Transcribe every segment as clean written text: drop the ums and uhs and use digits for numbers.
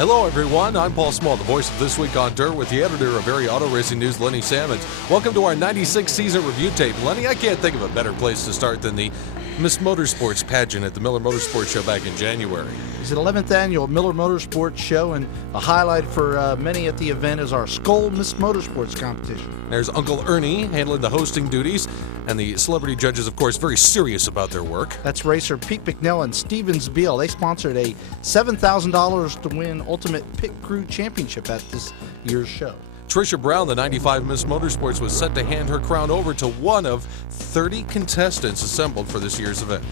Hello, everyone. I'm Paul Small, the voice of This Week on Dirt, with the editor of Area Auto Racing News, Lenny Sammons. Welcome to our 96 season review tape. Lenny, I can't think of a better place to start than the Miss Motorsports pageant at the Miller Motorsports Show back in January. It's the 11th annual Miller Motorsports Show, and a highlight for many at the event is our Skoal Miss Motorsports competition. There's Uncle Ernie handling the hosting duties, and the celebrity judges, of course, very serious about their work. That's racer Pete McNell and Stevens Beal. They sponsored a $7,000 to win Ultimate Pit Crew Championship at this year's show. Trisha Brown, the 95 Miss Motorsports, was set to hand her crown over to one of 30 contestants assembled for this year's event.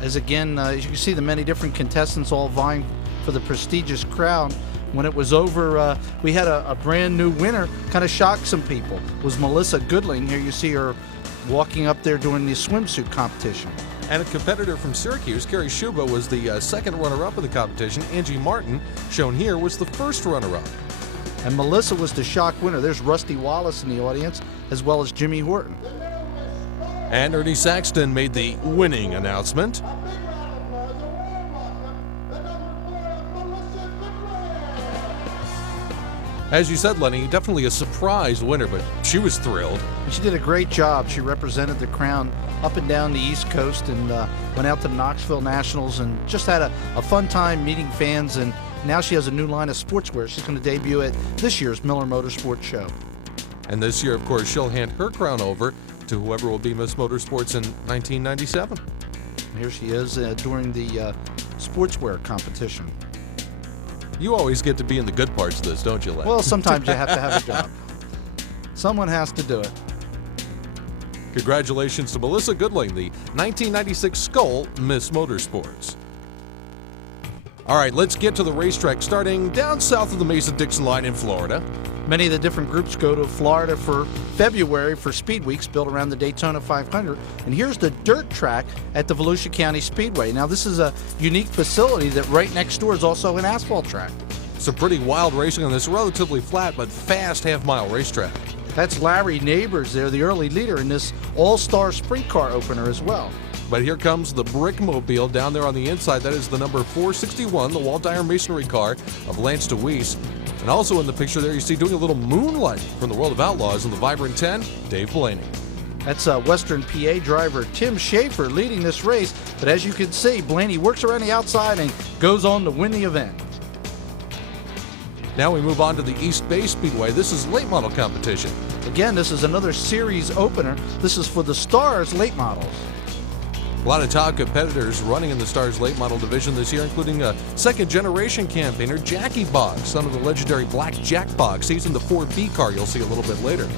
As again, as you can see, the many different contestants all vying for the prestigious crown. When it was over, we had a brand new winner. Kind of shocked some people. It was Melissa Goodling. Here you see her walking up there during the swimsuit competition. And a competitor from Syracuse, Carrie Shuba, was the second runner-up of the competition. Angie Martin, shown here, was the first runner-up. And Melissa was the shock winner. There's Rusty Wallace in the audience, as well as Jimmy Horton. And Ernie Saxton made the winning announcement. As you said, Lenny, definitely a surprise winner, but she was thrilled. She did a great job. She represented the crown up and down the East Coast and went out to the Knoxville Nationals and just had a fun time meeting fans. And now she has a new line of sportswear. She's going to debut at this year's Miller Motorsports Show. And this year, of course, she'll hand her crown over to whoever will be Miss Motorsports in 1997. And here she is during the sportswear competition. You always get to be in the good parts of this, don't you, Len? Well, sometimes you have to have a job. Someone has to do it. Congratulations to Melissa Goodling, the 1996 Skoal Miss Motorsports. All right, let's get to the racetrack, starting down south of the Mason-Dixon line in Florida. Many of the different groups go to Florida for February for Speed Weeks built around the Daytona 500. And here's the dirt track at the Volusia County Speedway. Now, this is a unique facility that right next door is also an asphalt track. Some pretty wild racing on this relatively flat but fast half-mile racetrack. That's Larry Neighbors there, the early leader in this all-star sprint car opener as well. But here comes the Brickmobile down there on the inside. That is the number 461, the Walt Iron Masonry car of Lance DeWeese. And also in the picture there, you see doing a little moonlight from the World of Outlaws in the Vibrant 10, Dave Blaney. That's Western PA driver Tim Schaefer leading this race. But as you can see, Blaney works around the outside and goes on to win the event. Now we move on to the East Bay Speedway. This is late model competition. Again, this is another series opener. This is for the Stars late models. A lot of top competitors running in the Stars late model division this year, including a second-generation campaigner, Jackie Boggs, son of the legendary Black Jack Boggs. He's in the 4B car you'll see a little bit later.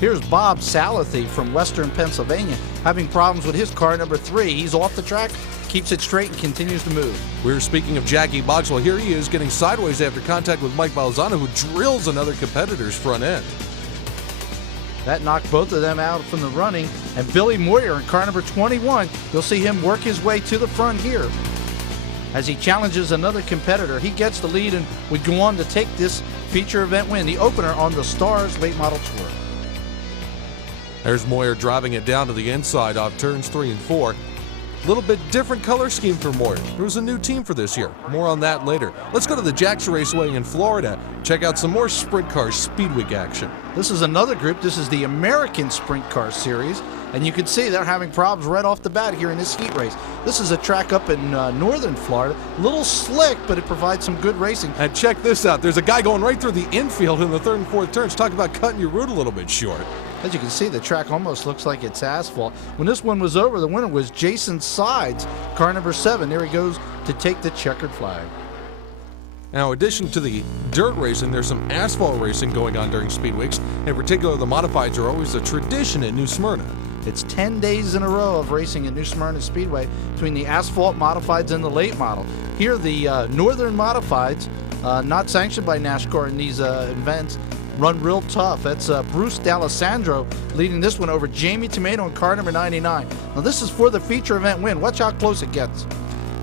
Here's Bob Salathy from Western Pennsylvania having problems with his car, number 3. He's off the track, keeps it straight, and continues to move. We're speaking of Jackie Boggs. Well, here he is getting sideways after contact with Mike Balzano, who drills another competitor's front end. That knocked both of them out from the running. And Billy Moyer in car number 21, you'll see him work his way to the front here. As he challenges another competitor, he gets the lead and would go on to take this feature event win, the opener on the Stars Late Model Tour. There's Moyer driving it down to the inside off turns 3 and 4. A little bit different color scheme for Moyer. There was a new team for this year. More on that later. Let's go to the Jax Raceway in Florida. Check out some more Sprint Car Speed Week action. This is another group. This is the American Sprint Car Series. And you can see they're having problems right off the bat here in this heat race. This is a track up in northern Florida. A little slick, but it provides some good racing. And check this out. There's a guy going right through the infield in the third and fourth turns. Talk about cutting your route a little bit short. As you can see, the track almost looks like it's asphalt. When this one was over, the winner was Jason Sides, car number 7. There he goes to take the checkered flag. Now, in addition to the dirt racing, there's some asphalt racing going on during Speed Weeks. In particular, the modifieds are always a tradition at New Smyrna. It's 10 days in a row of racing at New Smyrna Speedway between the asphalt modifieds and the late model. Here, the northern modifieds, not sanctioned by NASCAR in these events, run real tough. That's Bruce D'Alessandro leading this one over Jamie Tomato in car number 99. Now this is for the feature event win. Watch how close it gets.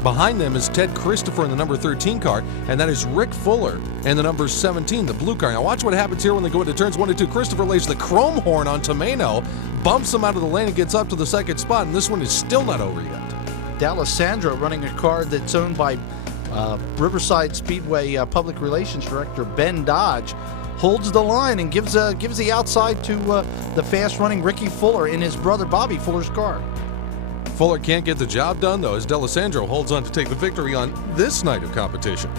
Behind them is Ted Christopher in the number 13 car, and that is Rick Fuller in the number 17, the blue car. Now watch what happens here when they go into turns 1 and 2. Christopher lays the chrome horn on Tomato, bumps him out of the lane and gets up to the second spot, and this one is still not over yet. D'Alessandro running a car that's owned by Riverside Speedway Public Relations Director Ben Dodge holds the line and gives the outside to the fast-running Ricky Fuller in his brother Bobby Fuller's car. Fuller can't get the job done, though, as D'Alessandro holds on to take the victory on this night of competition.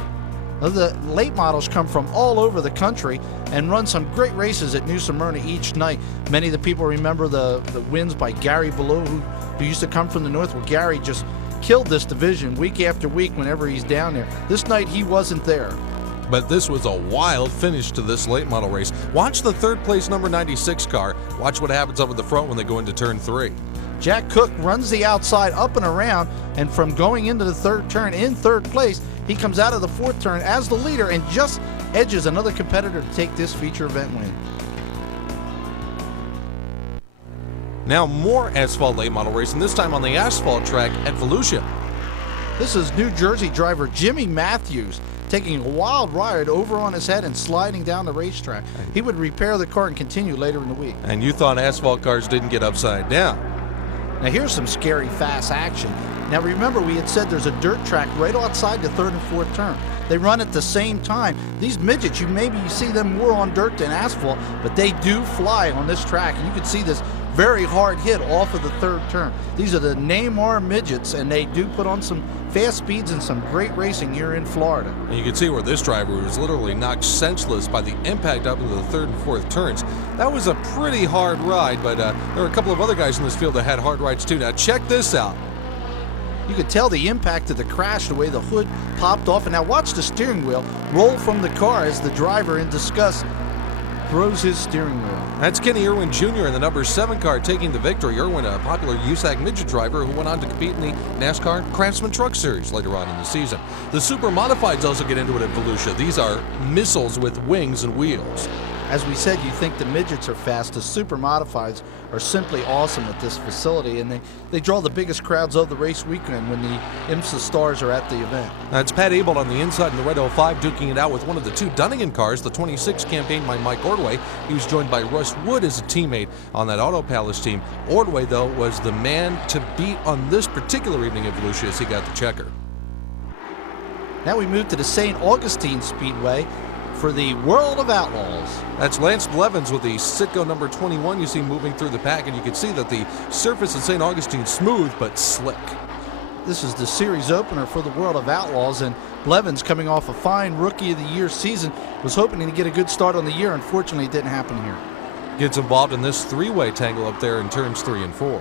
The late models come from all over the country and run some great races at New Smyrna each night. Many of the people remember the wins by Gary Ballou, who used to come from the north, where Gary just killed this division week after week whenever he's down there. This night he wasn't there. But this was a wild finish to this late model race. Watch the third place number 96 car. Watch what happens up at the front when they go into turn 3. Jack Cook runs the outside up and around, and from going into the third turn in third place, he comes out of the fourth turn as the leader and just edges another competitor to take this feature event win. Now more asphalt late model racing, this time on the asphalt track at Volusia. This is New Jersey driver Jimmy Matthews taking a wild ride over on his head and sliding down the racetrack. He would repair the car and continue later in the week. And you thought asphalt cars didn't get upside down. Now here's some scary fast action. Now remember, we had said there's a dirt track right outside the third and fourth turn. They run at the same time. These midgets, you see them more on dirt than asphalt, but they do fly on this track. And you can see this very hard hit off of the third turn. These are the Neymar midgets, and they do put on some fast speeds and some great racing here in Florida. And you can see where this driver was literally knocked senseless by the impact up into the third and fourth turns. That was a pretty hard ride, but there were a couple of other guys in this field that had hard rides too. Now check this out. You could tell the impact of the crash, the way the hood popped off. And now watch the steering wheel roll from the car as the driver, in disgust, throws his steering wheel. That's Kenny Irwin Jr. in the number 7 car taking the victory. Irwin, a popular USAC midget driver who went on to compete in the NASCAR Craftsman Truck Series later on in the season. The super modifieds also get into it at Volusia. These are missiles with wings and wheels. As we said, you think the midgets are fast. The super modifieds are simply awesome at this facility, and they draw the biggest crowds of the race weekend when the IMSA stars are at the event. That's Pat Abel on the inside in the red 05, duking it out with one of the 2 Dunnigan cars, the 26 campaigned by Mike Ordway. He was joined by Russ Wood as a teammate on that Auto Palace team. Ordway, though, was the man to beat on this particular evening at Volusia as he got the checker. Now we move to the St. Augustine Speedway for the World of Outlaws. That's Lance Blevins with the Citgo number 21 you see moving through the pack, and you can see that the surface at St. Augustine smooth but slick. This is the series opener for the World of Outlaws, and Blevins, coming off a fine Rookie of the Year season, was hoping to get a good start on the year. Unfortunately, it didn't happen here. Gets involved in this 3-way tangle up there in turns 3 and 4.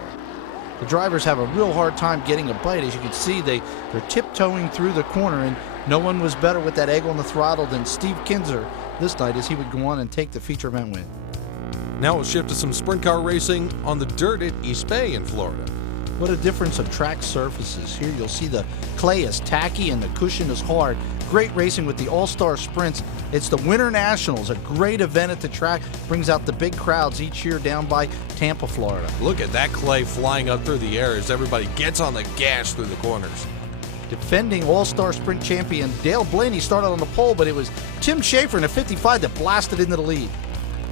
The drivers have a real hard time getting a bite. As you can see, they're tiptoeing through the corner, and no one was better with that egg on the throttle than Steve Kinzer this night, as he would go on and take the feature event win. Now we'll shift to some sprint car racing on the dirt at East Bay in Florida. What a difference of track surfaces. Here you'll see the clay is tacky and the cushion is hard. Great racing with the All-Star Sprints. It's the Winter Nationals, a great event at the track. Brings out the big crowds each year down by Tampa, Florida. Look at that clay flying up through the air as everybody gets on the gas through the corners. Defending All-Star Sprint champion Dale Blaney started on the pole, but it was Tim Schaefer in a 55 that blasted into the lead.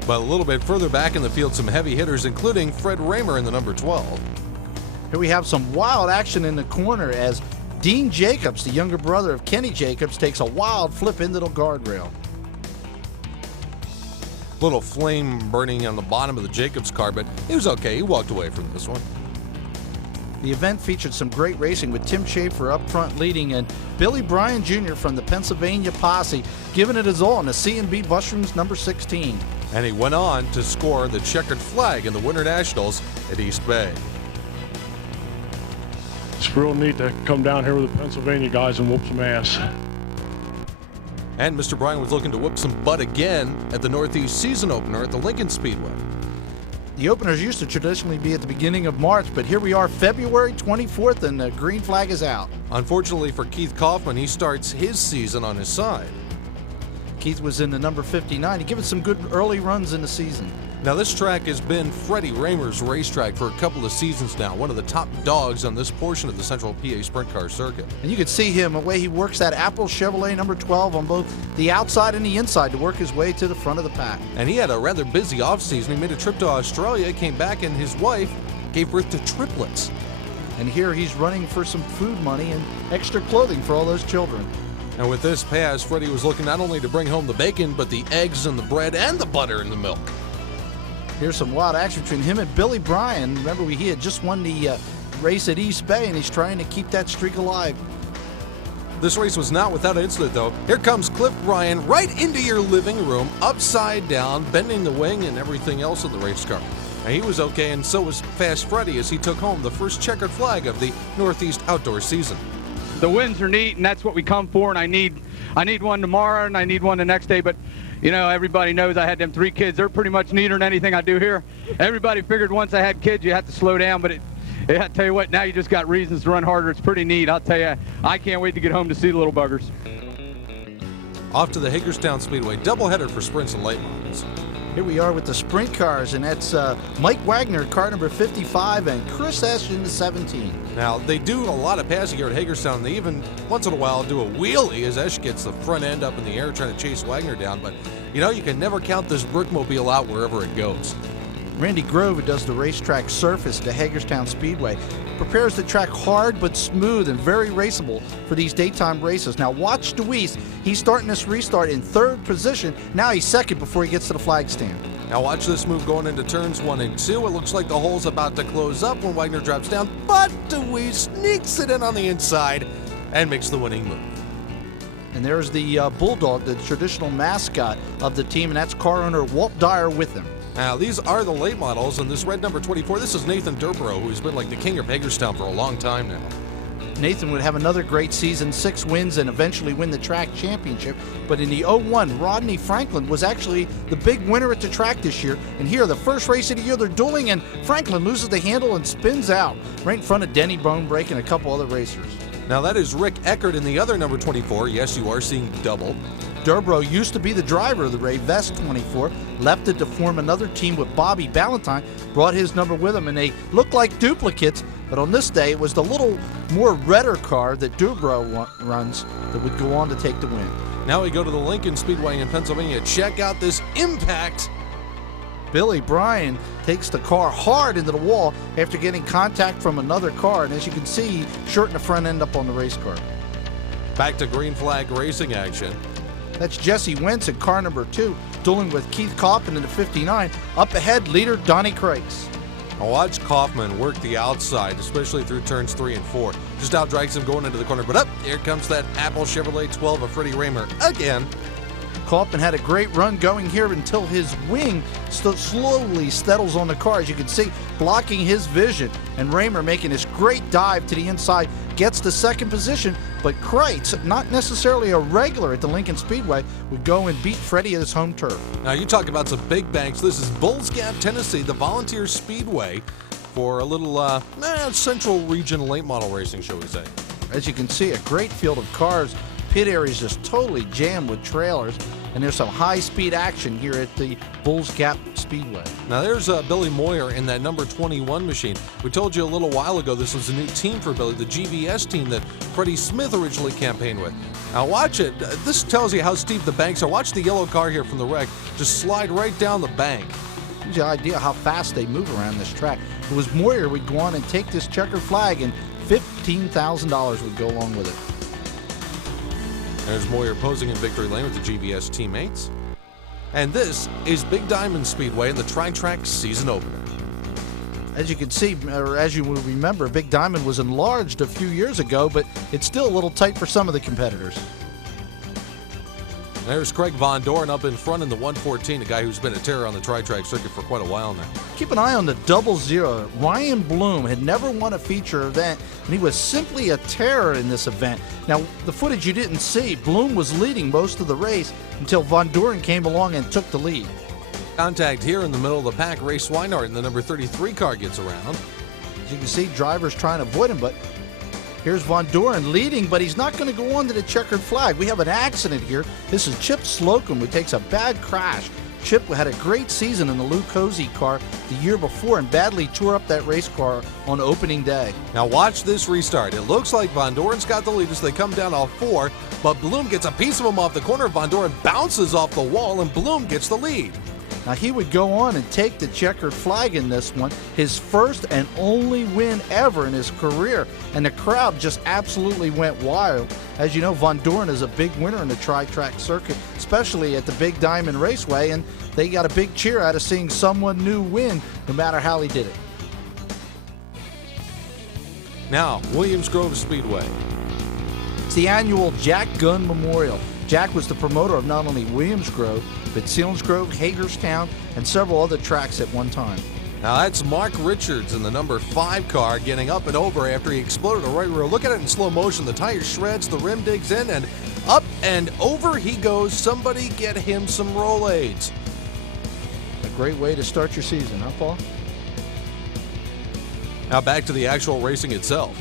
But a little bit further back in the field, some heavy hitters, including Fred Raymer in the number 12. Here we have some wild action in the corner as Dean Jacobs, the younger brother of Kenny Jacobs, takes a wild flip into the guardrail. Little flame burning on the bottom of the Jacobs car, but he was okay. He walked away from this one. The event featured some great racing with Tim Schaefer up front leading and Billy Bryan Jr. from the Pennsylvania Posse giving it his all in the C&B Mushrooms number 16. And he went on to score the checkered flag in the Winter Nationals at East Bay. It's real neat to come down here with the Pennsylvania guys and whoop some ass. And Mr. Bryan was looking to whip some butt again at the Northeast season opener at the Lincoln Speedway. The openers used to traditionally be at the beginning of March, but here we are February 24th and the green flag is out. Unfortunately for Keith Kaufman, he starts his season on his side. Keith was in the number 59. He given some good early runs in the season. Now this track has been Freddie Raymer's racetrack for a couple of seasons now, one of the top dogs on this portion of the Central PA Sprint Car Circuit. And you can see him, the way he works that Apple Chevrolet number 12 on both the outside and the inside to work his way to the front of the pack. And he had a rather busy offseason. He made a trip to Australia, came back, and his wife gave birth to triplets. And here he's running for some food money and extra clothing for all those children. And with this pass, Freddie was looking not only to bring home the bacon, but the eggs and the bread and the butter and the milk. Here's some wild action between him and Billy Bryan. Remember, he had just won the race at East Bay, and he's trying to keep that streak alive. This race was not without incident, though. Here comes Cliff Bryan right into your living room, upside down, bending the wing and everything else of the race car. Now, he was okay, and so was Fast Freddie as he took home the first checkered flag of the Northeast outdoor season. The wins are neat, and that's what we come for, and I need one tomorrow, and I need one the next day, but you know, everybody knows I had them 3 kids. They're pretty much neater than anything I do here. Everybody figured once I had kids, you have to slow down, but I tell you what, now you just got reasons to run harder. It's pretty neat. I'll tell you, I can't wait to get home to see the little buggers. Off to the Hagerstown Speedway, doubleheader for sprints and late models. Here we are with the sprint cars, and that's Mike Wagner, car number 55, and Chris Ashton, 17. Now, they do a lot of passing here at Hagerstown. They even, once in a while, do a wheelie as Esch gets the front end up in the air trying to chase Wagner down. But, you know, you can never count this Brickmobile out wherever it goes. Randy Grove, who does the racetrack surface at the Hagerstown Speedway, prepares the track hard but smooth and very raceable for these daytime races. Now watch Deweese. He's starting this restart in 3rd position. Now he's 2nd before he gets to the flag stand. Now watch this move going into turns 1 and 2. It looks like the hole's about to close up when Wagner drops down, but Deweese sneaks it in on the inside and makes the winning move. And there's the Bulldog, the traditional mascot of the team, and that's car owner Walt Dyer with him. Now, these are the late models, and this red number 24, this is Nathan Durborough, who's been like the king of Hagerstown for a long time now. Nathan would have another great season, 6 wins, and eventually win the track championship. But in the 01, Rodney Franklin was actually the big winner at the track this year. And here, the first race of the year, they're dueling, and Franklin loses the handle and spins out right in front of Denny Bonebrake and a couple other racers. Now, that is Rick Eckert in the other number 24. Yes, you are seeing double. Durborough used to be the driver of the Ray Vest 24, left it to form another team with Bobby Ballantyne, brought his number with him, and they look like duplicates, but on this day it was the little more redder car that Durborough runs that would go on to take the win. Now we go to the Lincoln Speedway in Pennsylvania. Check out this impact. Billy Bryan takes the car hard into the wall after getting contact from another car, and as you can see, shortened the front end up on the race car. Back to green flag racing action. That's Jesse Wentz in car number 2, dueling with Keith Kaufman in the 59. Up ahead, leader Donnie Crakes. Now watch Kaufman work the outside, especially through turns 3 and 4. Just outdrags him going into the corner, but up, here comes that Apple Chevrolet 12 of Freddie Raymer again. Kaufman had a great run going here until his wing slowly settles on the car, as you can see, blocking his vision. And Raymer making this great dive to the inside, gets the 2nd position, but Kreitz, not necessarily a regular at the Lincoln Speedway, would go and beat Freddie at his home turf. Now you talk about some big banks. This is Bulls Gap, Tennessee, the Volunteer Speedway for a little central region late model racing, shall we say. As you can see, a great field of cars. Pit area is just totally jammed with trailers, and there's some high-speed action here at the Bulls Gap Speedway. Now there's Billy Moyer in that number 21 machine. We told you a little while ago this was a new team for Billy, the GVS team that Freddie Smith originally campaigned with. Now watch it. This tells you how steep the banks are. Watch the yellow car here from the wreck just slide right down the bank. Gives you an idea how fast they move around this track. If it was Moyer, would go on and take this checkered flag, and $15,000 would go along with it. There's Moyer posing in victory lane with the GVS teammates. And this is Big Diamond Speedway in the Tri-Track season opener. As you can see, or as you will remember, Big Diamond was enlarged a few years ago, but it's still a little tight for some of the competitors. There's Craig Von Doren up in front in the 114, a guy who's been a terror on the Tri-Track circuit for quite a while now. Keep an eye on the 00. Ryan Bloom had never won a feature event, and he was simply a terror in this event. Now, the footage you didn't see, Bloom was leading most of the race until Von Doren came along and took the lead. Contact here in the middle of the pack. Ray Swinehart in the number 33 car gets around. As you can see, drivers trying to avoid him, but here's Von Doren leading, but he's not going to go on to the checkered flag. We have an accident here. This is Chip Slocum, who takes a bad crash. Chip had a great season in the Lou Cozy car the year before and badly tore up that race car on opening day. Now watch this restart. It looks like Von Doren's got the lead as they come down all 4, but Bloom gets a piece of him off the corner. Von Doren bounces off the wall, and Bloom gets the lead. Now, he would go on and take the checkered flag in this one, his first and only win ever in his career. And the crowd just absolutely went wild. As you know, Von Doren is a big winner in the tri-track circuit, especially at the Big Diamond Raceway, and they got a big cheer out of seeing someone new win, no matter how he did it. Now, Williams Grove Speedway. It's the annual Jack Gunn Memorial. Jack was the promoter of not only Williams Grove, but Selinsgrove, Hagerstown, and several other tracks at one time. Now that's Mark Richards in the number 5 car getting up and over after he exploded a right rear. Look at it in slow motion. The tire shreds, the rim digs in, and up and over he goes. Somebody get him some roll aids. A great way to start your season, huh, Paul? Now back to the actual racing itself.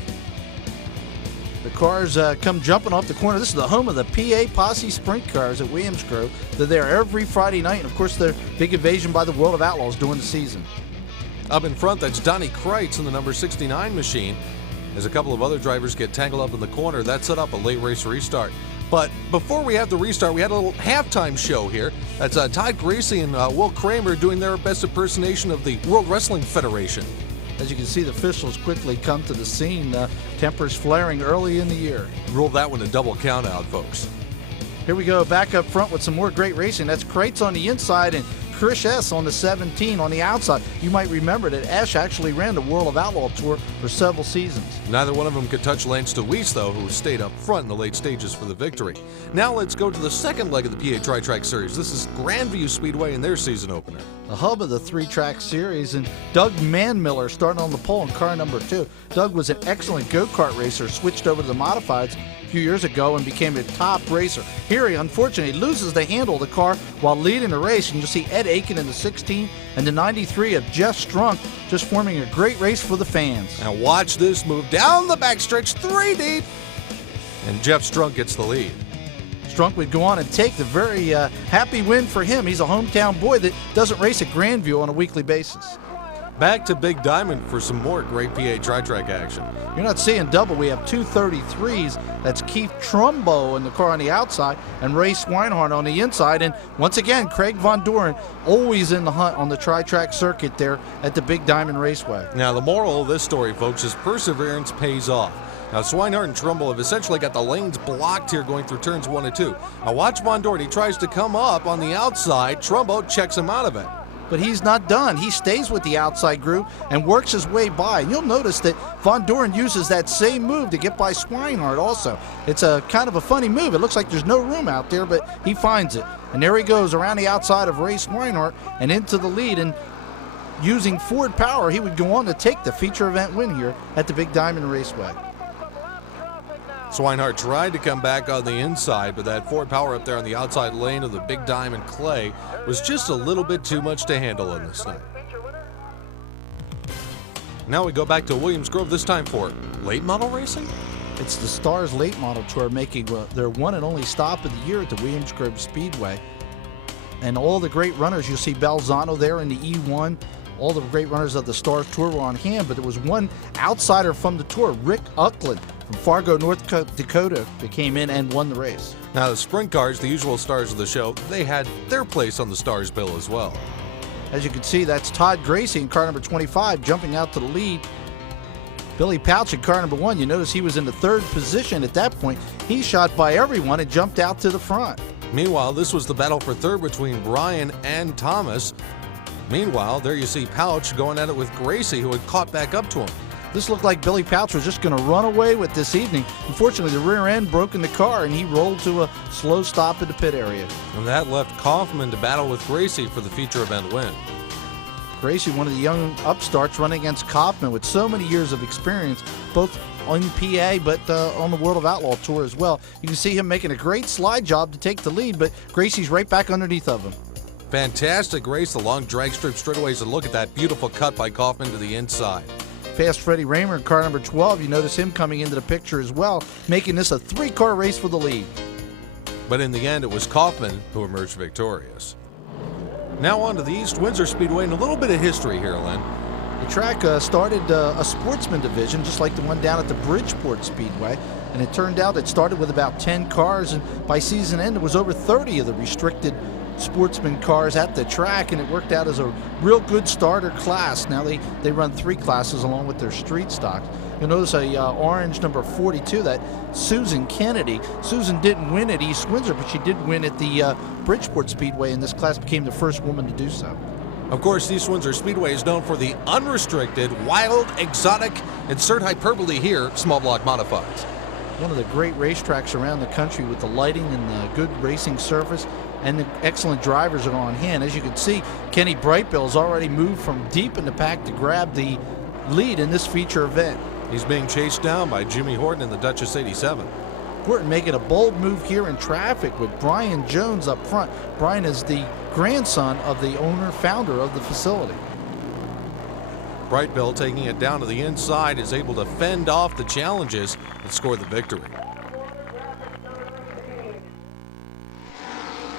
The cars come jumping off the corner. This is the home of the PA Posse Sprint Cars at Williams Grove. They're there every Friday night, and of course, their big invasion by the World of Outlaws during the season. Up in front, that's Donnie Kreitz in the number 69 machine. As a couple of other drivers get tangled up in the corner, that set up a late race restart. But before we have the restart, we had a little halftime show here. That's Todd Gracie and Will Kramer doing their best impersonation of the World Wrestling Federation. As you can see, the officials quickly come to the scene, tempers flaring early in the year. Roll that one a double count out, folks. Here we go, back up front with some more great racing. That's Kreitz on the inside and Chris S. on the 17 on the outside. You might remember that Ash actually ran the World of Outlaw Tour for several seasons. Neither one of them could touch Lance DeWeese, though, who stayed up front in the late stages for the victory. Now let's go to the second leg of the PA Tri-Track Series. This is Grandview Speedway in their season opener. The hub of the 3-track series, and Doug Manmiller starting on the pole in car number 2. Doug was an excellent go-kart racer, switched over to the modifieds a few years ago and became a top racer. Here he unfortunately loses the handle of the car while leading the race, and you'll see Ed Aiken in the 16 and the 93 of Jeff Strunk just forming a great race for the fans. Now watch this move down the backstretch, 3 deep, and Jeff Strunk gets the lead. Strunk would go on and take the very happy win for him. He's a hometown boy that doesn't race at Grandview on a weekly basis. Back to Big Diamond for some more great PA Tri-Track action. You're not seeing double. We have 2 33s. That's Keith Trumbo in the car on the outside and Ray Swinehart on the inside. And once again, Craig Von Doren always in the hunt on the Tri-Track circuit there at the Big Diamond Raceway. Now, the moral of this story, folks, is perseverance pays off. Now, Swinehart and Trumbull have essentially got the lanes blocked here going through turns 1 and 2. Now, watch Von Doren. He tries to come up on the outside. Trumbo checks him out of it. But he's not done. He stays with the outside group and works his way by. And you'll notice that Von Doren uses that same move to get by Swinehart also. It's a kind of a funny move. It looks like there's no room out there, but he finds it. And there he goes around the outside of Ray Swinehart and into the lead. And using Ford power, he would go on to take the feature event win here at the Big Diamond Raceway. Swinehart tried to come back on the inside, but that Ford power up there on the outside lane of the Big Diamond Clay was just a little bit too much to handle on this night. Now we go back to Williams Grove, this time for late model racing? It's the Stars Late Model Tour making their one and only stop of the year at the Williams Grove Speedway. And all the great runners, you'll see Balzano there in the E1. All the great runners of the Stars Tour were on hand, but there was one outsider from the tour, Rick Uckland from Fargo, North Dakota, that came in and won the race. Now the sprint cars, the usual stars of the show, they had their place on the Stars bill as well. As you can see, that's Todd Gracie in car number 25 jumping out to the lead. Billy Pouch in car number 1, you notice he was in the 3rd position at that point. He shot by everyone and jumped out to the front. Meanwhile, this was the battle for 3rd between Brian and Thomas. Meanwhile, there you see Pouch going at it with Gracie, who had caught back up to him. This looked like Billy Pouch was just going to run away with this evening. Unfortunately, the rear end broke in the car, and he rolled to a slow stop in the pit area. And that left Kaufman to battle with Gracie for the feature event win. Gracie, one of the young upstarts, running against Kaufman with so many years of experience, both on PA but on the World of Outlaw Tour as well. You can see him making a great slide job to take the lead, but Gracie's right back underneath of him. Fantastic race, the long drag strip straightaways, and look at that beautiful cut by Kaufman to the inside. Fast Freddie Raymer in car number 12, you notice him coming into the picture as well, making this a 3-car race for the lead. But in the end, it was Kaufman who emerged victorious. Now on to the East Windsor Speedway and a little bit of history here, Len. The track started a sportsman division, just like the one down at the Bridgeport Speedway, and it turned out it started with about 10 cars, and by season end, it was over 30 of the restricted sportsman cars at the track, and it worked out as a real good starter class. Now they run 3 classes along with their street stocks. You'll notice a orange number 42, that Susan Kennedy. Susan didn't win at East Windsor, but she did win at the Bridgeport Speedway, and this class became the first woman to do so. Of course, East Windsor Speedway is known for the unrestricted, wild, exotic, insert hyperbole here, small block modifieds. One of the great racetracks around the country with the lighting and the good racing surface and the excellent drivers that are on hand. As you can see, Kenny Brightbill has already moved from deep in the pack to grab the lead in this feature event. He's being chased down by Jimmy Horton in the Duchess 87. Horton making a bold move here in traffic with Brian Jones up front. Brian is the grandson of the owner, founder of the facility. Brightbill, taking it down to the inside, is able to fend off the challenges and score the victory.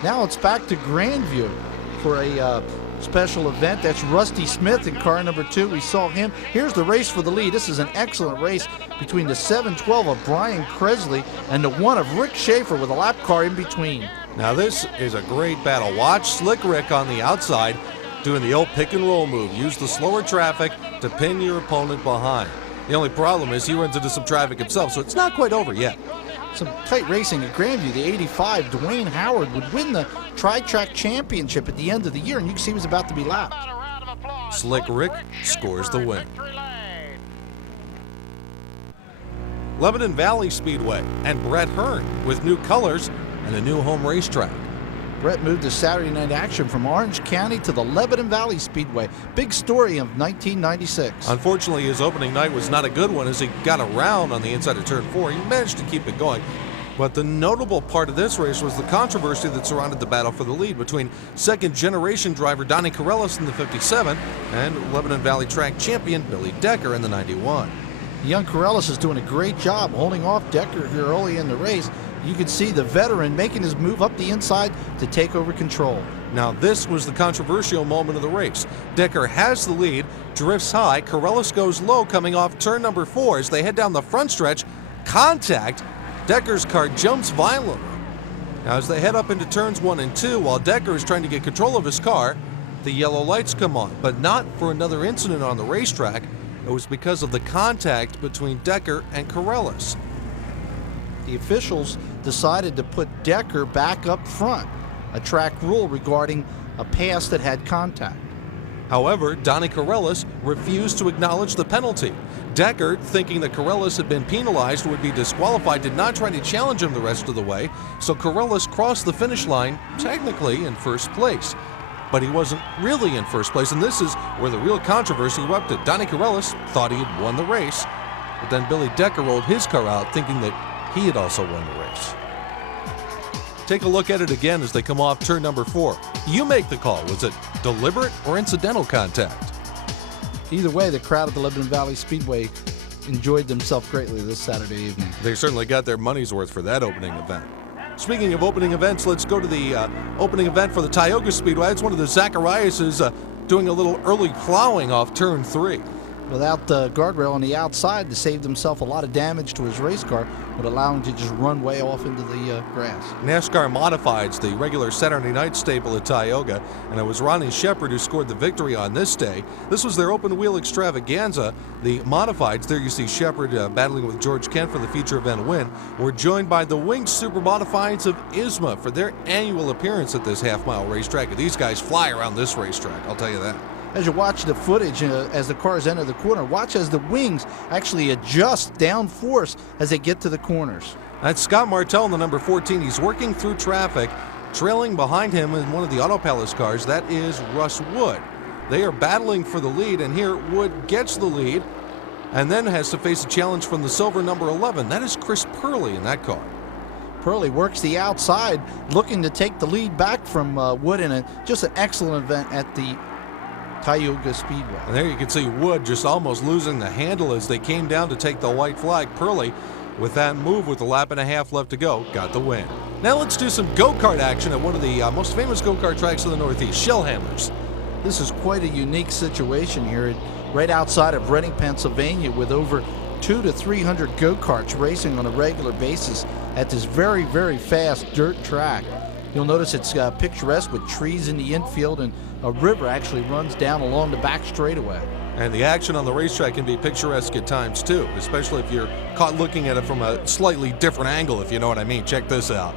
Now it's back to Grandview for a special event. That's Rusty Smith in car number 2. We saw him. Here's the race for the lead. This is an excellent race between the 712 of Brian Kresley and the 1 of Rick Schaefer with a lap car in between. Now this is a great battle. Watch Slick Rick on the outside doing the old pick and roll move. Use the slower traffic to pin your opponent behind. The only problem is he runs into some traffic himself, so it's not quite over yet. Some tight racing at Grandview. The 85, Dwayne Howard, would win the Tri-Track Championship at the end of the year, and you can see he was about to be lapped. Slick Rick scores the win. Lebanon Valley Speedway and Brett Hearn with new colors and a new home racetrack. Brett moved to Saturday night action from Orange County to the Lebanon Valley Speedway. Big story of 1996. Unfortunately, his opening night was not a good one as he got around on the inside of turn 4. He managed to keep it going. But the notable part of this race was the controversy that surrounded the battle for the lead between second-generation driver Donnie Corellis in the 57 and Lebanon Valley track champion Billy Decker in the 91. Young Corellis is doing a great job holding off Decker here early in the race. You can see the veteran making his move up the inside to take over control. Now this was the controversial moment of the race. Decker has the lead, drifts high, Corellis goes low coming off turn number 4 as they head down the front stretch. Contact, Decker's car jumps violently. Now as they head up into turns 1 and 2 while Decker is trying to get control of his car, the yellow lights come on, but not for another incident on the racetrack. It was because of the contact between Decker and Corellis. The officials decided to put Decker back up front, a track rule regarding a pass that had contact. However, Donnie Corellis refused to acknowledge the penalty. Decker, thinking that Corellis had been penalized, would be disqualified, did not try to challenge him the rest of the way, so Corellis crossed the finish line, technically in first place. But he wasn't really in first place, and this is where the real controversy erupted. Donnie Corellis thought he had won the race, but then Billy Decker rolled his car out, thinking that he had also won the race. Take a look at it again as they come off turn number 4. You make the call. Was it deliberate or incidental contact? Either way, the crowd at the Lebanon Valley Speedway enjoyed themselves greatly this Saturday evening. They certainly got their money's worth for that opening event. Speaking of opening events, let's go to the opening event for the Tioga Speedway. It's one of the Zachariases doing a little early plowing off turn 3. Without the guardrail on the outside to save himself a lot of damage to his race car, would allow him to just run way off into the grass. NASCAR Modifieds, the regular Saturday night staple at Tioga, and it was Ronnie Shepard who scored the victory on this day. This was their open wheel extravaganza. The Modifieds, there you see Shepard battling with George Kent for the feature event win, were joined by the Winged Super Modifieds of ISMA for their annual appearance at this half-mile racetrack. And these guys fly around this racetrack, I'll tell you that. As you watch the footage as the cars enter the corner, watch as the wings actually adjust down force as they get to the corners. That's Scott Martell in the number 14. He's working through traffic. Trailing behind him in one of the Auto Palace cars, that is Russ Wood. They are battling for the lead, and here Wood gets the lead and then has to face a challenge from the silver number 11. That is Chris Purley in that car. Purley works the outside, looking to take the lead back from Wood in just an excellent event at the Tioga Speedway. And there you can see Wood just almost losing the handle as they came down to take the white flag. Purley, with that move with a lap and a half left to go, got the win. Now let's do some go-kart action at one of the most famous go-kart tracks in the Northeast, Shellhammer's. This is quite a unique situation here, right outside of Reading, Pennsylvania, with over 200 to 300 go-karts racing on a regular basis at this very, very fast dirt track. You'll notice it's picturesque with trees in the infield, and a river actually runs down along the back straightaway. And the action on the racetrack can be picturesque at times too, especially if you're caught looking at it from a slightly different angle, if you know what I mean. Check this out.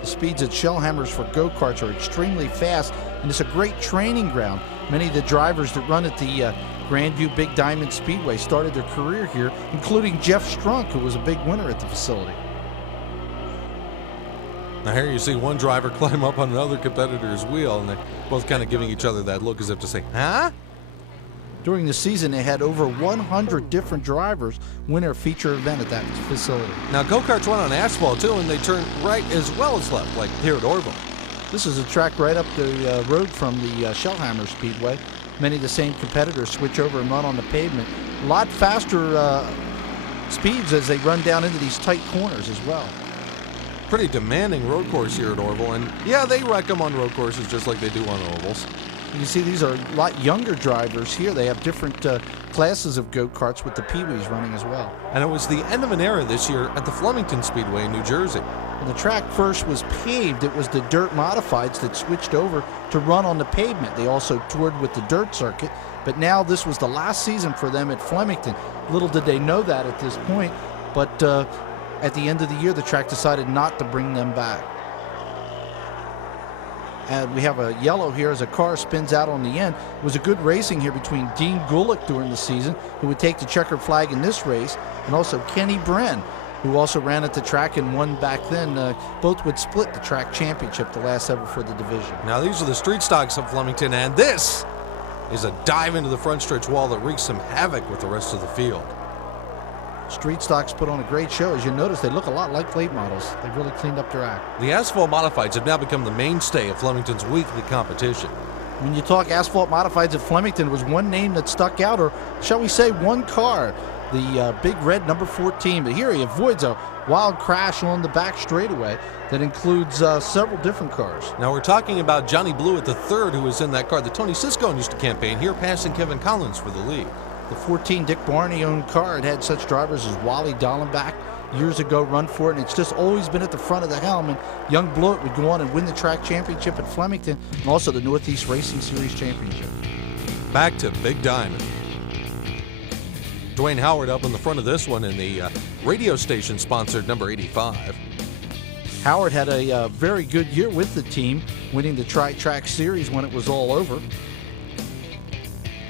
The speeds at Shellhammers for go-karts are extremely fast, and it's a great training ground. Many of the drivers that run at the Grandview Big Diamond Speedway started their career here, including Jeff Strunk, who was a big winner at the facility. Now here you see one driver climb up on another competitor's wheel, and they're both kind of giving each other that look as if to say, huh? During the season, they had over 100 different drivers win their feature event at that facility. Now go-karts run on asphalt too, and they turn right as well as left, like here at Orville. This is a track right up the road from the Shellhammer Speedway. Many of the same competitors switch over and run on the pavement. A lot faster speeds as they run down into these tight corners as well. Pretty demanding road course here at Orville, and yeah, they wreck them on road courses just like they do on ovals. You see these are a lot younger drivers here. They have different classes of go-karts with the Pee-wees running as well. And it was the end of an era this year at the Flemington Speedway in New Jersey. When the track first was paved, it was the dirt modifieds that switched over to run on the pavement. They also toured with the dirt circuit, but now this was the last season for them at Flemington. Little did they know that at this point, but at the end of the year, the track decided not to bring them back. And we have a yellow here as a car spins out on the end. It was a good racing here between Dean Gulick during the season, who would take the checkered flag in this race, and also Kenny Bren, who also ran at the track and won back then. Both would split the track championship, the last ever for the division. Now these are the street stocks of Flemington, and this is a dive into the front stretch wall that wreaks some havoc with the rest of the field. Street stocks put on a great show. As you notice, they look a lot like late models. They've really cleaned up their act. The asphalt modifieds have now become the mainstay of Flemington's weekly competition. When you talk asphalt modifieds at Flemington, it was one name that stuck out, or shall we say one car, the big red number 14. But here he avoids a wild crash on the back straightaway that includes several different cars. Now we're talking about Johnny Blewett III, who was in that car that Tony Siscone used to campaign here, passing Kevin Collins for the lead. The 14 Dick Barney owned car had such drivers as Wally Dallenbach years ago run for it, and it's just always been at the front of the helm. And young Blewett would go on and win the track championship at Flemington and also the Northeast Racing Series championship. Back to Big Diamond. Dwayne Howard up in the front of this one in the radio station sponsored number 85. Howard had a very good year with the team, winning the Tri-Track Series when it was all over.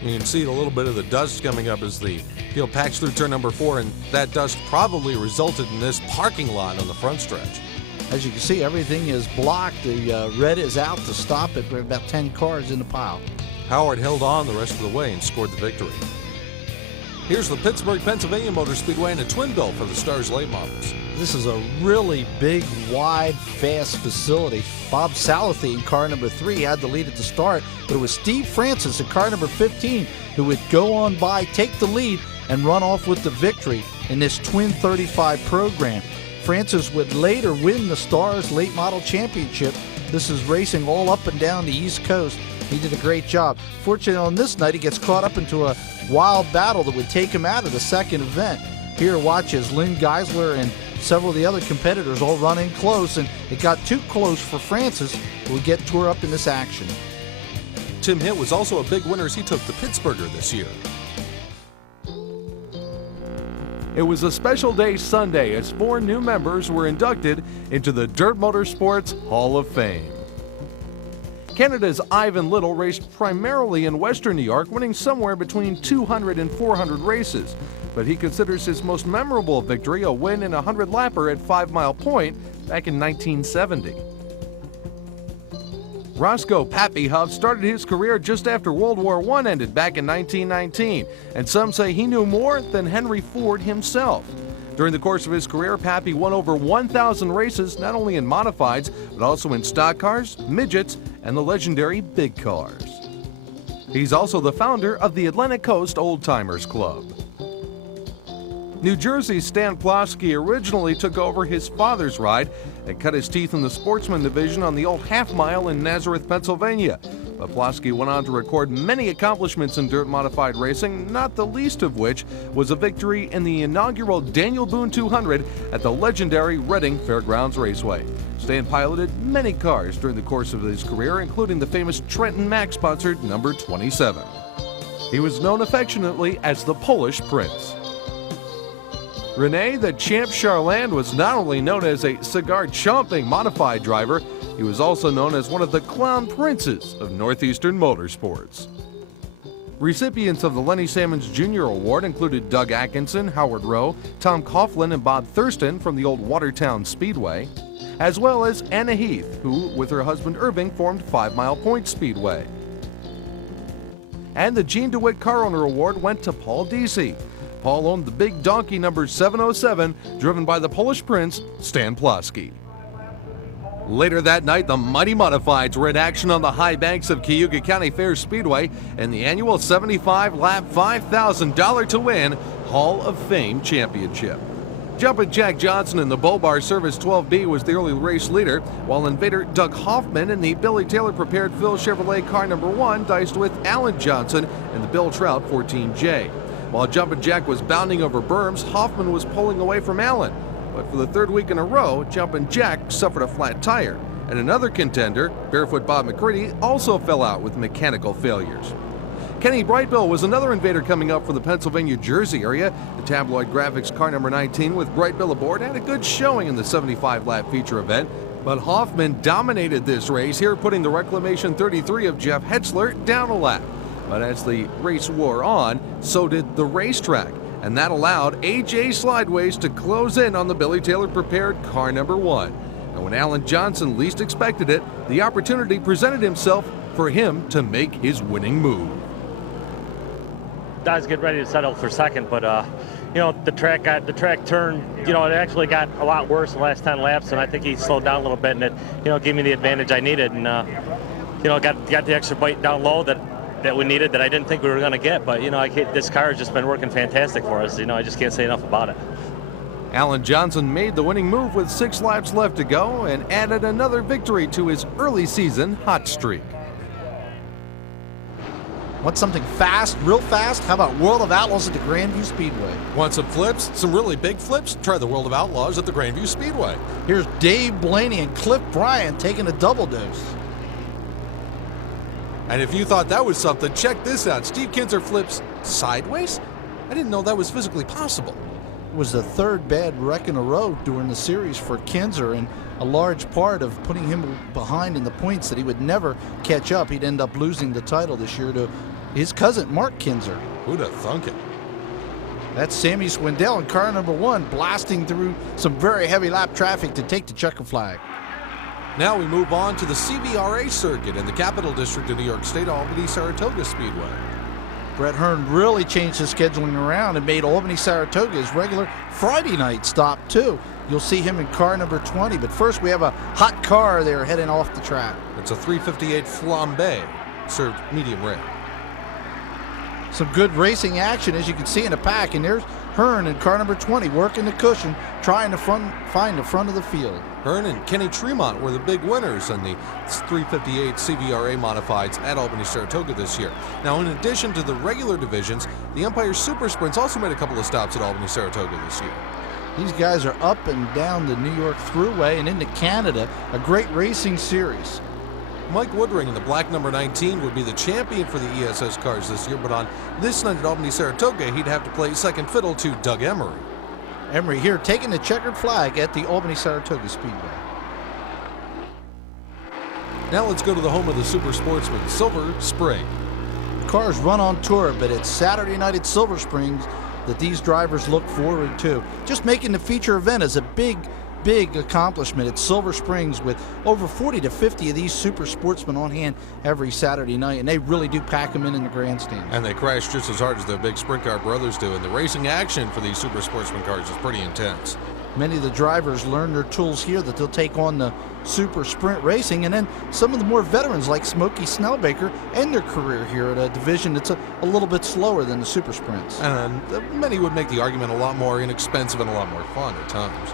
You can see a little bit of the dust coming up as the field packs through turn number 4, and that dust probably resulted in this parking lot on the front stretch. As you can see, everything is blocked. The red is out to stop it. We're about 10 cars in the pile. Howard held on the rest of the way and scored the victory. Here's the Pittsburgh, Pennsylvania Motor Speedway and a twin bill for the Stars late models. This is a really big, wide, fast facility. Bob Salathy in car number 3 had the lead at the start, but it was Steve Francis in car number 15 who would go on by, take the lead, and run off with the victory in this Twin 35 program. Francis would later win the Stars Late Model Championship. This is racing all up and down the East Coast. He did a great job. Fortunately, on this night, he gets caught up into a wild battle that would take him out of the second event. Here, watch as Lynn Geisler and several of the other competitors all run in close, and it got too close for Francis, who would get tore up in this action. Tim Hitt was also a big winner as he took the Pittsburgher this year. It was a special day Sunday as 4 new members were inducted into the Dirt Motorsports Hall of Fame. Canada's Ivan Little raced primarily in Western New York, winning somewhere between 200 and 400 races. But he considers his most memorable victory a win in a 100-lapper at 5 Mile Point back in 1970. Roscoe Pappy Huff started his career just after World War I ended back in 1919, and some say he knew more than Henry Ford himself. During the course of his career, Pappy won over 1,000 races, not only in modifieds, but also in stock cars, midgets, and the legendary big cars. He's also the founder of the Atlantic Coast Old Timers Club. New Jersey's Stan Plosky originally took over his father's ride and cut his teeth in the sportsman division on the old half mile in Nazareth, Pennsylvania. But Plasky went on to record many accomplishments in dirt modified racing, not the least of which was a victory in the inaugural Daniel Boone 200 at the legendary Reading Fairgrounds Raceway. Stan piloted many cars during the course of his career, including the famous Trenton Mack-sponsored number 27. He was known affectionately as the Polish Prince. Rene the Champ Charland was not only known as a cigar-chomping modified driver, he was also known as one of the clown princes of Northeastern motorsports. Recipients of the Lenny Sammons Jr. Award included Doug Atkinson, Howard Rowe, Tom Coughlin, and Bob Thurston from the old Watertown Speedway, as well as Anna Heath, who, with her husband Irving, formed 5 Mile Point Speedway. And the Gene DeWitt Car Owner Award went to Paul Deasy. Paul owned the big donkey number 707, driven by the Polish Prince, Stan Plasky. Later that night, the Mighty Modifieds were in action on the high banks of Cayuga County Fair Speedway in the annual 75-lap, $5,000 to win Hall of Fame Championship. Jumpin' Jack Johnson in the Bull Bar Service 12B was the early race leader, while invader Doug Hoffman in the Billy Taylor prepared Phil Chevrolet car number 1 diced with Alan Johnson in the Bill Trout 14J. While Jumpin' Jack was bounding over berms, Hoffman was pulling away from Allen. But for the third week in a row, Jumpin' Jack suffered a flat tire. And another contender, Barefoot Bob McCready, also fell out with mechanical failures. Kenny Brightbill was another invader coming up for the Pennsylvania-Jersey area. The Tabloid Graphics car number 19 with Brightbill aboard had a good showing in the 75-lap feature event. But Hoffman dominated this race here, putting the Reclamation 33 of Jeff Hetzler down a lap. But as the race wore on, so did the racetrack, and that allowed A.J. Slideways to close in on the Billy Taylor prepared car number 1. And when Alan Johnson least expected it, the opportunity presented itself for him to make his winning move. I was getting ready to settle for second, but the track turned. It actually got a lot worse the last 10 laps, and I think he slowed down a little bit, and it gave me the advantage I needed, and got the extra bite down low that we needed that I didn't think we were going to get. But this car has just been working fantastic for us. I just can't say enough about it. Alan Johnson made the winning move with 6 laps left to go and added another victory to his early season hot streak. Want something fast, real fast? How about World of Outlaws at the Grandview Speedway? Want some flips? Some really big flips? Try the World of Outlaws at the Grandview Speedway. Here's Dave Blaney and Cliff Bryant taking a double dose. And if you thought that was something, check this out. Steve Kinzer flips sideways? I didn't know that was physically possible. It was the third bad wreck in a row during the series for Kinzer, and a large part of putting him behind in the points that he would never catch up. He'd end up losing the title this year to his cousin, Mark Kinzer. Who'd have thunk it? That's Sammy Swindell in car number 1, blasting through some very heavy lap traffic to take the checker flag. Now we move on to the CVRA circuit in the Capital District of New York State, Albany-Saratoga Speedway. Brett Hearn really changed his scheduling around and made Albany-Saratoga his regular Friday night stop, too. You'll see him in car number 20, but first we have a hot car there heading off the track. It's a 358 Flambe, served medium rare. Some good racing action, as you can see in the pack, and there's Hearn in car number 20 working the cushion, trying to find the front of the field. Hearn and Kenny Tremont were the big winners in the 358 CVRA Modifieds at Albany-Saratoga this year. Now, in addition to the regular divisions, the Empire Super Sprints also made a couple of stops at Albany-Saratoga this year. These guys are up and down the New York Thruway and into Canada, a great racing series. Mike Woodring in the black number 19 would be the champion for the ESS cars this year, but on this night at Albany-Saratoga, he'd have to play second fiddle to Doug Emery. Emery here taking the checkered flag at the Albany-Saratoga Speedway. Now let's go to the home of the Super Sportsman, Silver Spring. Cars run on tour, but it's Saturday night at Silver Springs that these drivers look forward to. Just making the feature event is a big accomplishment at Silver Springs, with over 40 to 50 of these super sportsmen on hand every Saturday night, and they really do pack them in the grandstand. And they crash just as hard as their big sprint car brothers do, and the racing action for these super sportsman cars is pretty intense. Many of the drivers learn their tools here that they'll take on the super sprint racing, and then some of the more veterans like Smokey Snellbaker end their career here at a division that's a little bit slower than the super sprints. And many would make the argument a lot more inexpensive and a lot more fun at times.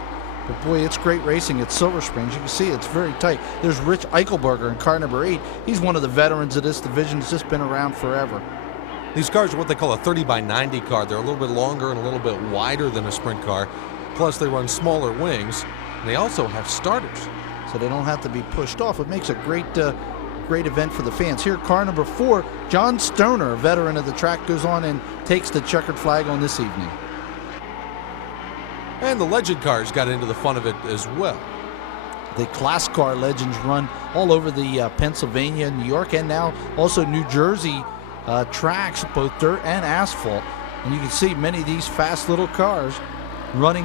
But boy, it's great racing at Silver Springs. You can see it's very tight. There's Rich Eichelberger in car number 8. He's one of the veterans of this division. He's just been around forever. These cars are what they call a 30x90 car. They're a little bit longer and a little bit wider than a sprint car. Plus, they run smaller wings. And they also have starters, so they don't have to be pushed off. It makes a great event for the fans. Here, car number 4, John Stoner, a veteran of the track, goes on and takes the checkered flag on this evening. And the legend cars got into the fun of it as well. The class car legends run all over the Pennsylvania, New York, and now also New Jersey tracks, both dirt and asphalt. And you can see many of these fast little cars running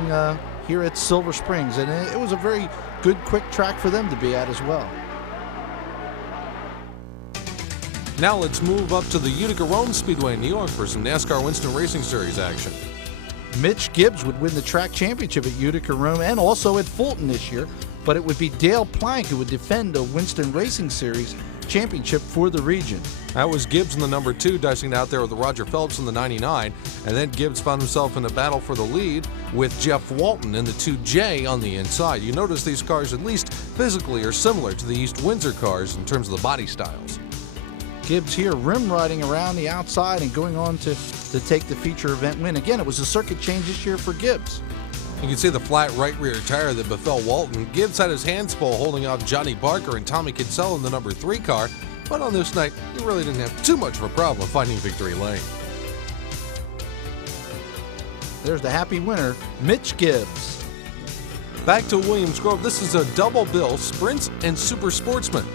here at Silver Springs. And it was a very good, quick track for them to be at as well. Now let's move up to the Utica Rome Speedway in New York for some NASCAR Winston Racing Series action. Mitch Gibbs would win the track championship at Utica Rome and also at Fulton this year, but it would be Dale Plank who would defend the Winston Racing Series championship for the region. That was Gibbs in the number 2, dicing out there with Roger Phelps in the 99, and then Gibbs found himself in a battle for the lead with Jeff Walton in the 2J on the inside. You notice these cars, at least physically, are similar to the East Windsor cars in terms of the body styles. Gibbs here rim riding around the outside and going on to take the feature event win. Again, it was a circuit change this year for Gibbs. You can see the flat right rear tire that befell Walton. Gibbs had his hands full holding off Johnny Barker and Tommy Kinsella in the number 3 car, but on this night, he really didn't have too much of a problem finding victory lane. There's the happy winner, Mitch Gibbs. Back to Williams Grove, this is a double bill, Sprints and Super Sportsman.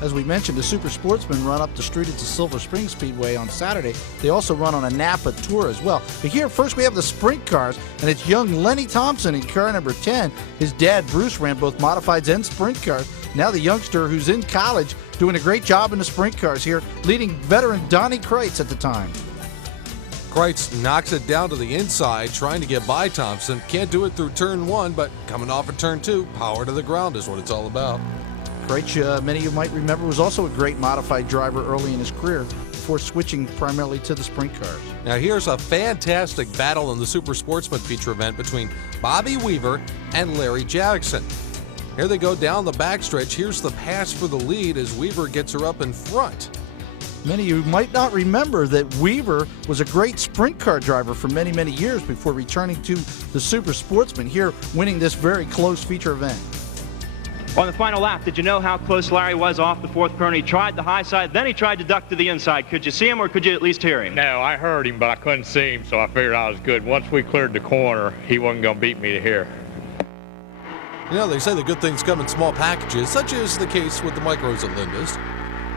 As we mentioned, the Super Sportsmen run up the street at the Silver Spring Speedway on Saturday. They also run on a Napa Tour as well. But here, first we have the sprint cars, and it's young Lenny Thompson in car number 10. His dad, Bruce, ran both modifieds and sprint cars. Now the youngster who's in college doing a great job in the sprint cars here, leading veteran Donnie Kreitz at the time. Kreitz knocks it down to the inside, trying to get by Thompson. Can't do it through turn 1, but coming off of turn 2, power to the ground is what it's all about. Kreitz, many of you might remember, was also a great modified driver early in his career before switching primarily to the sprint cars. Now here's a fantastic battle in the Super Sportsman feature event between Bobby Weaver and Larry Jackson. Here they go down the backstretch. Here's the pass for the lead as Weaver gets her up in front. Many of you might not remember that Weaver was a great sprint car driver for many, many years before returning to the Super Sportsman, here winning this very close feature event. On the final lap, did you know how close Larry was off the 4th corner? He tried the high side, then he tried to duck to the inside. Could you see him or could you at least hear him? No, I heard him, but I couldn't see him, so I figured I was good. Once we cleared the corner, he wasn't going to beat me to here. You know, they say the good things come in small packages, such as the case with the micros at Linda's.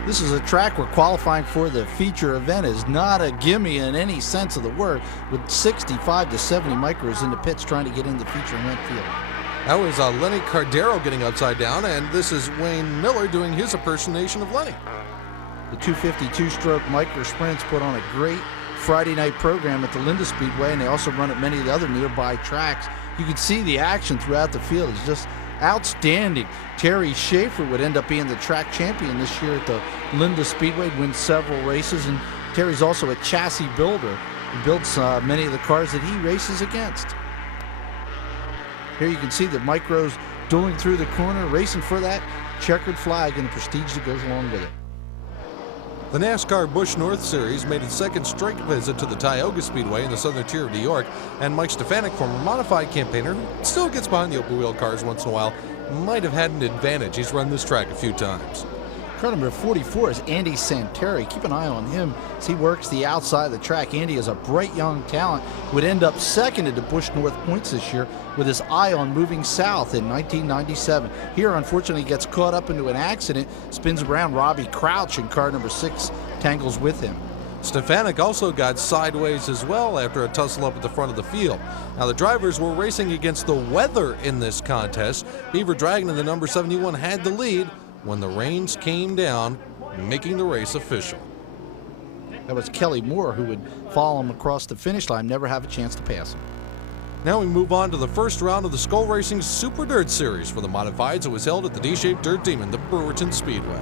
This is a track where qualifying for the feature event is not a gimme in any sense of the word, with 65 to 70 micros in the pits trying to get in the feature event field. That was Lenny Cardero getting upside down, and this is Wayne Miller doing his impersonation of Lenny. The 252-stroke micro sprints put on a great Friday night program at the Linda Speedway, and they also run at many of the other nearby tracks. You can see the action throughout the field is just outstanding. Terry Schaefer would end up being the track champion this year at the Linda Speedway, wins several races, and Terry's also a chassis builder. He builds many of the cars that he races against. Here you can see the micros dueling through the corner, racing for that checkered flag and the prestige that goes along with it. The NASCAR Busch North Series made its second straight visit to the Tioga Speedway in the southern tier of New York, and Mike Stefanik, former modified campaigner, who still gets behind the open wheel cars once in a while, might have had an advantage. He's run this track a few times. Car number 44 is Andy Santeri. Keep an eye on him as he works the outside of the track. Andy is a bright young talent, would end up second at the Busch North points this year with his eye on moving south in 1997. Here, unfortunately, gets caught up into an accident, spins around. Robbie Crouch in car number 6 tangles with him. Stefanik also got sideways as well after a tussle up at the front of the field. Now the drivers were racing against the weather in this contest. Beaver Dragon in the number 71 had the lead when the rains came down, making the race official. That was Kelly Moore who would follow him across the finish line, never have a chance to pass him. Now we move on to the first round of the Skull Racing Super Dirt Series for the modifieds. It was held at the D-shaped Dirt Demon, the Brewerton Speedway.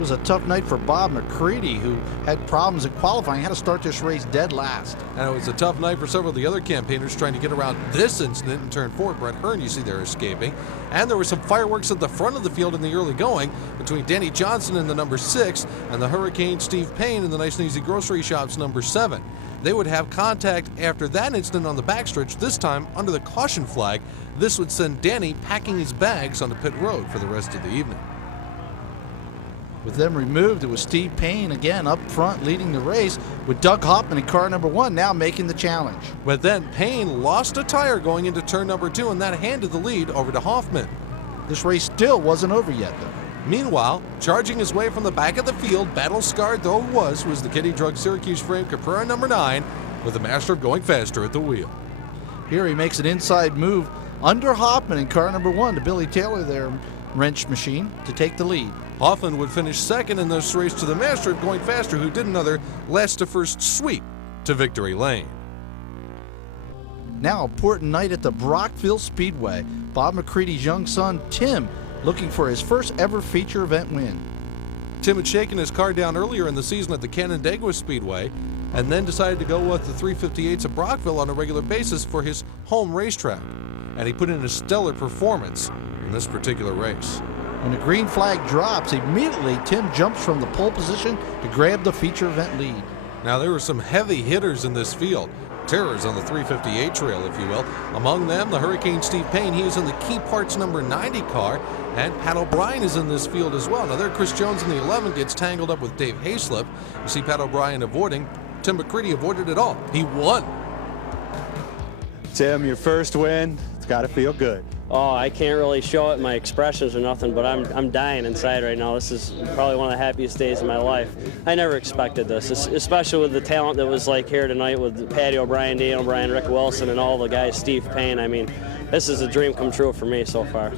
It was a tough night for Bob McCready, who had problems in qualifying, had to start this race dead last. And it was a tough night for several of the other campaigners trying to get around this incident in turn 4. Brett Hearn, you see there escaping. And there were some fireworks at the front of the field in the early going between Danny Johnson in the number 6 and the Hurricane Steve Payne in the Nice and Easy Grocery Shop's number 7. They would have contact after that incident on the backstretch, this time under the caution flag. This would send Danny packing his bags onto pit road for the rest of the evening. With them removed, it was Steve Payne again up front leading the race, with Doug Hoffman in car number 1 now making the challenge. But then Payne lost a tire going into turn number 2, and that handed the lead over to Hoffman. This race still wasn't over yet, though. Meanwhile, charging his way from the back of the field, battle-scarred though it was the Kitty Drug Syracuse frame Caprera number 9, with the master of going faster at the wheel. Here he makes an inside move under Hoffman in car number 1 to Billy Taylor, their wrench machine, to take the lead. Hoffman would finish second in this race to the master of going faster, who did another last-to-first sweep to victory lane. Now, important night at the Brockville Speedway. Bob McCready's young son, Tim, looking for his first ever feature event win. Tim had shaken his car down earlier in the season at the Canandaigua Speedway and then decided to go with the 358s of Brockville on a regular basis for his home racetrack. And he put in a stellar performance in this particular race. When the green flag drops, immediately Tim jumps from the pole position to grab the feature event lead. Now, there were some heavy hitters in this field. Terrors on the 358 trail, if you will. Among them, the Hurricane Steve Payne. He is in the Key Parts number 90 car, and Pat O'Brien is in this field as well. Now there, Chris Jones in the 11 gets tangled up with Dave Hayslip. You see Pat O'Brien avoiding. Tim McCready avoided it all. He won. Tim, your first win. It's got to feel good. Oh, I can't really show it in my expressions or nothing, but I'm dying inside right now. This is probably one of the happiest days of my life. I never expected this, especially with the talent that was like here tonight with Patty O'Brien, Dan O'Brien, Rick Wilson, and all the guys, Steve Payne. I mean, this is a dream come true for me so far.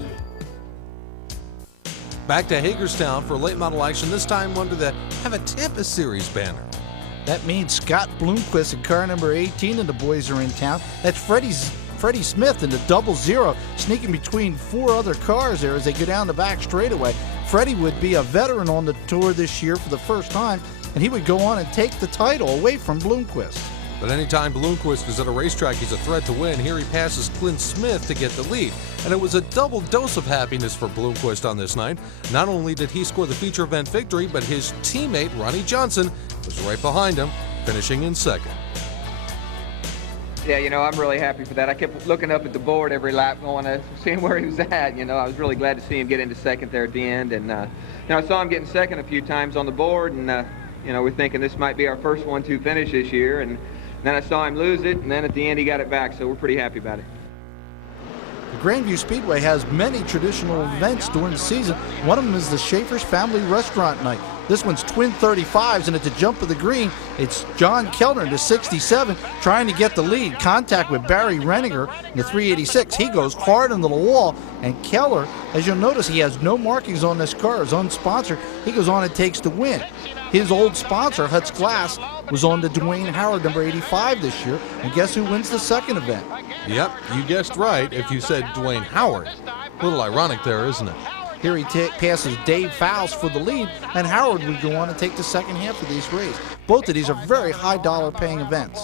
Back to Hagerstown for late model action, this time under the Have a Tampa Series banner. That means Scott Bloomquist in car number 18 and the boys are in town. That's Freddie Smith in the 00, sneaking between 4 other cars there as they go down the back straightaway. Freddie would be a veteran on the tour this year for the first time, and he would go on and take the title away from Bloomquist. But anytime Bloomquist is at a racetrack, he's a threat to win. Here he passes Clint Smith to get the lead. And it was a double dose of happiness for Bloomquist on this night. Not only did he score the feature event victory, but his teammate, Ronnie Johnson, was right behind him, finishing in second. Yeah, you know, I'm really happy for that. I kept looking up at the board every lap, going to seeing where he was at. You know, I was really glad to see him get into second there at the end. And, you know, I saw him getting second a few times on the board, and, you know, we're thinking this might be our first 1-2 finish this year. And then I saw him lose it, and then at the end he got it back, so we're pretty happy about it. The Grandview Speedway has many traditional events during the season. One of them is the Schaefer's Family Restaurant Night. This one's twin 35s, and at the jump of the green, it's John Kellner in the 67 trying to get the lead. Contact with Barry Renninger in the 386. He goes hard into the wall, and Keller, as you'll notice, he has no markings on this car. It's unsponsored. He goes on and takes the win. His old sponsor, Huts Glass, was on the Dwayne Howard number 85 this year, and guess who wins the second event? Yep, you guessed right if you said Dwayne Howard. A little ironic there, isn't it? Here he passes Dave Faust for the lead, and Howard would go on and take the second half of these races. Both of these are very high dollar paying events.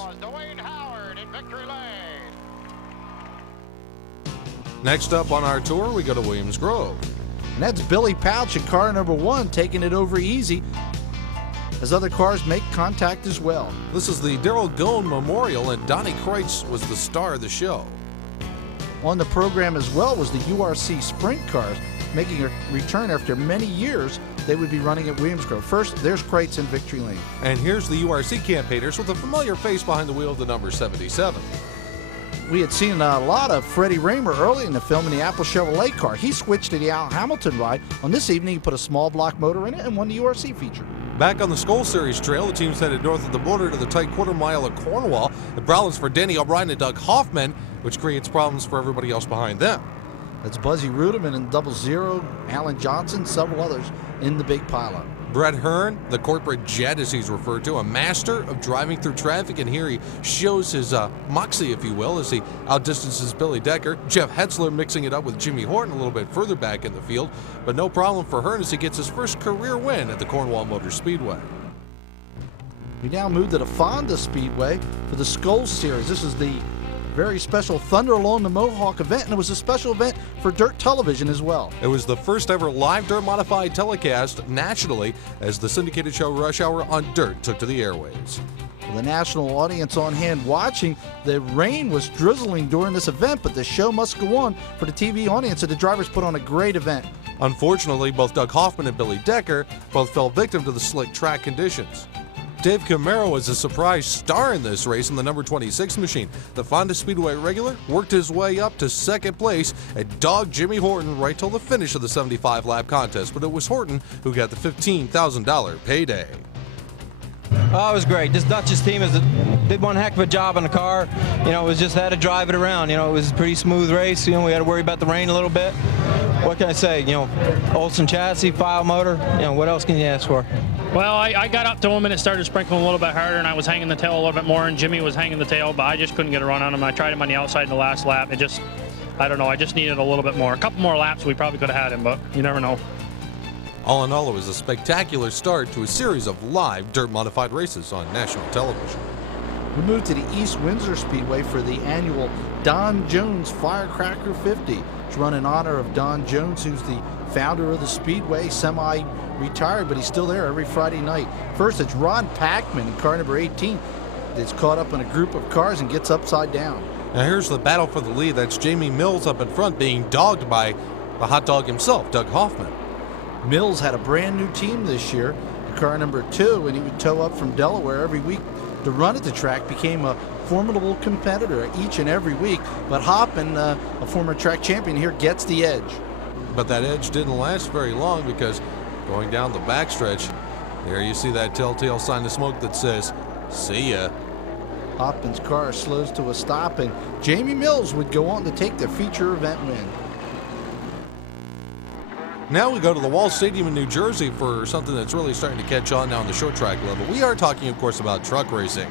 Next up on our tour, we go to Williams Grove. And that's Billy Pouch in car number 1, taking it over easy as other cars make contact as well. This is the Darrell Gone Memorial, and Donnie Kreitz was the star of the show. On the program as well was the URC Sprint cars, making a return after many years. They would be running at Williams Grove. First, there's Kreitz in victory lane. And here's the URC campaigners with a familiar face behind the wheel of the number 77. We had seen a lot of Freddie Raymer early in the film in the Apple Chevrolet car. He switched to the Al Hamilton ride. On this evening, he put a small block motor in it and won the URC feature. Back on the Skoll Series trail, the team's headed north of the border to the tight quarter mile of Cornwall. The problems for Danny O'Brien and Doug Hoffman, which creates problems for everybody else behind them. That's Buzzy Ruderman in 00, Alan Johnson, several others in the big pileup. Brett Hearn, the corporate jet as he's referred to, a master of driving through traffic, and here he shows his moxie, if you will, as he outdistances Billy Decker. Jeff Hetzler mixing it up with Jimmy Horton a little bit further back in the field, but no problem for Hearn as he gets his first career win at the Cornwall Motor Speedway. We now move to the Fonda Speedway for the Skulls Series. This is the very special Thunder Along the Mohawk event, and it was a special event for Dirt Television as well. It was the first ever live dirt modified telecast nationally as the syndicated show Rush Hour on Dirt took to the airwaves. With the national audience on hand watching, the rain was drizzling during this event, but the show must go on for the TV audience, and the drivers put on a great event. Unfortunately, both Doug Hoffman and Billy Decker both fell victim to the slick track conditions. Dave Camaro was a surprise star in this race in the number 26 machine. The Fonda Speedway regular worked his way up to second place and dogged Jimmy Horton right till the finish of the 75-lap contest, but it was Horton who got the $15,000 payday. Oh, it was great. This Dutchess team did one heck of a job on the car. You know, it was just had to drive it around. You know, it was a pretty smooth race. You know, we had to worry about the rain a little bit. What can I say? You know, Olson chassis, file motor. You know, what else can you ask for? Well, I got up to him and it started sprinkling a little bit harder, and I was hanging the tail a little bit more, and Jimmy was hanging the tail, but I just couldn't get a run on him. I tried him on the outside in the last lap. It just, I don't know, I just needed a little bit more. A couple more laps, we probably could have had him, but you never know. All in all, it was a spectacular start to a series of live dirt modified races on national television. We moved to the East Windsor Speedway for the annual Don Jones Firecracker 50. It's run in honor of Don Jones, who's the founder of the Speedway, semi-retired, but he's still there every Friday night. First, it's Ron Packman in car number 18 that's caught up in a group of cars and gets upside down. Now here's the battle for the lead. That's Jamie Mills up in front being dogged by the hot dog himself, Doug Hoffman. Mills had a brand new team this year, car number 2, and he would tow up from Delaware every week to run at the track, became a formidable competitor each and every week. But Hoffman, a former track champion here, gets the edge. But that edge didn't last very long because going down the backstretch, there you see that telltale sign of smoke that says, "See ya." Hoffman's car slows to a stop, and Jamie Mills would go on to take the feature event win. Now we go to the Wall Stadium in New Jersey for something that's really starting to catch on now on the short track level. We are talking, of course, about truck racing.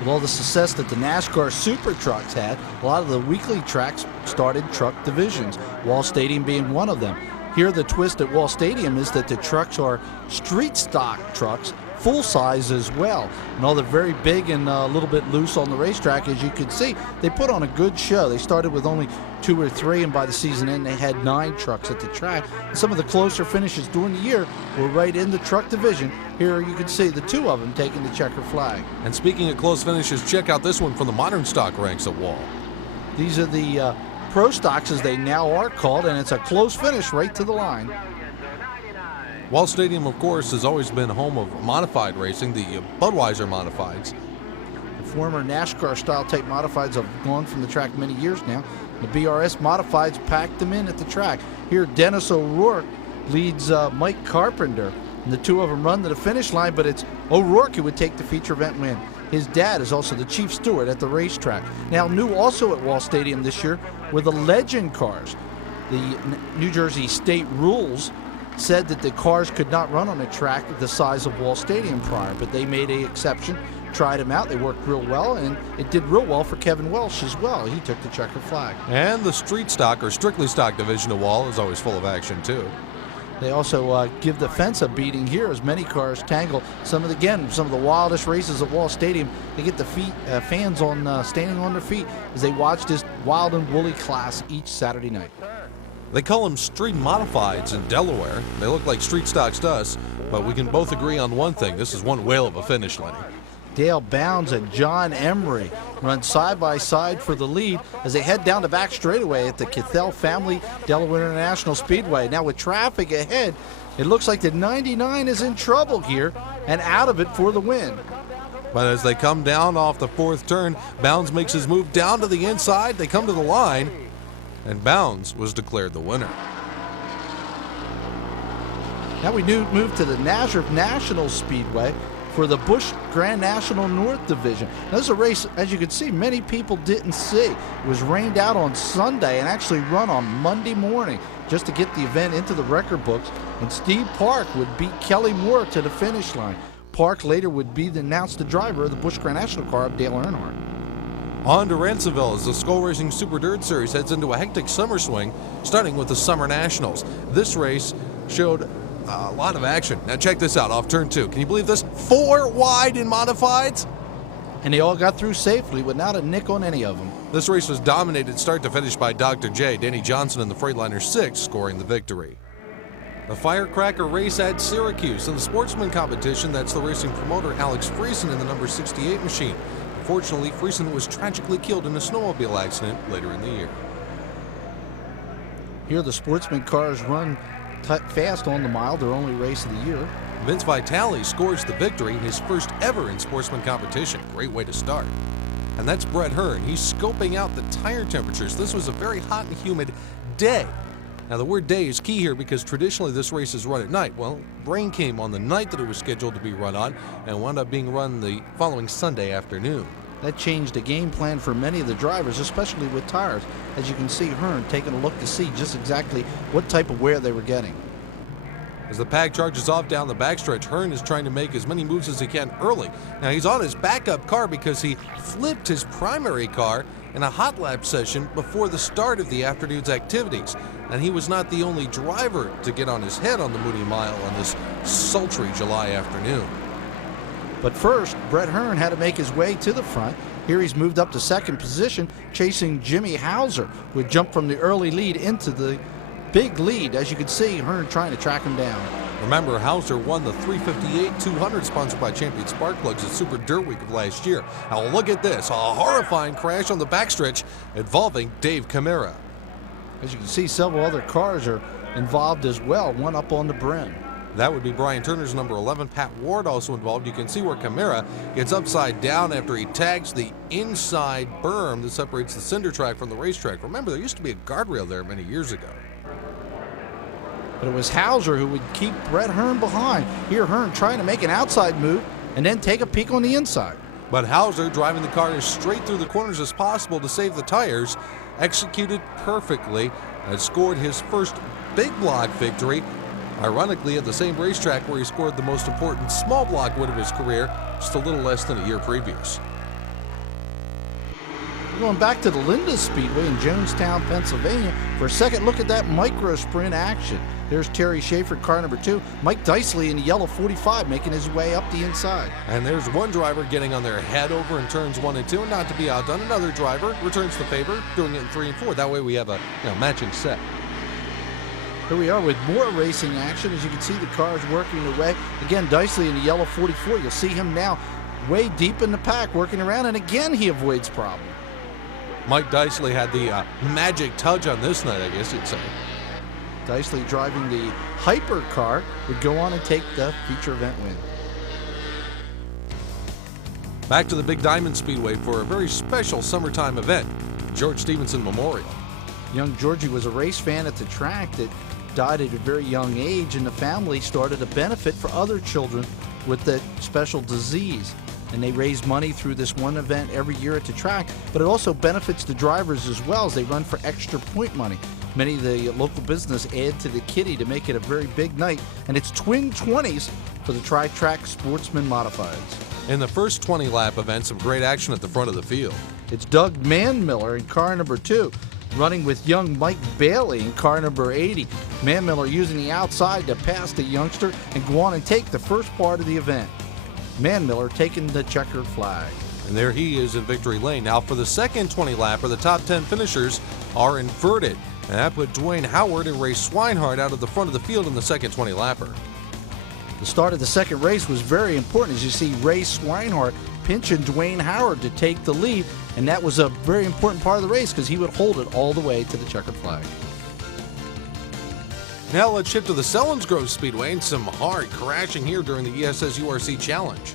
With all the success that the NASCAR Super Trucks had, a lot of the weekly tracks started truck divisions, Wall Stadium being one of them. Here, the twist at Wall Stadium is that the trucks are street stock trucks, full size as well. And all they're very big and a little bit loose on the racetrack, as you can see. They put on a good show. They started with only 2 or 3, and by the season end, they had 9 trucks at the track. And some of the closer finishes during the year were right in the truck division. Here you can see the 2 of them taking the checker flag. And speaking of close finishes, check out this one from the modern stock ranks at Wall. These are the Pro Stocks, as they now are called, and it's a close finish right to the line. Wall Stadium, of course, has always been home of modified racing, the Budweiser Modifieds. The former NASCAR-style type Modifieds have gone from the track many years now. The BRS Modifieds packed them in at the track. Here, Dennis O'Rourke leads Mike Carpenter, and the 2 of them run to the finish line, but it's O'Rourke who would take the feature event win. His dad is also the chief steward at the racetrack. Now, new also at Wall Stadium this year were the Legend cars. The New Jersey state rules said that the cars could not run on a track the size of Wall Stadium prior, but they made an exception, tried them out. They worked real well, and it did real well for Kevin Welsh as well. He took the checker flag. And the street stock or strictly stock division of Wall is always full of action too. They also give the fence a beating here as many cars tangle. Some of the wildest races at Wall Stadium. They get the fans on standing on their feet as they watch this wild and woolly class each Saturday night. They call them street modifieds in Delaware. They look like street stocks to us, but we can both agree on one thing. This is one whale of a finish, Lenny. Dale Bounds and John Emery run side by side for the lead as they head down the back straightaway at the Cathell Family Delaware International Speedway. Now with traffic ahead, it looks like the 99 is in trouble here and out of it for the win. But as they come down off the 4th turn, Bounds makes his move down to the inside. They come to the line, and Bounds was declared the winner. Now we move to the Nazareth National Speedway for the Busch Grand National North Division. Now, this is a race, as you can see, many people didn't see. It was rained out on Sunday and actually run on Monday morning. just to get the event into the record books, and Steve Park would beat Kelly Moore to the finish line. Park later would be announced the driver of the Busch Grand National car of Dale Earnhardt. On to Ransomville as the Skull Racing Super Dirt Series heads into a hectic summer swing, starting with the Summer Nationals. This race showed a lot of action. Now check this out off turn 2. Can you believe this? 4 wide in modifieds? And they all got through safely without a nick on any of them. This race was dominated start to finish by Dr. J. Danny Johnson in the Freightliner 6 scoring the victory. The Firecracker race at Syracuse. In the sportsman competition, that's the racing promoter Alex Friesen in the number 68 machine. Unfortunately, Friesen was tragically killed in a snowmobile accident later in the year. Here the sportsman cars run fast on the mile, their only race of the year. Vince Vitale scores the victory, his first ever in sportsman competition. Great way to start. And that's Brett Hearn. He's scoping out the tire temperatures. This was a very hot and humid day. Now the word day is key here because traditionally this race is run at night. Well, rain came on the night that it was scheduled to be run on and wound up being run the following Sunday afternoon. That changed the game plan for many of the drivers, especially with tires. As you can see, Hearn taking a look to see just exactly what type of wear they were getting. As the pack charges off down the backstretch, Hearn is trying to make as many moves as he can early. Now he's on his backup car because he flipped his primary car in a hot lap session before the start of the afternoon's activities. And he was not the only driver to get on his head on the Moody Mile on this sultry July afternoon. But first, Brett Hearn had to make his way to the front. Here he's moved up to second position, chasing Jimmy Hauser, who had jumped from the early lead into the big lead. As you can see, Hearn trying to track him down. Remember, Hauser won the 358-200 sponsored by Champion Spark Plugs at Super Dirt Week of last year. Now look at this, a horrifying crash on the backstretch involving Dave Camara. As you can see, several other cars are involved as well, one up on the brim. That would be Brian Turner's number 11. Pat Ward also involved. You can see where Camara gets upside down after he tags the inside berm that separates the cinder track from the racetrack. Remember, there used to be a guardrail there many years ago. But it was Hauser who would keep Brett Hearn behind. Here Hearn trying to make an outside move and then take a peek on the inside. But Hauser, driving the car as straight through the corners as possible to save the tires, executed perfectly and scored his first big block victory, ironically at the same racetrack where he scored the most important small block win of his career just a little less than a year previous. We're going back to the Linda Speedway in Jonestown, Pennsylvania for a second look at that micro sprint action. There's Terry Schaefer, car number 2. Mike Dicely in the yellow 45 making his way up the inside. And there's one driver getting on their head over in turns 1 and 2, and not to be outdone, another driver returns the favor, doing it in 3 and 4. That way we have a matching set. Here we are with more racing action. As you can see, the cars working their way. Again, Dicely in the yellow 44. You'll see him now way deep in the pack working around, and again he avoids problem. Mike Dicely had the magic touch on this night, I guess you'd say. Dicely driving the Hyper car would go on and take the feature event win. Back to the Big Diamond Speedway for a very special summertime event, George Stevenson Memorial. Young Georgie was a race fan at the track that died at a very young age, and the family started a benefit for other children with that special disease. And they raise money through this one event every year at the track, but it also benefits the drivers as well as they run for extra point money. Many of the local business add to the kitty to make it a very big night, and it's twin 20s for the Tri-Track Sportsman Modifieds. In the first 20-lap event, some great action at the front of the field. It's Doug Manmiller in car number 2, running with young Mike Bailey in car number 80. Manmiller using the outside to pass the youngster and go on and take the first part of the event. Manmiller taking the checkered flag. And there he is in victory lane. Now for the second 20-lapper, the top 10 finishers are inverted. And that put Dwayne Howard and Ray Swinehart out of the front of the field in the second 20-lapper. The start of the second race was very important, as you see Ray Swinehart pinching Dwayne Howard to take the lead, and that was a very important part of the race because he would hold it all the way to the checkered flag. Now let's shift to the Selinsgrove Speedway and some hard crashing here during the ESS URC Challenge.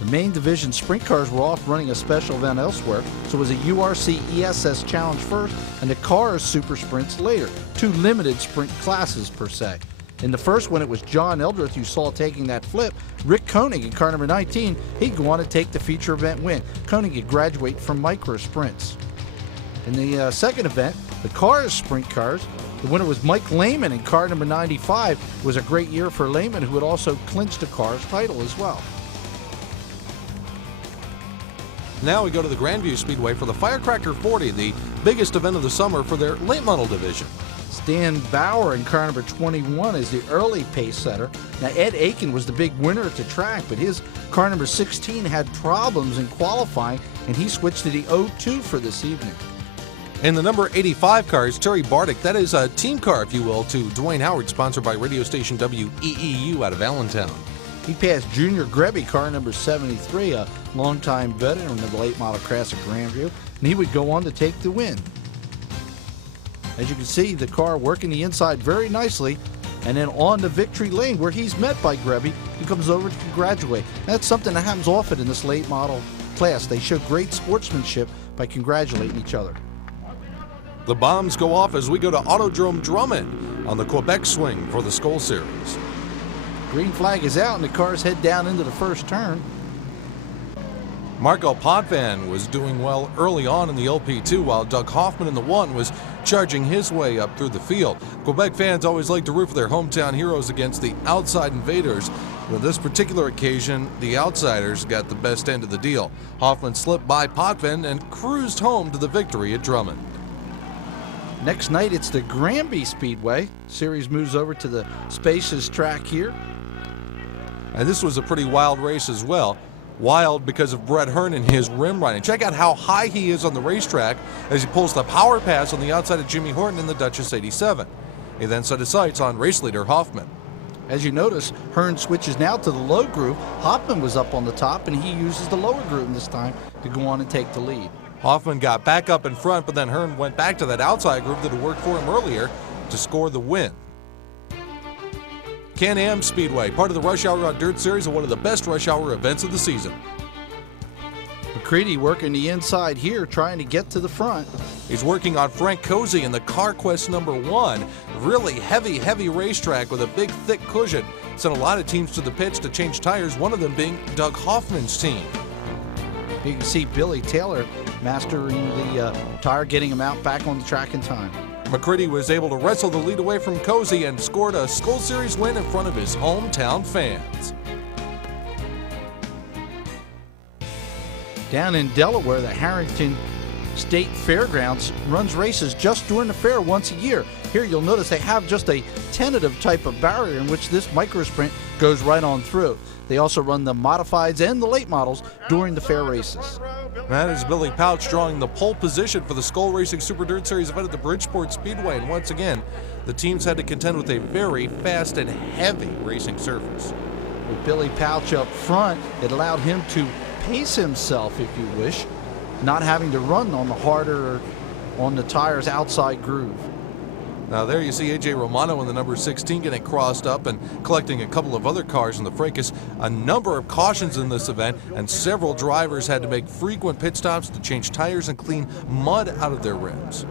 The main division sprint cars were off running a special event elsewhere, so it was a URC ESS Challenge first and the Cars Super Sprints later, 2 limited sprint classes per se. In the first one, it was John Eldrith you saw taking that flip. Rick Koenig in car number 19, he'd go on to take the feature event win. Koenig would graduate from micro sprints. In the second event, the Cars Sprint cars, The winner was Mike Lehman in car number 95. It was a great year for Lehman, who had also clinched the car's title as well. Now we go to the Grandview Speedway for the Firecracker 40, the biggest event of the summer for their late model division. Stan Bauer in car number 21 is the early pace setter. Now, Ed Aiken was the big winner at the track, but his car number 16 had problems in qualifying, and he switched to the 02 for this evening. In the number 85 car is Terry Bardick. That is a team car, if you will, to Dwayne Howard, sponsored by radio station WEEU out of Allentown. He passed Junior Grebby, car number 73, a longtime veteran of the late model class at Grandview, and he would go on to take the win. As you can see, the car working the inside very nicely, and then on the victory lane where he's met by Grebby, he comes over to congratulate. That's something that happens often in this late model class. They show great sportsmanship by congratulating each other. The bombs go off as we go to Autodrome Drummond on the Quebec swing for the Skull Series. Green flag is out and the cars head down into the first turn. Marco Potvin was doing well early on in the LP2, while Doug Hoffman in the 1 was charging his way up through the field. Quebec fans always like to root for their hometown heroes against the outside invaders. But on this particular occasion, the outsiders got the best end of the deal. Hoffman slipped by Potvin and cruised home to the victory at Drummond. Next night, it's the Granby Speedway. Series moves over to the Spaces track here. And this was a pretty wild race as well. Wild because of Brett Hearn and his rim riding. Check out how high he is on the racetrack as he pulls the power pass on the outside of Jimmy Horton in the Duchess 87. He then set his sights on race leader Hoffman. As you notice, Hearn switches now to the low groove. Hoffman was up on the top, and he uses the lower groove this time to go on and take the lead. Hoffman got back up in front, but then Hearn went back to that outside groove that had worked for him earlier to score the win. Can-Am Speedway, part of the Rush Hour on Dirt Series and one of the best Rush Hour events of the season. McCready working the inside here, trying to get to the front. He's working on Frank Cozy in the CarQuest number 1. Really heavy racetrack with a big, thick cushion. Sent a lot of teams to the pits to change tires, one of them being Doug Hoffman's team. You can see Billy Taylor mastering the tire, getting him out back on the track in time. McCready was able to wrestle the lead away from Cozy and scored a Skull Series win in front of his hometown fans. Down in Delaware, the Harrington State Fairgrounds runs races just during the fair once a year. Here you'll notice they have just a tentative type of barrier in which this micro sprint goes right on through. They also run the modifieds and the late models during the fair races. That is Billy Pouch drawing the pole position for the Skull Racing Super Dirt Series event at the Bridgeport Speedway. And once again, the teams had to contend with a very fast and heavy racing surface. With Billy Pouch up front, it allowed him to pace himself, if you wish, not having to run on the harder, on the tires outside groove. Now there you see A.J. Romano in the number 16 getting crossed up and collecting a couple of other cars in the fracas. A number of cautions in this event, and several drivers had to make frequent pit stops to change tires and clean mud out of their rims.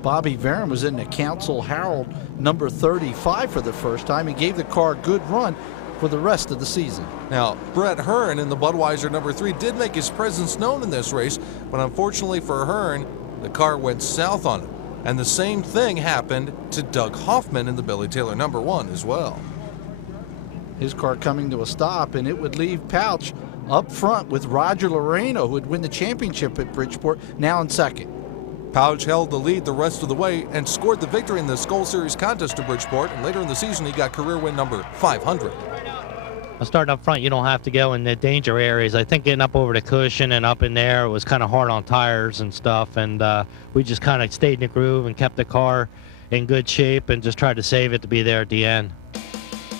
Bobby Varon was in the Council Harold number 35 for the first time. He gave the car a good run for the rest of the season. Now, Brett Hearn in the Budweiser number 3 did make his presence known in this race, but unfortunately for Hearn, the car went south on him. And the same thing happened to Doug Hoffman in the Billy Taylor number 1 as well. His car coming to a stop, and it would leave Pouch up front with Roger Loreno, who would win the championship at Bridgeport, now in second. Pouch held the lead the rest of the way and scored the victory in the Skull Series contest to Bridgeport, and later in the season he got career win number 500. Starting up front, you don't have to go in the danger areas. I think getting up over the cushion and up in there was kind of hard on tires and stuff, and we just kind of stayed in the groove and kept the car in good shape and just tried to save it to be there at the end.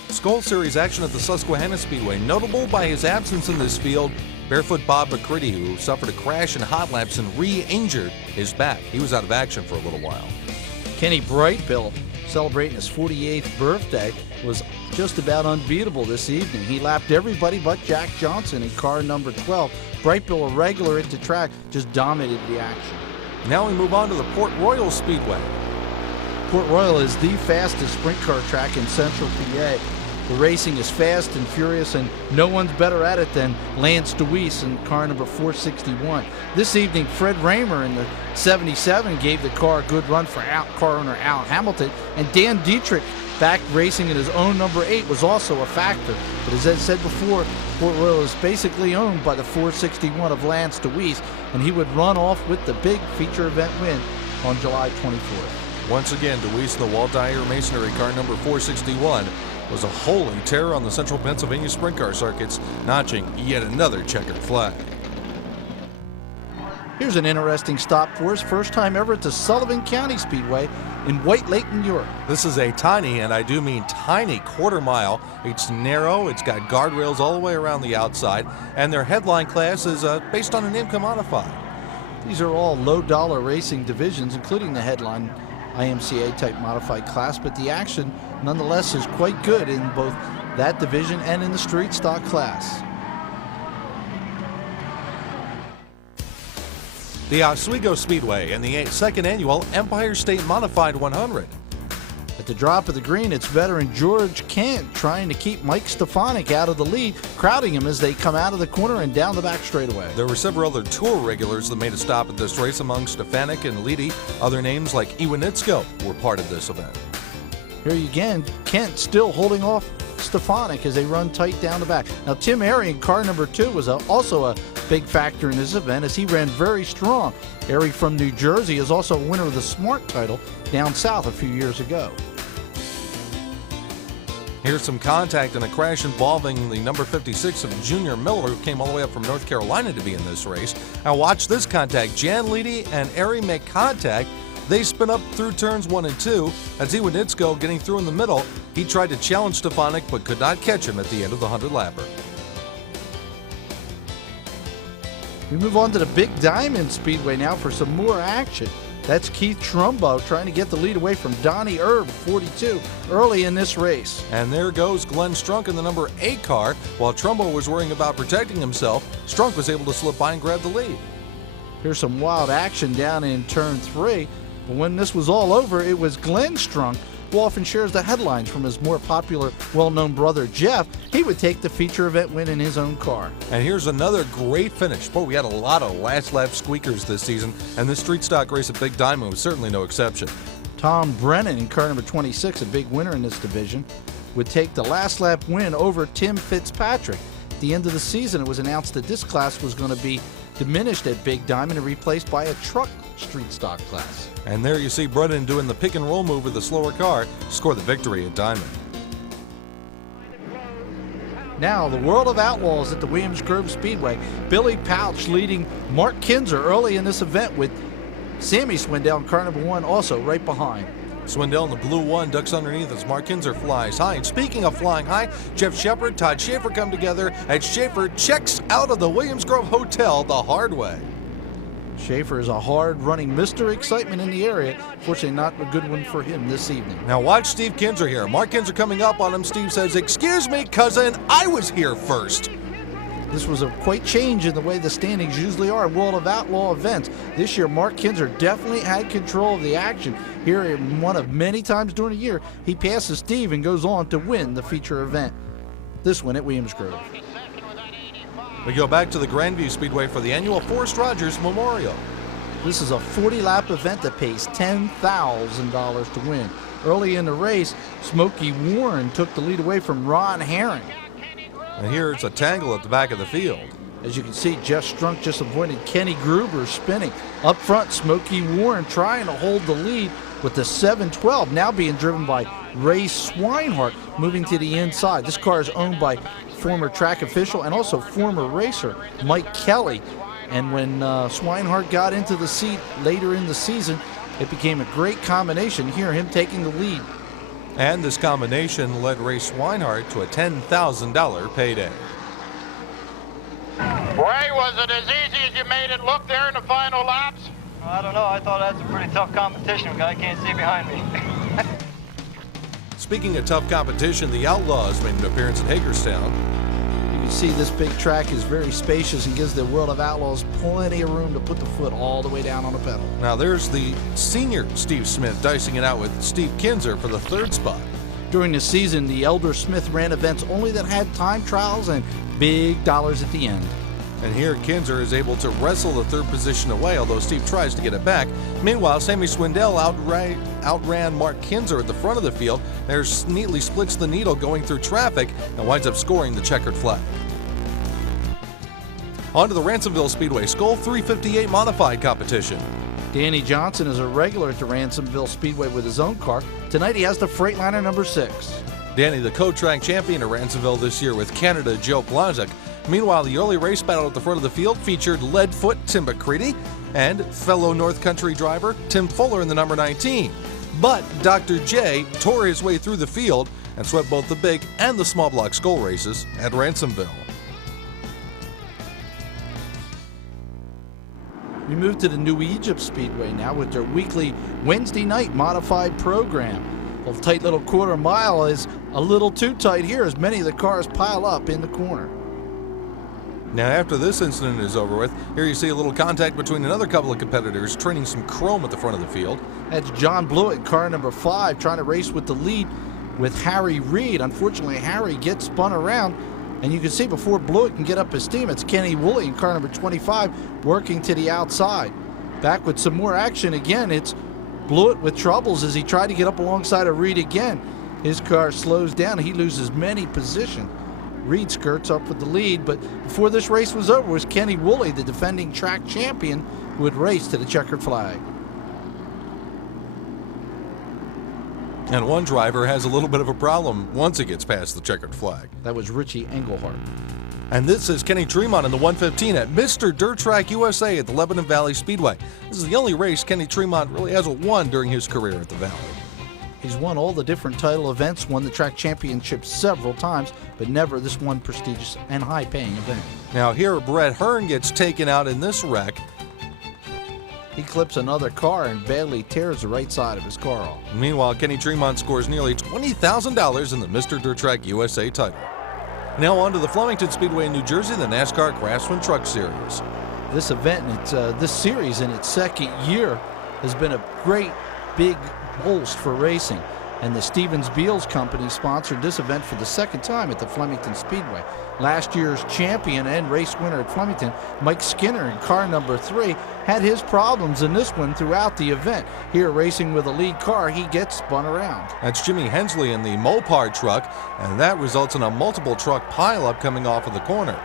Skull Series action at the Susquehanna Speedway. Notable by his absence in this field, Barefoot Bob McCready, who suffered a crash in hot laps and re-injured his back. He was out of action for a little while. Kenny Brightbill, celebrating his 48th birthday, was just about unbeatable this evening. He lapped everybody but Jack Johnson in car number 12. Brightbill, a regular at the track, just dominated the action. Now we move on to the Port Royal Speedway. Port Royal is the fastest sprint car track in central PA. The racing is fast and furious, and no one's better at it than Lance Deweese in car number 461. This evening, Fred Raymer in the 77 gave the car a good run for car owner Al Hamilton, and Dan Dietrich, back racing in his own number 8, was also a factor. But as Ed said before, Port Royal is basically owned by the 461 of Lance Deweese, and he would run off with the big feature event win on July 24th. Once again, Deweese in the Walt Dyer Masonry car number 461 was a holy terror on the Central Pennsylvania sprint car circuits, notching yet another checkered flag. Here's an interesting stop for us. First time ever at the Sullivan County Speedway in White Lake, New York. This is a tiny, and I do mean tiny, quarter mile. It's narrow, it's got guardrails all the way around the outside, and their headline class is based on an IMCA modified. These are all low-dollar racing divisions, including the headline IMCA-type modified class, but the action nonetheless is quite good in both that division and in the street stock class. The Oswego Speedway and the second annual Empire State Modified 100. At the drop of the green, it's veteran George Kent trying to keep Mike Stefanik out of the lead, crowding him as they come out of the corner and down the back straightaway. There were several other tour regulars that made a stop at this race among Stefanik and Leedy. Other names like Iwanitsko were part of this event. Here again, Kent still holding off Stefanik as they run tight down the back. Now, Tim Airy in car number 2 was also a big factor in this event as he ran very strong. Airy from New Jersey is also a winner of the Smart title down south a few years ago. Here's some contact in a crash involving the number 56 of Junior Miller, who came all the way up from North Carolina to be in this race. Now watch this contact. Jan Leedy and Airy make contact. They spin up through turns 1 and 2. As Iwanitsko getting through in the middle, he tried to challenge Stefanik but could not catch him at the end of the 100-lapper. We move on to the Big Diamond Speedway now for some more action. That's Keith Trumbo trying to get the lead away from Donnie Erb, 42, early in this race. And there goes Glenn Strunk in the number 8 car. While Trumbo was worrying about protecting himself, Strunk was able to slip by and grab the lead. Here's some wild action down in turn 3. But when this was all over, it was Glenn Strunk, who often shares the headlines from his more popular, well-known brother Jeff. He would take the feature event win in his own car. And here's another great finish. Boy, we had a lot of last lap squeakers this season, and this street stock race at Big Diamond was certainly no exception. Tom Brennan in car number 26, a big winner in this division, would take the last lap win over Tim Fitzpatrick. At the end of the season, it was announced that this class was going to be diminished at Big Diamond and replaced by a truck street stock class. And there you see Brennan doing the pick and roll move with the slower car to score the victory at Diamond. Now, the World of Outlaws at the Williams Grove Speedway. Billy Pouch leading Mark Kinzer early in this event with Sammy Swindell in car number 1 also right behind. Swindell in the blue 1 ducks underneath as Mark Kinzer flies high. And speaking of flying high, Jeff Shepard, Todd Schaefer come together as Schaefer checks out of the Williams Grove Hotel the hard way. Schaefer is a hard-running Mr. Excitement in the area. Fortunately, not a good one for him this evening. Now watch Steve Kinzer here. Mark Kinzer coming up on him. Steve says, "Excuse me, cousin, I was here first." This was a quite change in the way the standings usually are in World of Outlaw events. This year, Mark Kinzer definitely had control of the action. Here, in one of many times during the year, he passes Steve and goes on to win the feature event. This one at Williams Grove. We go back to the Grandview Speedway for the annual Forrest Rogers Memorial. This is a 40-lap event that pays $10,000 to win. Early in the race, Smokey Warren took the lead away from Ron Herring. And here it's a tangle at the back of the field. As you can see, Jeff Strunk just avoided Kenny Gruber spinning. Up front, Smokey Warren trying to hold the lead with the 712 now being driven by Ray Swinehart moving to the inside. This car is owned by former track official and also former racer Mike Kelly. And when Swinehart got into the seat later in the season, it became a great combination. Here, him taking the lead. And this combination led Ray Swinehart to a $10,000 payday. Ray, was it as easy as you made it look there in the final laps? I don't know. I thought that's a pretty tough competition. Guy can't see behind me. Speaking of tough competition, the Outlaws made an appearance at Hagerstown. You can see this big track is very spacious and gives the World of Outlaws plenty of room to put the foot all the way down on the pedal. Now there's the senior Steve Smith dicing it out with Steve Kinzer for the 3rd spot. During the season, the Elder Smith ran events only that had time trials and big dollars at the end. And here, Kinzer is able to wrestle the third position away, although Steve tries to get it back. Meanwhile, Sammy Swindell outran Mark Kinzer at the front of the field. There's neatly splits the needle going through traffic and winds up scoring the checkered flag. On to the Ransomville Speedway Skull 358 Modified competition. Danny Johnson is a regular at the Ransomville Speedway with his own car. Tonight he has the Freightliner number 6. Danny, the co-track champion at Ransomville this year with Canada Joe Blazek. Meanwhile, the early race battle at the front of the field featured Leadfoot Tim McCready and fellow North Country driver Tim Fuller in the number 19. But Dr. J tore his way through the field and swept both the big and the small block Skull races at Ransomville. We move to the New Egypt Speedway now with their weekly Wednesday night modified program. Well, the tight little quarter mile is a little too tight here as many of the cars pile up in the corner. Now, after this incident is over with, here you see a little contact between another couple of competitors training some chrome at the front of the field. That's John Blewett, car number 5, trying to race with the lead with Harry Reid. Unfortunately, Harry gets spun around, and you can see before Blewett can get up his steam, it's Kenny Woolley in car number 25 working to the outside. Back with some more action again, it's Blewett with troubles as he tried to get up alongside of Reid again. His car slows down, he loses many positions. Reid skirts up with the lead, but before this race was over was Kenny Woolley, the defending track champion, who had raced to the checkered flag. And one driver has a little bit of a problem once he gets past the checkered flag. That was Richie Engelhardt. And this is Kenny Tremont in the 115 at Mr. Dirt Track USA at the Lebanon Valley Speedway. This is the only race Kenny Tremont really hasn't won during his career at the Valley. He's won all the different title events, won the track championship several times, but never this one prestigious and high-paying event. Now here, Brett Hearn gets taken out in this wreck. He clips another car and badly tears the right side of his car off. Meanwhile, Kenny Tremont scores nearly $20,000 in the Mr. Dirt Track USA title. Now on to the Flemington Speedway in New Jersey, the NASCAR Craftsman Truck Series. This event, this series in its second year, has been a great big boost for racing, and the Stevens Beals Company sponsored this event for the second time at the Flemington Speedway. Last year's champion and race winner at Flemington, Mike Skinner in car number 3, had his problems in this one throughout the event. Here racing with a lead car, he gets spun around. That's Jimmy Hensley in the Mopar truck, and that results in a multiple truck pileup coming off of the corner.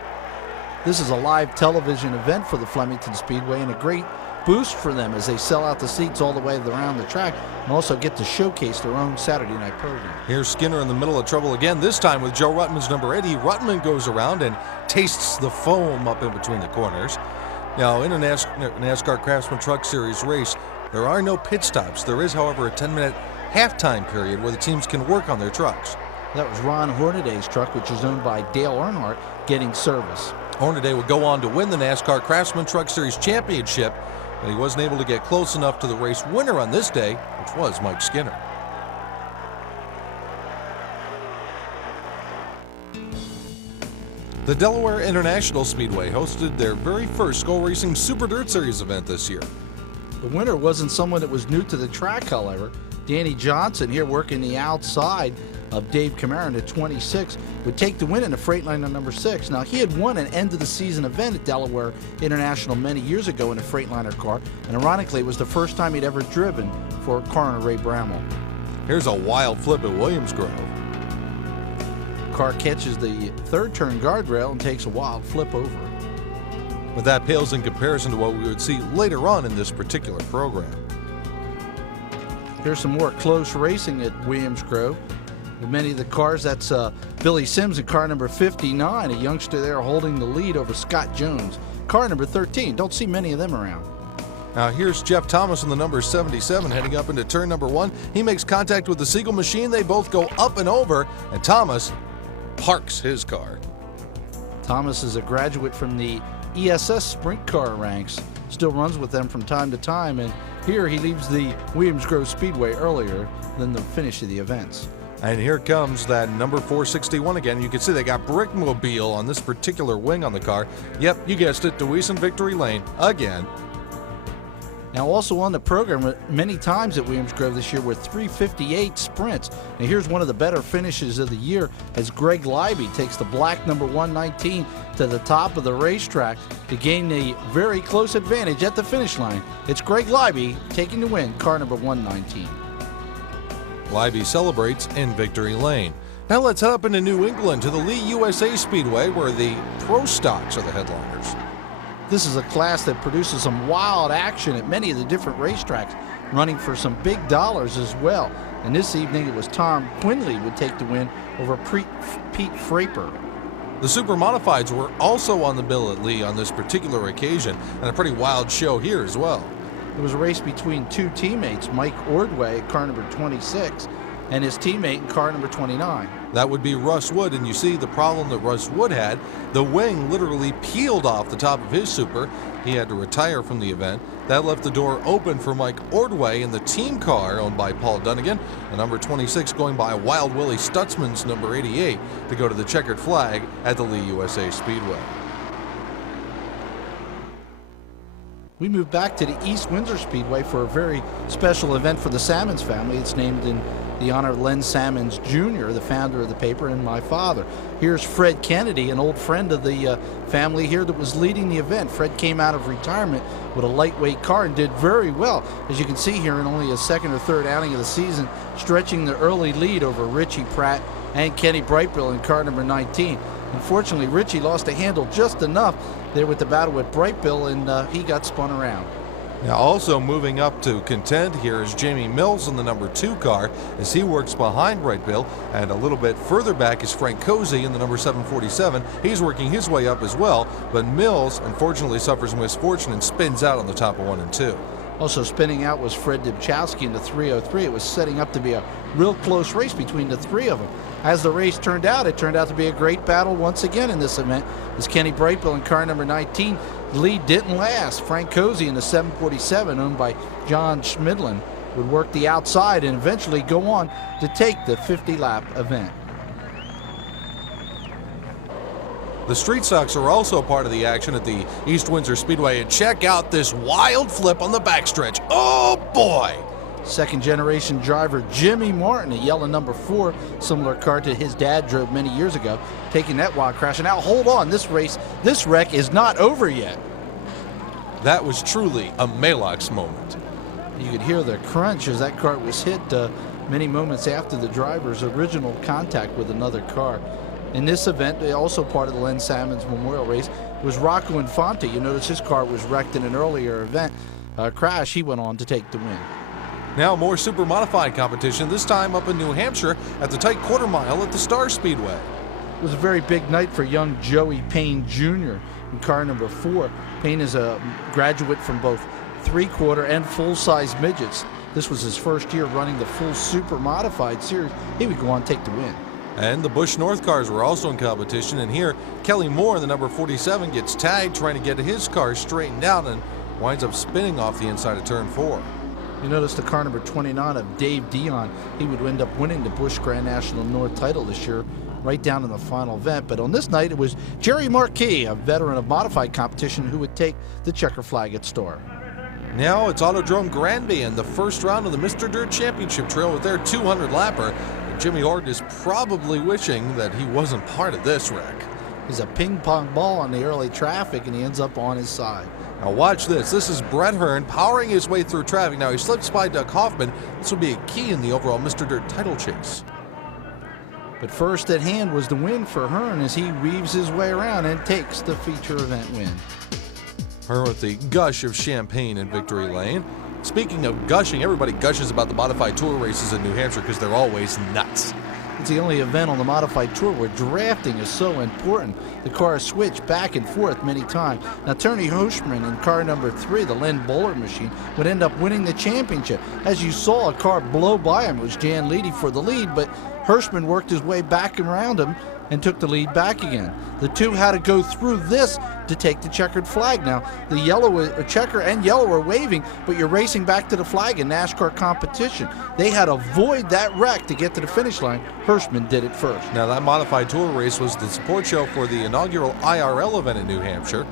This is a live television event for the Flemington Speedway and a great boost for them as they sell out the seats all the way around the track and also get to showcase their own Saturday night program. Here's Skinner in the middle of trouble again, this time with Joe Ruttman's number 80. Ruttman goes around and tastes the foam up in between the corners. Now, in a NASCAR Craftsman Truck Series race, there are no pit stops. There is, however, a 10-minute halftime period where the teams can work on their trucks. That was Ron Hornaday's truck, which is owned by Dale Earnhardt, getting service. Hornaday would go on to win the NASCAR Craftsman Truck Series championship, but he wasn't able to get close enough to the race winner on this day, which was Mike Skinner. The Delaware International Speedway hosted their very first Skull Racing Super Dirt Series event this year. The winner wasn't someone that was new to the track, however. Danny Johnson, here working the outside of Dave Cameron at 26, would take the win in the Freightliner number 6. Now, he had won an end-of-the-season event at Delaware International many years ago in a Freightliner car, and ironically, it was the first time he'd ever driven for coroner Ray Bramwell. Here's a wild flip at Williams Grove. Car catches the third turn guardrail and takes a wild flip over it. But that pales in comparison to what we would see later on in this particular program. Here's some more close racing at Williams Grove. With many of the cars, that's Billy Sims in car number 59, a youngster there holding the lead over Scott Jones. Car number 13, don't see many of them around. Now here's Jeff Thomas in the number 77 heading up into turn number 1. He makes contact with the Siegel machine. They both go up and over, and Thomas parks his car. Thomas is a graduate from the ESS sprint car ranks, still runs with them from time to time, and here he leaves the Williams Grove Speedway earlier than the finish of the events. And here comes that number 461 again. You can see they got Brickmobile on this particular wing on the car. Yep, you guessed it, DeWeese in Victory Lane again. Now, also on the program many times at Williams Grove this year were 3:58 sprints. Now, here's one of the better finishes of the year as Greg Leiby takes the black number 119 to the top of the racetrack to gain a very close advantage at the finish line. It's Greg Leiby taking the win, car number 119. Leiby celebrates in victory lane. Now let's head up into New England to the Lee USA Speedway, where the Pro Stocks are the headliners. This is a class that produces some wild action at many of the different racetracks, running for some big dollars as well. And this evening it was Tom Quinley would take the win over Pete Fraper. The Super Modifieds were also on the bill at Lee on this particular occasion, and a pretty wild show here as well. It was a race between two teammates, Mike Ordway at car number 26 and his teammate in car number 29. That would be Russ Wood, and you see the problem that Russ Wood had. The wing literally peeled off the top of his Super. He had to retire from the event. That left the door open for Mike Ordway in the team car owned by Paul Dunnigan, and number 26 going by Wild Willie Stutzman's number 88 to go to the checkered flag at the Lee USA Speedway. We move back to the East Windsor Speedway for a very special event for the Salmons family. It's named in the honor of Len Salmons Jr., the founder of the paper, and my father. Here's Fred Kennedy, an old friend of the family here that was leading the event. Fred came out of retirement with a lightweight car and did very well, as you can see here in only his second or third outing of the season, stretching the early lead over Richie Pratt and Kenny Brightbill in car number 19. Unfortunately, Richie lost a handle just enough there with the battle with Brightbill, and he got spun around. Now also moving up to contend here is Jamie Mills in the number 2 car as he works behind Brightbill, and a little bit further back is Frank Cozy in the number 747. He's working his way up as well, but Mills unfortunately suffers misfortune and spins out on the top of 1 and 2. Also spinning out was Fred Dubchowski in the 303. It was setting up to be a real close race between the three of them. As the race turned out, it turned out to be a great battle once again in this event, as Kenny Brightbill in car number 19. The lead didn't last. Frank Cozy in the 747, owned by John Schmidlin, would work the outside and eventually go on to take the 50-lap event. The Street Stocks are also part of the action at the East Windsor Speedway, and check out this wild flip on the backstretch. Oh boy! Second generation driver Jimmy Martin, a yellow number 4, similar car to his dad drove many years ago, taking that while crashing. Now hold on, this wreck is not over yet. That was truly a Maalox moment. You could hear the crunch as that car was hit many moments after the driver's original contact with another car. In this event, also part of the Len Salmons Memorial Race, was Rocco Infante. You notice his car was wrecked in an earlier event crash. He went on to take the win. Now more super modified competition, this time up in New Hampshire at the tight quarter mile at the Star Speedway. It was a very big night for young Joey Payne Jr. in car number 4. Payne is a graduate from both 3/4 and full-size midgets. This was his first year running the full super modified series. He would go on to take the win. And the Busch North cars were also in competition, and here Kelly Moore, the number 47, gets tagged trying to get his car straightened out and winds up spinning off the inside of turn 4. You notice the car number 29 of Dave Dion. He would end up winning the Busch Grand National North title this year, right down in the final event. But on this night, it was Jerry Marquis, a veteran of modified competition, who would take the checker flag at Star. Now it's Autodrome Granby in the first round of the Mr. Dirt Championship Trail with their 200-lapper. Jimmy Horton is probably wishing that he wasn't part of this wreck. He's a ping-pong ball on the early traffic, and he ends up on his side. Now watch this. This is Brett Hearn powering his way through traffic. Now he slips by Doug Hoffman. This will be a key in the overall Mr. Dirt title chase. But first at hand was the win for Hearn as he weaves his way around and takes the feature event win. Hearn with the gush of champagne in victory lane. Speaking of gushing, everybody gushes about the modified tour races in New Hampshire because they're always nuts. It's the only event on the modified tour where drafting is so important. The cars switch back and forth many times. Now, Tony Hoshman in car number 3, the Len Bowler machine, would end up winning the championship. As you saw, a car blow by him. It was Jan Leedy for the lead, but Hirschman worked his way back around him and took the lead back again. The two had to go through this to take the checkered flag. Now, the checker and yellow are waving, but you're racing back to the flag in NASCAR competition. They had to avoid that wreck to get to the finish line. Hirschman did it first. Now, that modified tour race was the support show for the inaugural IRL event in New Hampshire.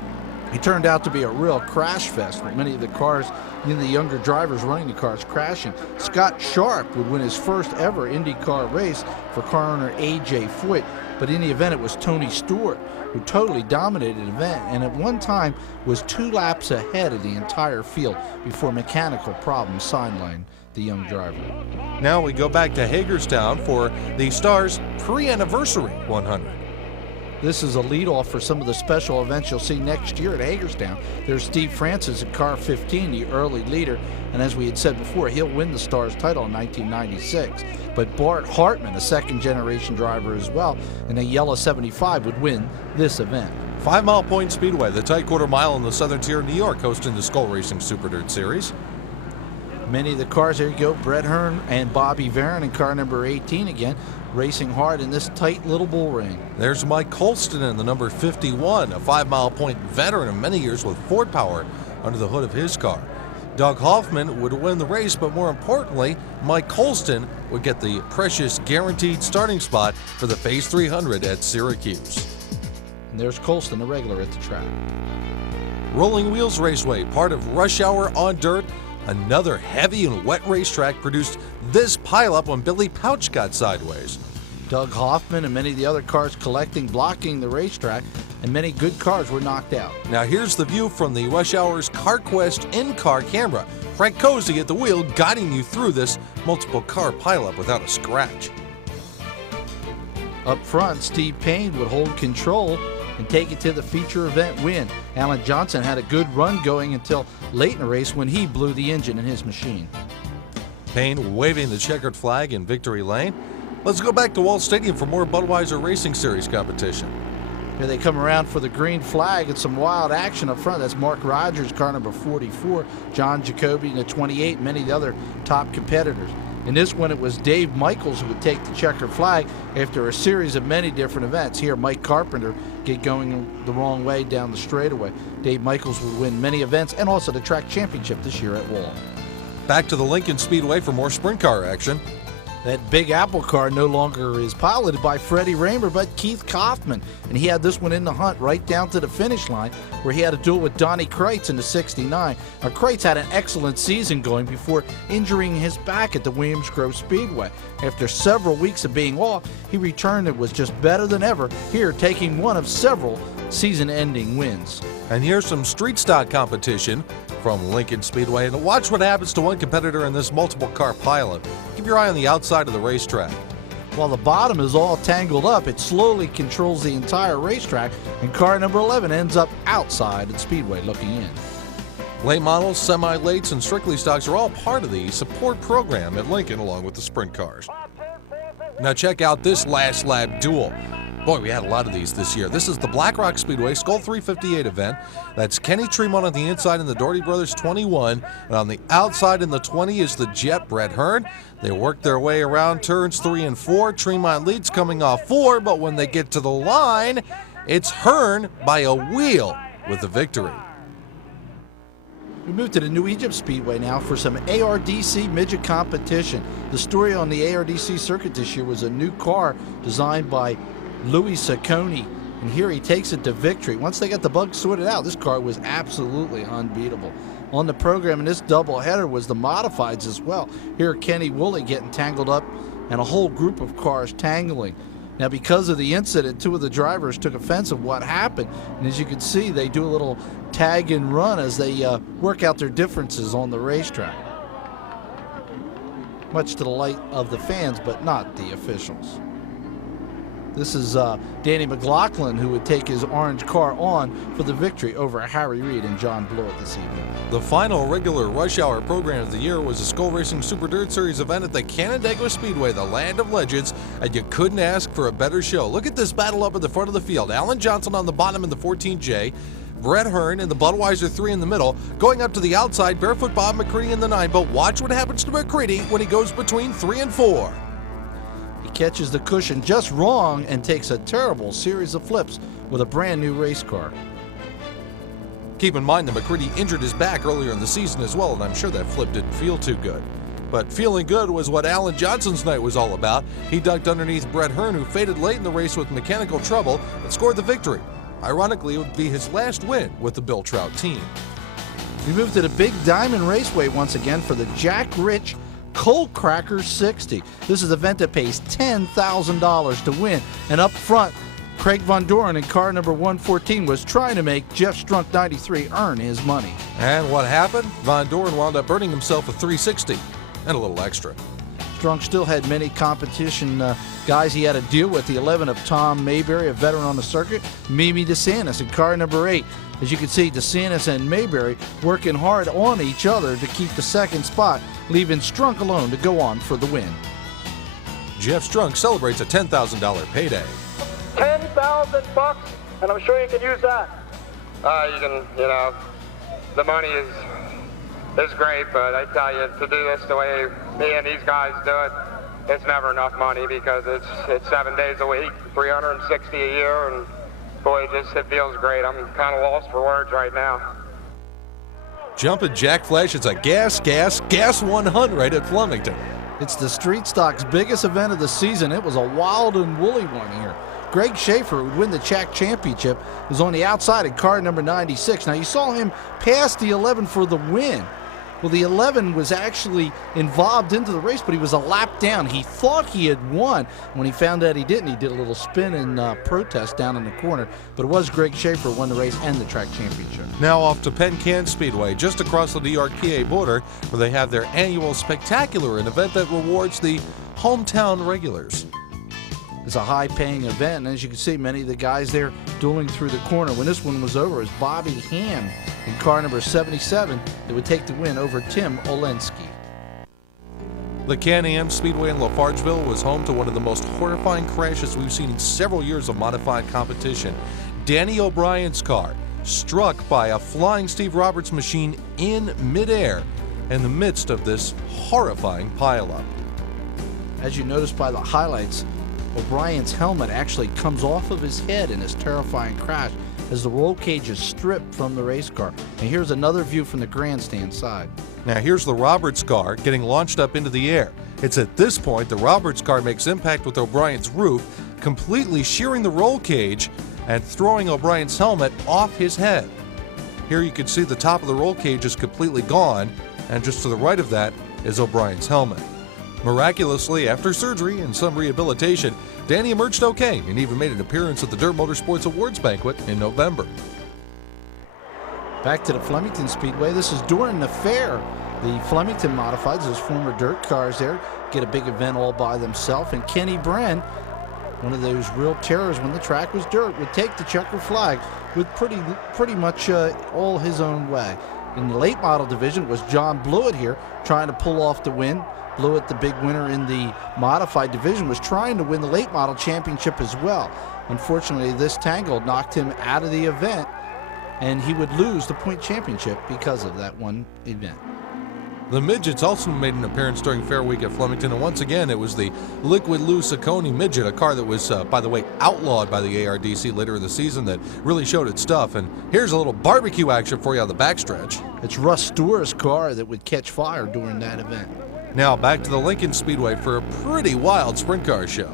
It turned out to be a real crash fest with many of the cars, even the younger drivers running the cars, crashing. Scott Sharp would win his first ever IndyCar race for car owner A.J. Foyt, but in the event it was Tony Stewart who totally dominated the event and at one time was 2 laps ahead of the entire field before mechanical problems sidelined the young driver. Now we go back to Hagerstown for the Stars pre-anniversary 100. This is a leadoff for some of the special events you'll see next year at Hagerstown. There's Steve Francis in car 15, the early leader, and as we had said before, he'll win the Stars title in 1996. But Bart Hartman, a second-generation driver as well, in a yellow 75 would win this event. 5 Mile Point Speedway, the tight quarter mile in the southern tier of New York, hosting the Skull Racing Super Dirt Series. Many of the cars, there you go, Brett Hearn and Bobby Varon in car number 18 again, racing hard in this tight little bull ring. There's Mike Colston in the number 51, a 5 Mile Point veteran of many years with Ford power under the hood of his car. Doug Hoffman would win the race, but more importantly, Mike Colston would get the precious guaranteed starting spot for the Phase 300 at Syracuse. And there's Colston, a regular at the track. Rolling Wheels Raceway, part of Rush Hour on Dirt, another heavy and wet racetrack, produced this pileup when Billy Pouch got sideways. Doug Hoffman and many of the other cars blocking the racetrack, and many good cars were knocked out. Now here's the view from the Rush Hour's CarQuest in-car camera. Frank Cozy at the wheel guiding you through this multiple car pileup without a scratch. Up front, Steve Payne would hold control and take it to the feature event win. Alan Johnson had a good run going until late in the race when he blew the engine in his machine. Payne waving the checkered flag in victory lane. Let's go back to Wall Stadium for more Budweiser Racing Series competition. Here they come around for the green flag and some wild action up front. That's Mark Rogers, car number 44, John Jacoby in the 28, many of the other top competitors. In this one, it was Dave Michaels who would take the checkered flag after a series of many different events. Here, Mike Carpenter get going the wrong way down the straightaway. Dave Michaels would win many events and also the track championship this year at Wall. Back to the Lincoln Speedway for more sprint car action. That Big Apple car no longer is piloted by Freddie Raymer, but Keith Kaufman. And he had this one in the hunt right down to the finish line, where he had to do it with Donnie Kreitz in the 69. Now, Kreitz had an excellent season going before injuring his back at the Williams Grove Speedway. After several weeks of being off, he returned and was just better than ever, here taking one of several season-ending wins. And here's some street stock competition from Lincoln Speedway. And watch what happens to one competitor in this multiple car pileup. Keep your eye on the outside of the racetrack. While the bottom is all tangled up, it slowly controls the entire racetrack, and car number 11 ends up outside at Speedway looking in. Late models, semi-lates, and strictly stocks are all part of the support program at Lincoln along with the sprint cars. Now check out this last lap duel. Boy, we had a lot of these this year. This is the Black Rock Speedway Skull 358 event. That's Kenny Tremont on the inside in the Doherty Brothers 21. And on the outside in the 20 is the Jet, Brett Hearn. They work their way around turns 3 and 4. Tremont leads coming off 4, but when they get to the line, it's Hearn by a wheel with the victory. We move to the New Egypt Speedway now for some ARDC midget competition. The story on the ARDC circuit this year was a new car designed by Louis Saccone, and here he takes it to victory. Once they got the bugs sorted out, this car was absolutely unbeatable. On the program in this doubleheader was the modifieds as well. Here Kenny Woolley getting tangled up and a whole group of cars tangling. Now because of the incident, 2 of the drivers took offense of what happened, and as you can see, they do a little tag and run as they work out their differences on the racetrack. Much to the light of the fans, but not the officials. This is Danny McLaughlin, who would take his orange car on for the victory over Harry Reid and John Blewett this evening. The final regular Rush Hour program of the year was a Skull Racing Super Dirt Series event at the Canandaigua Speedway, the land of legends, and you couldn't ask for a better show. Look at this battle up at the front of the field. Alan Johnson on the bottom in the 14J, Brett Hearn in the Budweiser 3 in the middle, going up to the outside, Barefoot Bob McCready in the 9, but watch what happens to McCready when he goes between 3 and 4. He catches the cushion just wrong and takes a terrible series of flips with a brand new race car. Keep in mind that McCready injured his back earlier in the season as well, and I'm sure that flip didn't feel too good. But feeling good was what Alan Johnson's night was all about. He ducked underneath Brett Hearn, who faded late in the race with mechanical trouble and scored the victory. Ironically, it would be his last win with the Bill Trout team. We move to the Big Diamond Raceway once again for the Jack Rich Coal Cracker 60. This is an event that pays $10,000 to win. And up front, Craig Von Doren in car number 114 was trying to make Jeff Strunk 93 earn his money. And what happened? Von Doren wound up earning himself a 360 and a little extra. Strunk still had many competition guys he had to deal with. The 11 of Tom Mayberry, a veteran on the circuit. Mimi DeSantis in car number 8. As you can see, DeSantis and Mayberry working hard on each other to keep the second spot, leaving Strunk alone to go on for the win. Jeff Strunk celebrates a $10,000 payday. $10,000, and I'm sure you can use that. You can, the money is great, but I tell you, to do this the way me and these guys do it, it's never enough money because it's 7 days a week, 360 a year, and boy, it feels great. I'm kind of lost for words right now. Jumping Jack Flash, it's a gas 100 at Flemington. It's the Street Stock's biggest event of the season. It was a wild and woolly one here. Greg Schaefer, who would win the CHAC Championship, was on the outside in car number 96. Now, you saw him pass the 11 for the win. Well, the 11 was actually involved into the race, but he was a lap down. He thought he had won. When he found out he didn't, he did a little spin and protest down in the corner. But it was Greg Schaefer who won the race and the track championship. Now off to Penn Can Speedway, just across the New York-PA border, where they have their annual Spectacular, an event that rewards the hometown regulars. It's a high-paying event, and as you can see, many of the guys there dueling through the corner. When this one was over, it was Bobby Ham in car number 77 that would take the win over Tim Olensky. The Can-Am Speedway in Lafargeville was home to one of the most horrifying crashes we've seen in several years of modified competition. Danny O'Brien's car struck by a flying Steve Roberts machine in midair in the midst of this horrifying pileup. As you notice by the highlights, O'Brien's helmet actually comes off of his head in this terrifying crash as the roll cage is stripped from the race car. And here's another view from the grandstand side. Now here's the Roberts car getting launched up into the air. It's at this point the Roberts car makes impact with O'Brien's roof, completely shearing the roll cage and throwing O'Brien's helmet off his head. Here you can see the top of the roll cage is completely gone, and just to the right of that is O'Brien's helmet. Miraculously, after surgery and some rehabilitation, Danny emerged okay and even made an appearance at the Dirt Motorsports Awards banquet in November. Back to the Flemington Speedway. This is during the fair. The Flemington Modifieds, those former dirt cars there, get a big event all by themselves. And Kenny Bren, one of those real terrors when the track was dirt, would take the checkered flag with pretty much all his own way. In the late model division was John Blewett here trying to pull off the win. Blewett, the big winner in the modified division, was trying to win the late model championship as well. Unfortunately, this tangle knocked him out of the event, and he would lose the point championship because of that one event. The Midgets also made an appearance during Fair Week at Flemington, and once again it was the Liquid Lou Ciccone Midget, a car that was, by the way, outlawed by the ARDC later in the season that really showed its stuff. And here's a little barbecue action for you on the backstretch. It's Russ Stewart's car that would catch fire during that event. Now back to the Lincoln Speedway for a pretty wild sprint car show.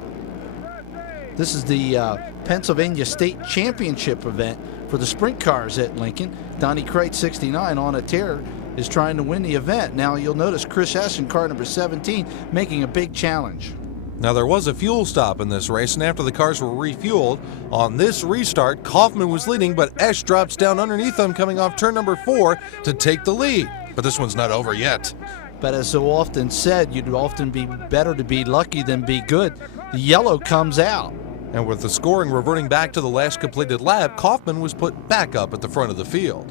This is the Pennsylvania State Championship event for the sprint cars at Lincoln. Donnie Crate, 69, on a tear, is trying to win the event. Now you'll notice Chris Hess in car number 17 making a big challenge. Now there was a fuel stop in this race, and after the cars were refueled, on this restart, Kaufman was leading, but Esch drops down underneath him coming off turn number 4 to take the lead. But this one's not over yet. But as so often said, you'd often be better to be lucky than be good. The yellow comes out. And with the scoring reverting back to the last completed lap, Kaufman was put back up at the front of the field.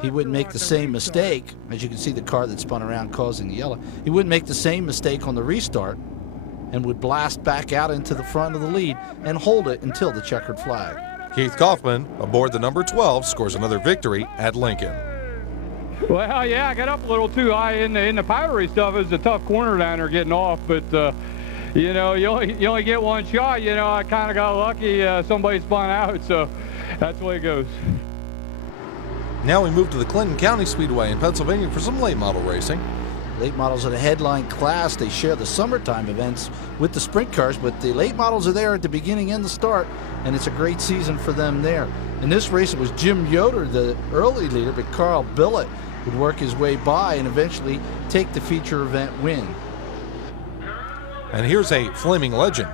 He wouldn't make the same mistake. As you can see, the car that spun around causing the yellow. He wouldn't make the same mistake on the restart and would blast back out into the front of the lead and hold it until the checkered flag. Keith Kaufman, aboard the number 12, scores another victory at Lincoln. Well, yeah, I got up a little too high in the powdery stuff. It was a tough corner down there getting off, but you know, you only get one shot. You know, I kind of got lucky. Somebody spun out, so that's the way it goes. Now we move to the Clinton County Speedway in Pennsylvania for some late model racing. Late models are the headline class. They share the summertime events with the sprint cars, but the late models are there at the beginning and the start, and it's a great season for them there. In this race, it was Jim Yoder, the early leader, but Carl Billett would work his way by and eventually take the feature event win. And here's a Flaming Legend.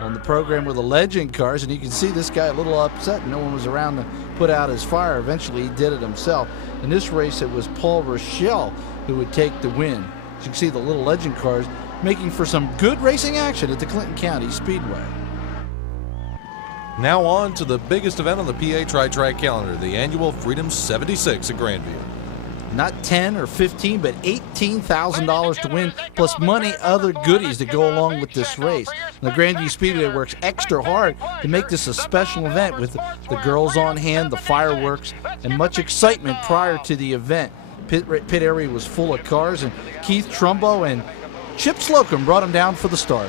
On the program were the Legend cars, and you can see this guy a little upset. No one was around to put out his fire. Eventually, he did it himself. In this race, it was Paul Rochelle who would take the win. As you can see, the little Legend cars making for some good racing action at the Clinton County Speedway. Now on to the biggest event on the PA Tri-Track calendar, the annual Freedom 76 at Grandview. Not 10 or 15, but $18,000 to win, plus money, other goodies that go along with this race. The Grandview Speedway works extra hard to make this a special event with the girls on hand, the fireworks, and much excitement prior to the event. Pit area was full of cars, and Keith Trumbo and Chip Slocum brought him down for the start.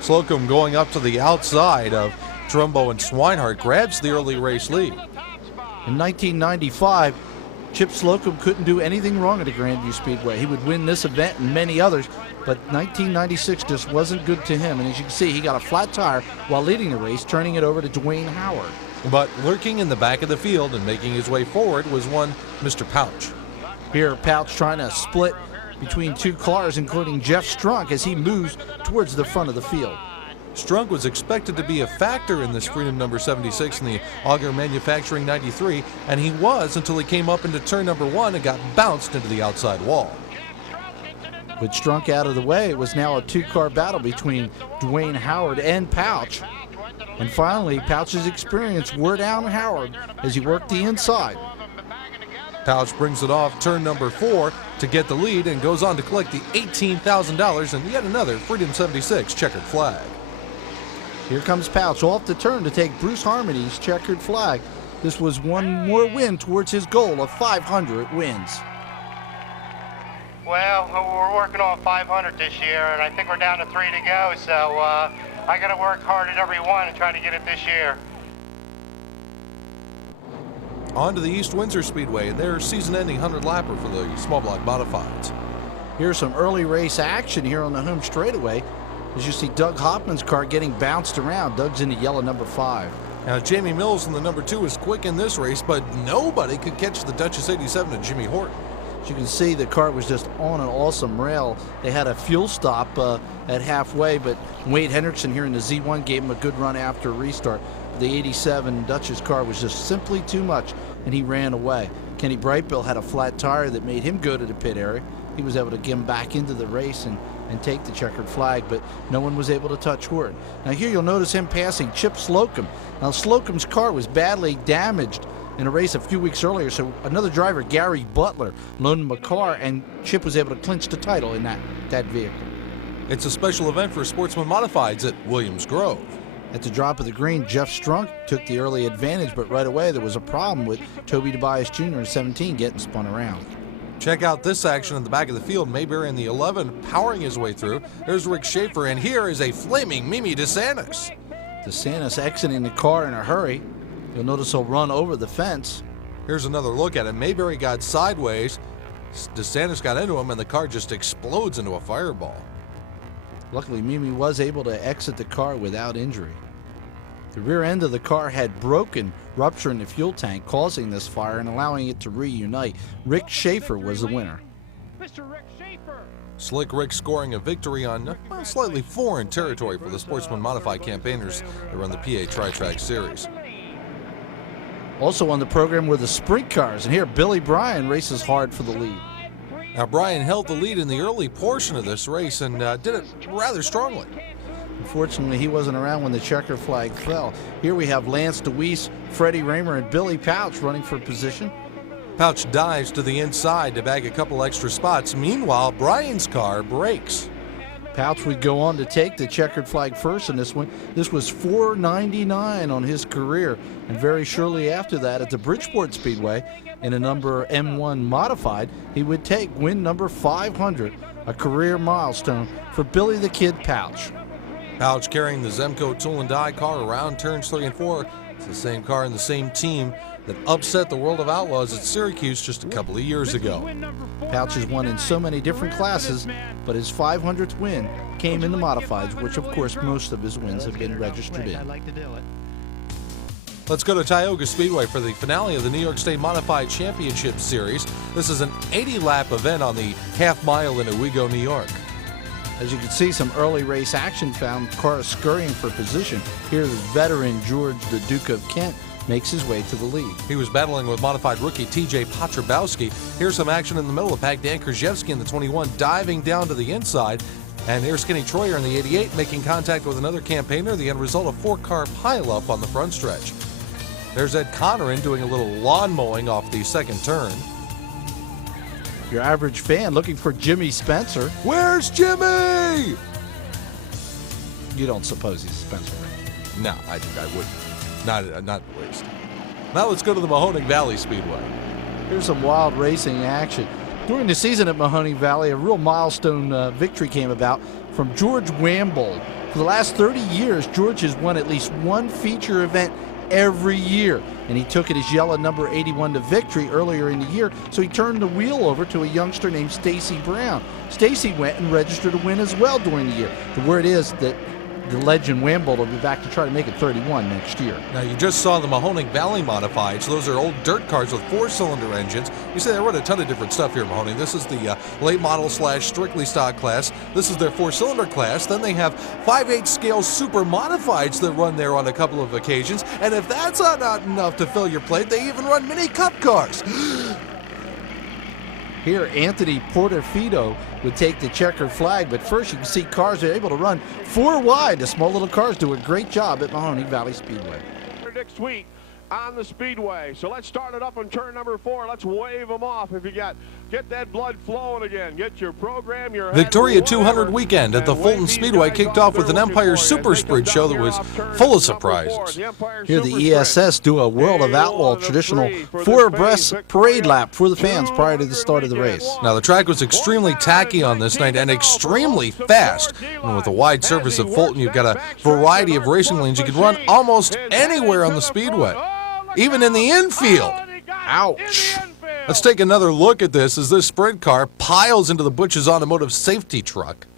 Slocum going up to the outside of Trumbo and Swinehart grabs the early race lead. In 1995, Chip Slocum couldn't do anything wrong at the Grandview Speedway. He would win this event and many others, but 1996 just wasn't good to him. And as you can see, he got a flat tire while leading the race, turning it over to Dwayne Howard. But lurking in the back of the field and making his way forward was one Mr. Pouch. Here, Pouch trying to split between two cars, including Jeff Strunk, as he moves towards the front of the field. Strunk was expected to be a factor in this Freedom number 76 in the Auger Manufacturing 93, and he was until he came up into turn number 1 and got bounced into the outside wall. With Strunk out of the way, it was now a two-car battle between Dwayne Howard and Pouch. And finally, Pouch's experience wore down Howard as he worked the inside. Pouch brings it off turn number 4 to get the lead and goes on to collect the $18,000 and yet another Freedom 76 checkered flag. Here comes Pouch off the turn to take Bruce Harmony's checkered flag. This was one more win towards his goal of 500 wins. Well, we're working on 500 this year, and I think we're down to 3 to go, so I got to work hard at every one and try to get it this year. On to the East Windsor Speedway and their season-ending 100-lapper for the small block modifieds. Here's some early race action here on the home straightaway. As you see Doug Hoffman's car getting bounced around. Doug's in the yellow number 5. Now Jamie Mills in the number 2 is quick in this race, but nobody could catch the Duchess 87 of Jimmy Horton. As you can see, the car was just on an awesome rail. They had a fuel stop at halfway, but Wade Hendrickson here in the Z1 gave him a good run after a restart. The 87 Duchess car was just simply too much, and he ran away. Kenny Brightbill had a flat tire that made him go to the pit area. He was able to get him back into the race and take the checkered flag, but no one was able to touch Horton. Now here you'll notice him passing Chip Slocum. Now Slocum's car was badly damaged in a race a few weeks earlier, so another driver, Gary Butler, loaned him a car, and Chip was able to clinch the title in that vehicle. It's a special event for Sportsman Modifieds at Williams Grove. At the drop of the green, Jeff Strunk took the early advantage, but right away there was a problem with Toby Tobias Jr. in 17 getting spun around. Check out this action in the back of the field. Mayberry in the 11 powering his way through. There's Rick Schaefer, and here is a flaming Mimi DeSantis. DeSantis exiting the car in a hurry. You'll notice he'll run over the fence. Here's another look at it. Mayberry got sideways. DeSantis got into him, and the car just explodes into a fireball. Luckily, Mimi was able to exit the car without injury. The rear end of the car had broken, rupture in the fuel tank, causing this fire and allowing it to reunite. Rick Schaefer was the winner. Mr. Rick Schaefer. Slick Rick scoring a victory on slightly foreign territory for the Sportsman Modified campaigners that run the PA Tri-Track Series. Also on the program were the sprint cars, and here Billy Bryan races hard for the lead. Now Bryan held the lead in the early portion of this race and did it rather strongly. Unfortunately, he wasn't around when the checker flag fell. Here we have Lance DeWeese, Freddie Raymer, and Billy Pouch running for position. Pouch dives to the inside to bag a couple extra spots. Meanwhile, Bryan's car breaks. Pouch would go on to take the checkered flag first in this one. This was .499 on his career, and very shortly after that at the Bridgeport Speedway in a number M1 modified, he would take win number 500, a career milestone for Billy the Kid Pouch. Pouch carrying the Zemco tool and die car around turns 3 and 4, It's the same car and the same team that upset the World of Outlaws at Syracuse just a couple of years ago. Pouch has won in so many different classes, but his 500th win came in the modifieds, which of course most of his wins have been registered in. Let's go to Tioga Speedway for the finale of the New York State Modified Championship Series. This is an 80-lap event on the half mile in Owego, New York. As you can see, some early race action found cars scurrying for position. Here, the veteran George the Duke of Kent makes his way to the lead. He was battling with modified rookie TJ Potrabowski. Here's some action in the middle of the pack. Dan Krzyzewski in the 21 diving down to the inside. And here's Kenny Troyer in the 88 making contact with another campaigner. The end result, a 4-car pileup on the front stretch. There's Ed Connerin doing a little lawn mowing off the second turn. Your average fan looking for Jimmy Spencer. Where's Jimmy? You don't suppose he's Spencer? No, I wouldn't. Not the least. Now let's go to the Mahoning Valley Speedway. Here's some wild racing action. During the season at Mahoning Valley, a real milestone victory came about from George Wamble. For the last 30 years, George has won at least one feature event every year, and he took it his yellow number 81 to victory earlier in the year, so he turned the wheel over to a youngster named Stacy Brown. Stacy went and registered a win as well during the year. The word is that the legend Wamble will be back to try to make it 31 next year. Now, you just saw the Mahoning Valley Modifieds. Those are old dirt cars with 4-cylinder engines. You say they run a ton of different stuff here at Mahoning. This is the late model / strictly stock class. This is their 4-cylinder class. Then they have 5/8 scale super modifieds that run there on a couple of occasions. And if that's not enough to fill your plate, they even run mini cup cars. Here, Anthony Portafido would take the checkered flag, but first you can see cars are able to run 4 wide. The small little cars do a great job at Mahoning Valley Speedway. Next week on the Speedway. So let's start it up on turn number 4. Let's wave them off. If you get that blood flowing again. Get your program, your Victoria 200 weekend at the Fulton Speedway kicked off with an Empire Super Sprint show that was full of surprises. Here the ESS do a World of Outlaw traditional 4-abreast parade lap for the fans prior to the start of the race. Now the track was extremely tacky on this night and extremely fast. And with a wide surface at Fulton, you've got a variety of racing lanes. You can run almost anywhere on the speedway, even in the infield. Ouch. Let's take another look at this as this sprint car piles into the Butch's Automotive safety truck.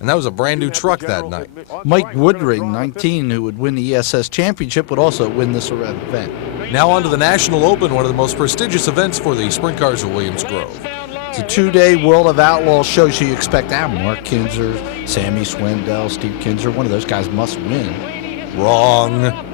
And that was a brand new truck that night. Mike Woodring, 19, who would win the ESS championship, would also win this event. Now on to the National Open, one of the most prestigious events for the sprint cars of Williams Grove. It's a 2-day World of Outlaws show, so you expect that. Mark Kinzer, Sammy Swindell, Steve Kinzer, one of those guys must win. Wrong.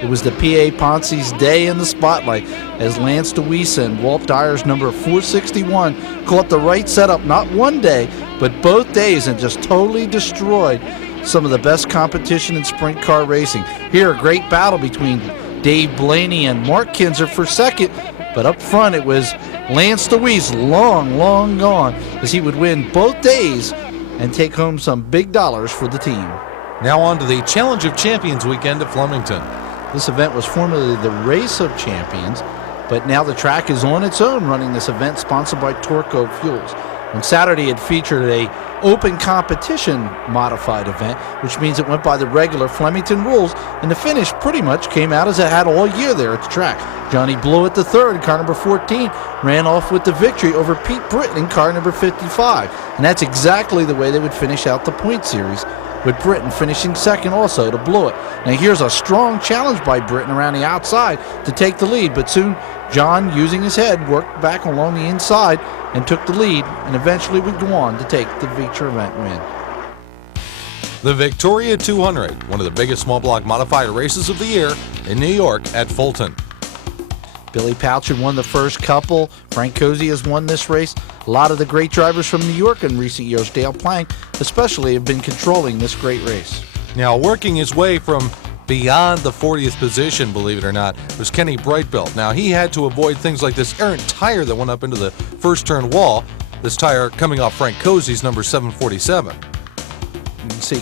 It was the PA Ponce's day in the spotlight as Lance DeWeese and Walt Dyer's number 461 caught the right setup not one day, but both days, and just totally destroyed some of the best competition in sprint car racing. Here, a great battle between Dave Blaney and Mark Kinzer for second, but up front it was Lance DeWeese, long gone, as he would win both days and take home some big dollars for the team. Now on to the Challenge of Champions weekend at Flemington. This event was formerly the Race of Champions, but now the track is on its own running this event sponsored by Torco Fuels. On Saturday, it featured a open competition modified event, which means it went by the regular Flemington rules, and the finish pretty much came out as it had all year there at the track. Johnny Blewett III, car number 14, ran off with the victory over Pete Britton in car number 55, and that's exactly the way they would finish out the point series, with Britton finishing second also to Blewett. Now here's a strong challenge by Britton around the outside to take the lead, but soon John, using his head, worked back along the inside and took the lead, and eventually would go on to take the feature event win. The Victoria 200, one of the biggest small block modified races of the year in New York at Fulton. Billy Pouch had won the first couple. Frank Cozy has won this race. A lot of the great drivers from New York in recent years, Dale Plank especially, have been controlling this great race. Now working his way from beyond the 40th position, believe it or not, was Kenny Brightbill. Now he had to avoid things like this errant tire that went up into the first turn wall. This tire coming off Frank Cozy's number 747. You can see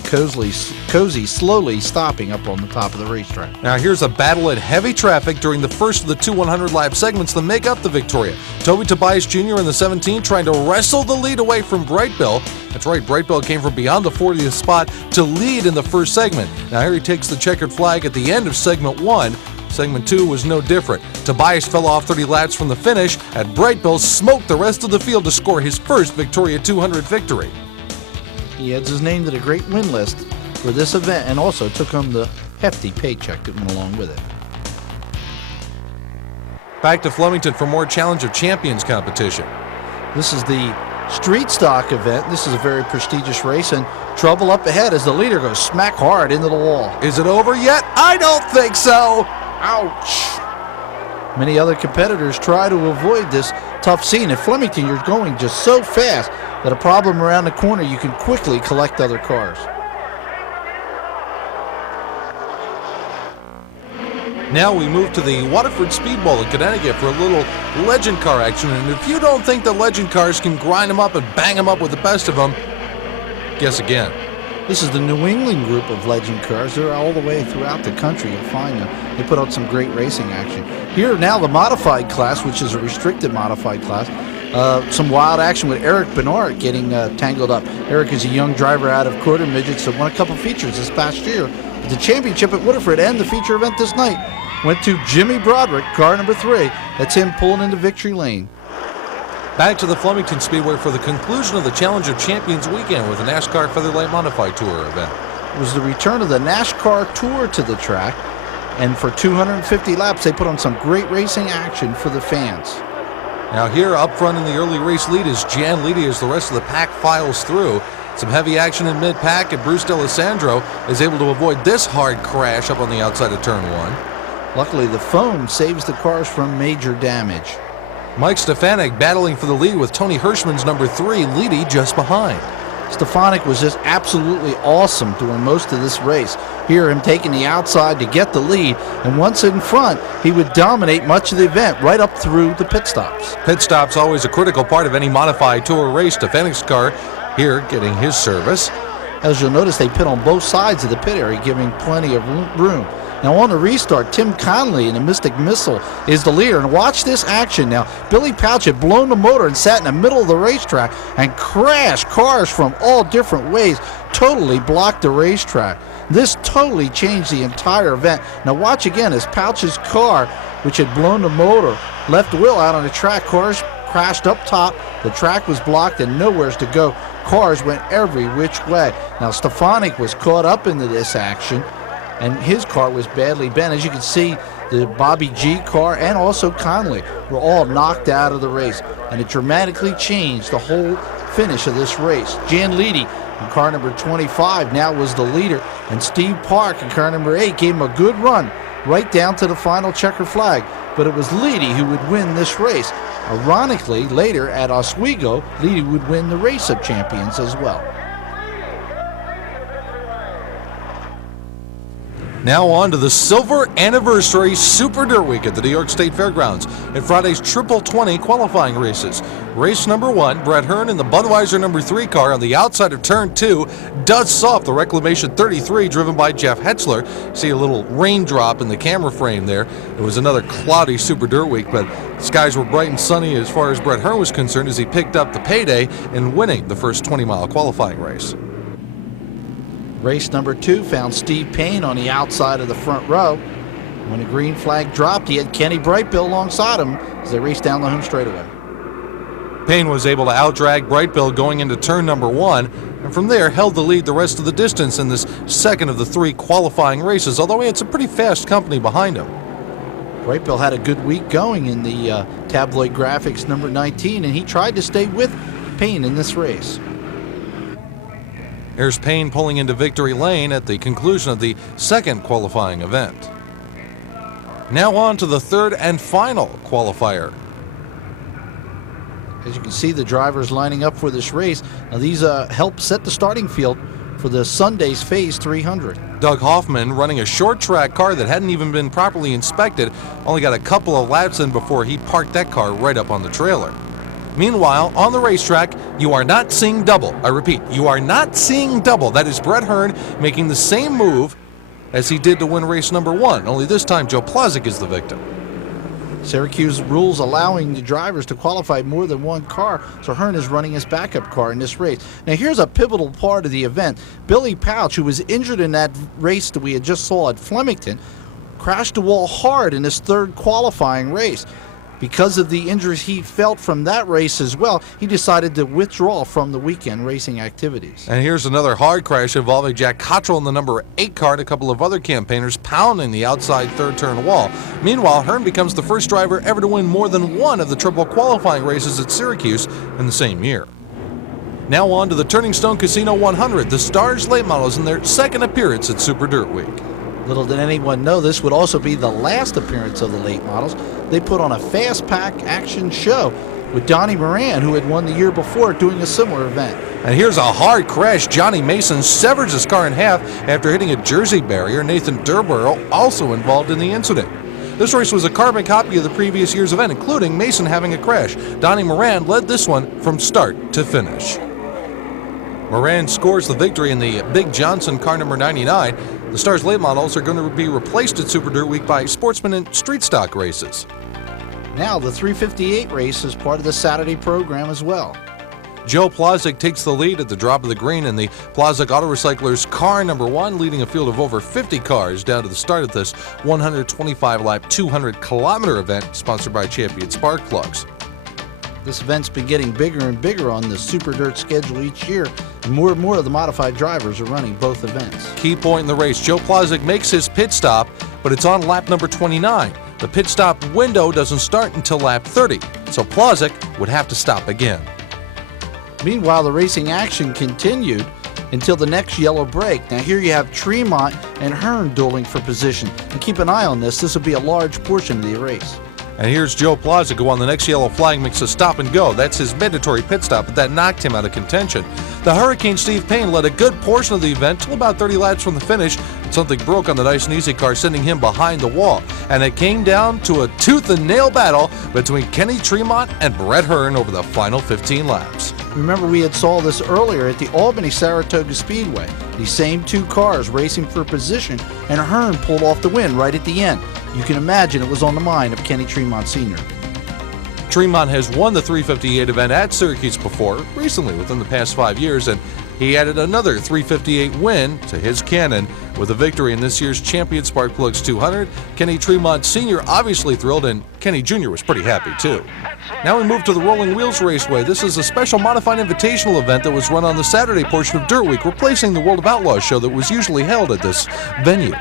Cozy slowly stopping up on the top of the racetrack. Now here's a battle at heavy traffic during the first of the two 100-lap segments that make up the Victoria. Toby Tobias Jr. in the 17 trying to wrestle the lead away from Brightbill. That's right, Brightbill came from beyond the 40th spot to lead in the first segment. Now here he takes the checkered flag at the end of segment 1. Segment 2 was no different. Tobias fell off 30 laps from the finish, and Brightbill smoked the rest of the field to score his first Victoria 200 victory. He adds his name to the great win list for this event and also took home the hefty paycheck that went along with it. Back to Flemington for more Challenge of Champions competition. This is the street stock event. This is a very prestigious race, and trouble up ahead as the leader goes smack hard into the wall. Is it over yet? I don't think so. Ouch. Many other competitors try to avoid this tough scene. At Flemington, you're going just so fast that a problem around the corner, you can quickly collect other cars. Now we move to the Waterford Speedbowl in Connecticut for a little legend car action. And if you don't think the legend cars can grind them up and bang them up with the best of them, guess again. This is the New England group of legend cars. They're all the way throughout the country. You'll find them. They put out some great racing action. Here now the modified class, which is a restricted modified class. Some wild action with Eric Bernard getting tangled up. Eric is a young driver out of Quarter Midgets that won a couple features this past year. The championship at Waterford and the feature event this night went to Jimmy Broderick, car number 3. That's him pulling into victory lane. Back to the Flemington Speedway for the conclusion of the Challenge of Champions weekend with the NASCAR Featherlight Modified Tour event. It was the return of the NASCAR Tour to the track, and for 250 laps they put on some great racing action for the fans. Now here up front in the early race lead is Jan Leedy as the rest of the pack files through. Some heavy action in mid-pack, and Bruce D'Alessandro is able to avoid this hard crash up on the outside of turn 1. Luckily, the foam saves the cars from major damage. Mike Stefanik battling for the lead with Tony Hirschman's number 3, Leedy just behind. Stefanik was just absolutely awesome during most of this race. Hear him taking the outside to get the lead, and once in front, he would dominate much of the event right up through the pit stops. Pit stops always a critical part of any modified tour race. Stefanik's car here getting his service. As you'll notice, they pit on both sides of the pit area, giving plenty of room. Now on the restart, Tim Conley in the Mystic Missile is the leader. And watch this action now. Billy Pouch had blown the motor and sat in the middle of the racetrack and crashed cars from all different ways, totally blocked the racetrack. This totally changed the entire event. Now watch again as Pouch's car, which had blown the motor, left the wheel out on the track. Cars crashed up top. The track was blocked and nowheres to go. Cars went every which way. Now Stefanik was caught up into this action, and his car was badly bent. As you can see, the Bobby G car and also Conley were all knocked out of the race, and it dramatically changed the whole finish of this race. Jan Leedy in car number 25 now was the leader, and Steve Park in car number 8 gave him a good run right down to the final checker flag. But it was Leedy who would win this race. Ironically, later at Oswego, Leedy would win the Race of Champions as well. Now on to the Silver Anniversary Super Dirt Week at the New York State Fairgrounds and Friday's Triple 20 qualifying races. Race number 1, Brett Hearn in the Budweiser number 3 car on the outside of turn 2 dusts off the Reclamation 33 driven by Jeff Hetzler. See a little raindrop in the camera frame there. It was another cloudy Super Dirt Week, but skies were bright and sunny as far as Brett Hearn was concerned as he picked up the payday in winning the first 20-mile qualifying race. Race number 2 found Steve Payne on the outside of the front row. When the green flag dropped, he had Kenny Brightbill alongside him as they raced down the home straightaway. Payne was able to outdrag Brightbill going into turn number 1, and from there held the lead the rest of the distance in this second of the 3 qualifying races, although he had some pretty fast company behind him. Brightbill had a good week going in the Tabloid Graphics number 19, and he tried to stay with Payne in this race. Here's Payne pulling into victory lane at the conclusion of the second qualifying event. Now on to the third and final qualifier. As you can see, the drivers lining up for this race. Now these help set the starting field for the Sunday's Phase 300. Doug Hoffman, running a short track car that hadn't even been properly inspected, only got a couple of laps in before he parked that car right up on the trailer. Meanwhile, on the racetrack, you are not seeing double. I repeat, you are not seeing double. That is Brett Hearn making the same move as he did to win race number 1, only this time Joe Plazik is the victim. Syracuse rules allowing the drivers to qualify more than one car, so Hearn is running his backup car in this race. Now here's a pivotal part of the event. Billy Pouch, who was injured in that race that we had just saw at Flemington, crashed the wall hard in his third qualifying race. Because of the injuries he felt from that race as well, he decided to withdraw from the weekend racing activities. And here's another hard crash involving Jack Cottrell in the number 8 car and a couple of other campaigners pounding the outside third turn wall. Meanwhile, Hearn becomes the first driver ever to win more than one of the triple qualifying races at Syracuse in the same year. Now on to the Turning Stone Casino 100, the Stars late models in their second appearance at Super Dirt Week. Little did anyone know this would also be the last appearance of the late models. They put on a fast-pack action show with Donnie Moran, who had won the year before doing a similar event. And here's a hard crash. Johnny Mason severs his car in half after hitting a Jersey barrier. Nathan Durborough also involved in the incident. This race was a carbon copy of the previous year's event, including Mason having a crash. Donnie Moran led this one from start to finish. Moran scores the victory in the Big Johnson car number 99. The Stars late models are going to be replaced at Super Dirt Week by Sportsman and Street Stock races. Now the 358 race is part of the Saturday program as well. Joe Plazek takes the lead at the drop of the green in the Plazek Auto Recyclers car number 1, leading a field of over 50 cars down to the start of this 125-lap, 200-kilometer event sponsored by Champion Spark Plugs. This event's been getting bigger and bigger on the Super Dirt schedule each year, and more of the modified drivers are running both events. Key point in the race, Joe Plazek makes his pit stop, but it's on lap number 29. The pit stop window doesn't start until lap 30, so Plazek would have to stop again. Meanwhile, the racing action continued until the next yellow break. Now here you have Tremont and Hearn dueling for position. And keep an eye on this. This will be a large portion of the race. And here's Joe Plazek, who on the next yellow flag makes a stop and go. That's his mandatory pit stop, but that knocked him out of contention. The Hurricane Steve Payne led a good portion of the event till about 30 laps from the finish. Something broke on the Nice and Easy car, sending him behind the wall. And it came down to a tooth and nail battle between Kenny Tremont and Brett Hearn over the final 15 laps. Remember, we had saw this earlier at the Albany-Saratoga Speedway. These same two cars racing for position, and Hearn pulled off the win right at the end. You can imagine it was on the mind of Kenny Tremont Sr. Tremont has won the 358 event at Syracuse before, recently within the past 5 years, and he added another 358 win to his canon with a victory in this year's Champion Spark Plugs 200. Kenny Tremont Sr. obviously thrilled, and Kenny Jr. was pretty happy too. Now we move to the Rolling Wheels Raceway. This is a special modified invitational event that was run on the Saturday portion of Dirt Week, replacing the World of Outlaws show that was usually held at this venue.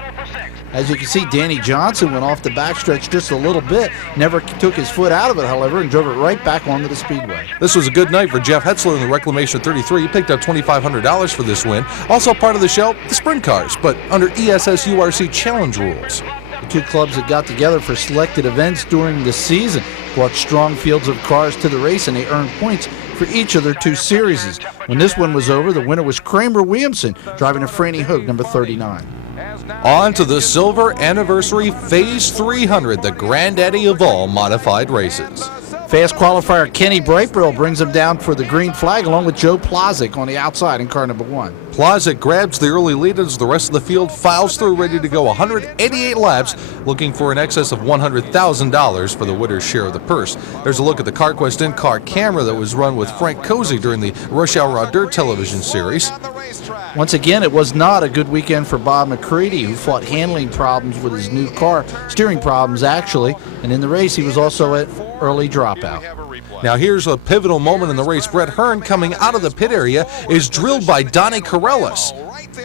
As you can see, Danny Johnson went off the backstretch just a little bit, never took his foot out of it, however, and drove it right back onto the speedway. This was a good night for Jeff Hetzler in the Reclamation 33. He picked up $2,500 for this win. Also part of the show, the sprint cars, but under ESS URC challenge rules. The two clubs that got together for selected events during the season brought strong fields of cars to the race, and they earned points for each of their two series. When this one was over, the winner was Kramer Williamson, driving a Franny Hogue number 39. On to the Silver Anniversary Phase 300, the granddaddy of all modified races. Fast qualifier Kenny Brightbrill brings him down for the green flag along with Joe Plazek on the outside in car number 1. Plazek grabs the early lead as the rest of the field files through, ready to go 188 laps, looking for an excess of $100,000 for the winner's share of the purse. There's a look at the CarQuest in-car camera that was run with Frank Cozy during the Rush Hour Raw Dirt television series. Once again, it was not a good weekend for Bob McCready, who fought handling problems with his new car, steering problems actually, and in the race he was also at early dropout. Now here's a pivotal moment in the race. Brett Hearn, coming out of the pit area, is drilled by Donnie Corellis.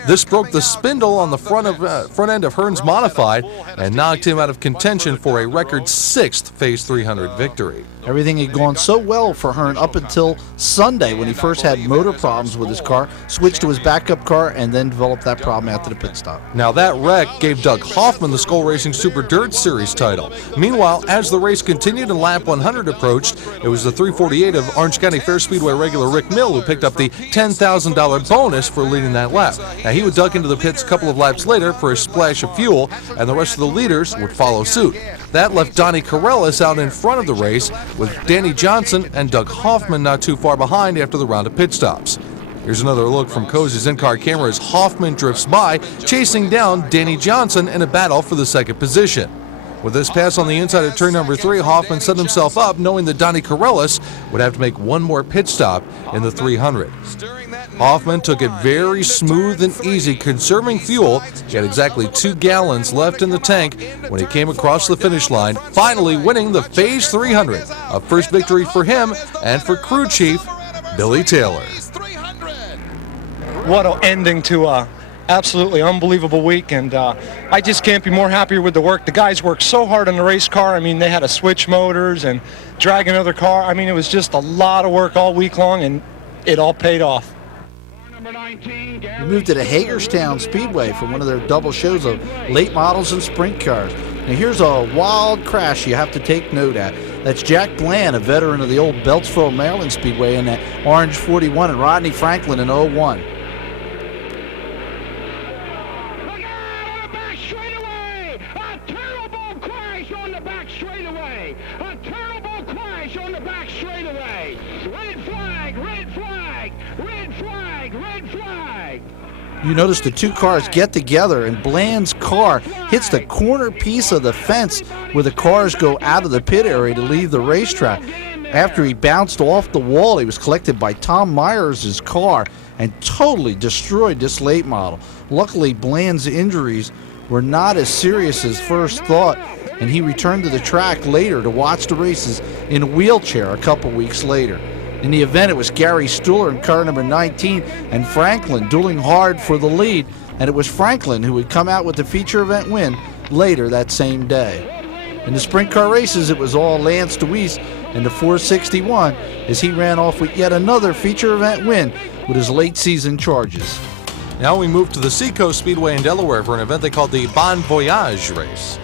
This broke the spindle on the front end of Hearn's modified and knocked him out of contention for a record 6th Phase 300 victory. Everything had gone so well for Hearn up until Sunday when he first had motor problems with his car, switched to his backup car, and then developed that problem after the pit stop. Now that wreck gave Doug Hoffman the Skull Racing Super Dirt Series title. Meanwhile, as the race continued and lap 100 approached, it was the 348 of Orange County Fair Speedway regular Rick Mill who picked up the $10,000 bonus for leading that lap. Now he would duck into the pits a couple of laps later for a splash of fuel, and the rest of the leaders would follow suit. That left Donnie Corellis out in front of the race, with Danny Johnson and Doug Hoffman not too far behind after the round of pit stops. Here's another look from Cozy's in-car camera as Hoffman drifts by, chasing down Danny Johnson in a battle for the second position. With this pass on the inside of turn number 3, Hoffman set himself up, knowing that Donnie Corellis would have to make one more pit stop in the 300. Hoffman took it very smooth and easy, conserving fuel. He had exactly 2 gallons left in the tank when he came across the finish line, finally winning the Phase 300. A first victory for him and for crew chief Billy Taylor. What an ending to a absolutely unbelievable week, and I just can't be more happier with the work. The guys worked so hard on the race car. I mean, they had to switch motors and drag another car. I mean, it was just a lot of work all week long, and it all paid off. We moved to the Hagerstown Speedway for one of their double shows of late models and sprint cars. Now here's a wild crash you have to take note at. That's Jack Bland, a veteran of the old Beltsville, Maryland Speedway, in that orange 41, and Rodney Franklin in 01. You notice the 2 cars get together, and Bland's car hits the corner piece of the fence where the cars go out of the pit area to leave the racetrack. After he bounced off the wall, he was collected by Tom Myers' car and totally destroyed this late model. Luckily, Bland's injuries were not as serious as first thought, and he returned to the track later to watch the races in a wheelchair a couple weeks later. In the event, it was Gary Stuhler in car number 19 and Franklin dueling hard for the lead, and it was Franklin who would come out with the feature event win later that same day. In the sprint car races, it was all Lance DeWeese in the 461 as he ran off with yet another feature event win with his late season charges. Now we move to the Seacoast Speedway in Delaware for an event they called the Bon Voyage race.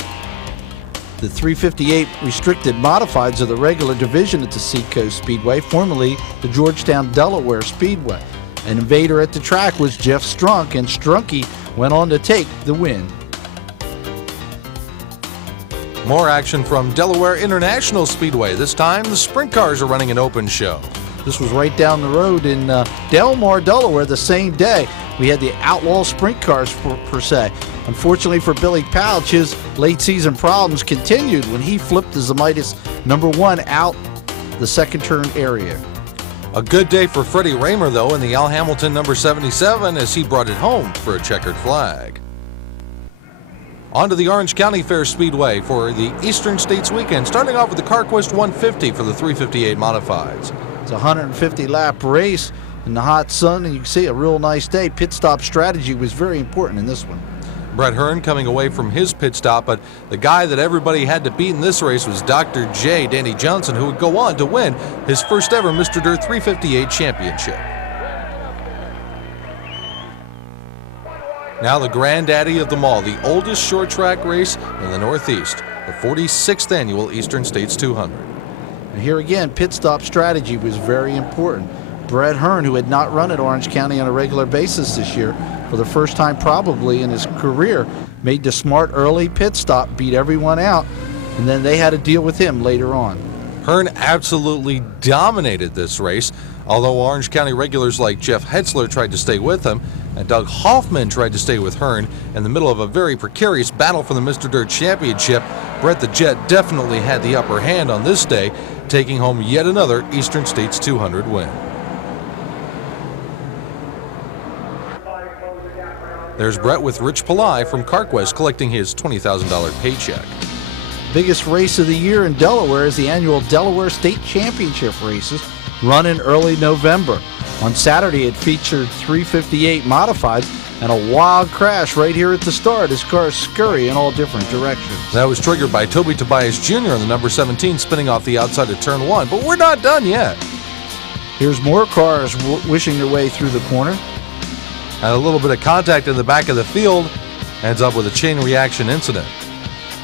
The 358 restricted modifieds of the regular division at the Seacoast Speedway, formerly the Georgetown, Delaware Speedway. An invader at the track was Jeff Strunk, and Strunky went on to take the win. More action from Delaware International Speedway. This time, the sprint cars are running an open show. This was right down the road in Delmar, Delaware, the same day. We had the Outlaw sprint cars per se. Unfortunately for Billy Pouch, his late season problems continued when he flipped his Midas number 1 out the second turn area. A good day for Freddie Raymer, though, in the Al Hamilton number 77 as he brought it home for a checkered flag. On to the Orange County Fair Speedway for the Eastern States weekend, starting off with the CarQuest 150 for the 358 Modifieds. It's a 150-lap race in the hot sun, and you can see a real nice day. Pit stop strategy was very important in this one. Brett Hearn coming away from his pit stop, but the guy that everybody had to beat in this race was Dr. J. Danny Johnson, who would go on to win his first ever Mr. Dirt 358 championship. Now the granddaddy of them all, the oldest short track race in the Northeast, the 46th annual Eastern States 200. And here again, pit stop strategy was very important. Brett Hearn, who had not run at Orange County on a regular basis this year, for the first time probably in his career, made the smart early pit stop, beat everyone out, and then they had to deal with him later on. Hearn absolutely dominated this race, although Orange County regulars like Jeff Hetzler tried to stay with him, and Doug Hoffman tried to stay with Hearn in the middle of a very precarious battle for the Mr. Dirt Championship. Brett the Jet definitely had the upper hand on this day, taking home yet another Eastern States 200 win. There's Brett with Rich Pillai from CarQuest collecting his $20,000 paycheck. Biggest race of the year in Delaware is the annual Delaware State Championship races run in early November. On Saturday, it featured 358 modified and a wild crash right here at the start as cars scurry in all different directions. That was triggered by Toby Tobias Jr. on the number 17 spinning off the outside of turn 1, but we're not done yet. Here's more cars wishing their way through the corner. And a little bit of contact in the back of the field ends up with a chain reaction incident.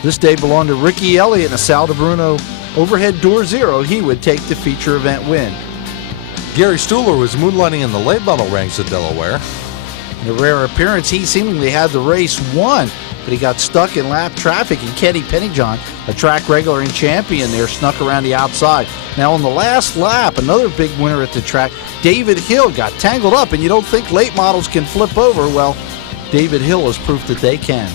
This day belonged to Ricky Elliott in a Sal DeBruno overhead door 0. He would take the feature event win. Gary Stuhler was moonlighting in the late model ranks of Delaware. In a rare appearance, he seemingly had the race won, but he got stuck in lap traffic, and Kenny Pennyjohn, a track regular and champion there, snuck around the outside. Now on the last lap, another big winner at the track, David Hill, got tangled up, and you don't think late models can flip over. Well, David Hill is proof that they can.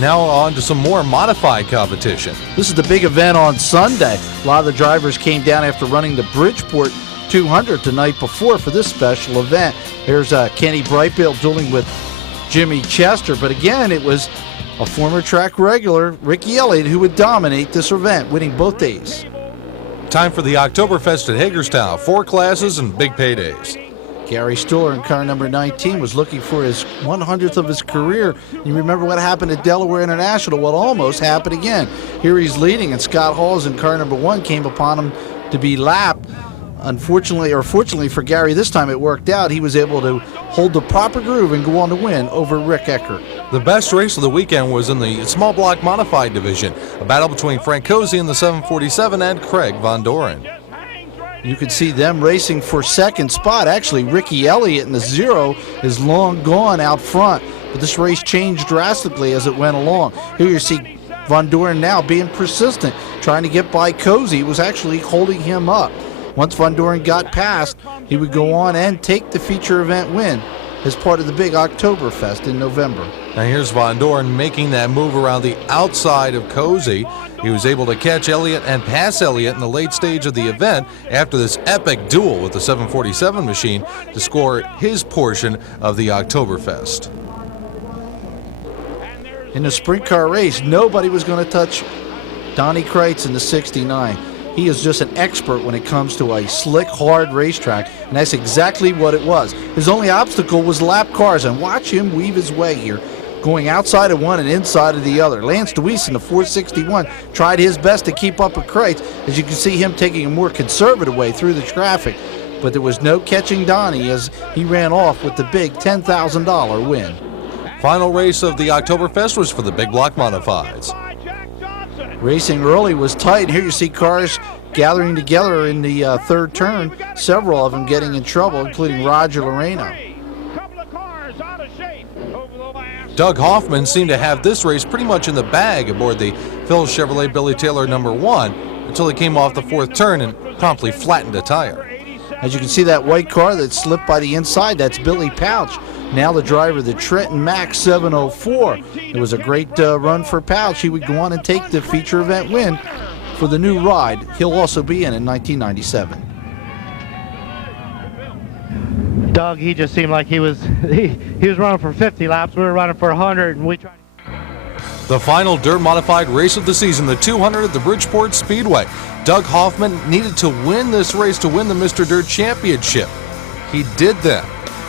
Now on to some more modified competition. This is the big event on Sunday. A lot of the drivers came down after running the Bridgeport 200 the night before for this special event. There's Kenny Brightbill dueling with Jimmy Chester, but again, it was a former track regular, Ricky Elliott, who would dominate this event, winning both days. Time for the Oktoberfest at Hagerstown. 4 classes and big paydays. Gary Stuhler in car number 19 was looking for his 100th of his career. You remember what happened at Delaware International, what almost happened again. Here he's leading, and Scott Halls in car number 1 came upon him to be lapped. Unfortunately, or fortunately for Gary, this time it worked out. He was able to hold the proper groove and go on to win over Rick Eckert. The best race of the weekend was in the small block modified division. A battle between Frank Cozy in the 747 and Craig Von Doren. You could see them racing for second spot. Actually, Ricky Elliott in the 0 is long gone out front, but this race changed drastically as it went along. Here you see Von Doren now being persistent, trying to get by Cozy. He was actually holding him up. Once Von Doren got past, he would go on and take the feature event win as part of the big Oktoberfest in November. Now here's Von Doren making that move around the outside of Cozy. He was able to catch Elliott and pass Elliott in the late stage of the event after this epic duel with the 747 machine to score his portion of the Oktoberfest. In the sprint car race, nobody was going to touch Donnie Kreitz in the 69. He is just an expert when it comes to a slick, hard racetrack, and that's exactly what it was. His only obstacle was lap cars, and watch him weave his way here, going outside of one and inside of the other. Lance Deweese in the 461 tried his best to keep up with Kreitz. As you can see him taking a more conservative way through the traffic, but there was no catching Donnie as he ran off with the big $10,000 win. Final race of the Oktoberfest was for the big block modifieds. Racing early was tight. Here you see cars gathering together in the third turn, several of them getting in trouble, including Roger Loreno. Doug Hoffman seemed to have this race pretty much in the bag aboard the Phil Chevrolet Billy Taylor number 1 until he came off the 4th turn and promptly flattened a tire. As you can see, that white car that slipped by the inside, that's Billy Pouch, now the driver of the Trenton Max 704. It was a great run for Pouch. He would go on and take the feature event win for the new ride he'll also be in 1997. Doug, he just seemed like he was running for 50 laps. We were running for 100, and we tried. The final dirt modified race of the season, the 200 at the Bridgeport Speedway. Doug Hoffman needed to win this race to win the Mr. Dirt Championship. He did that,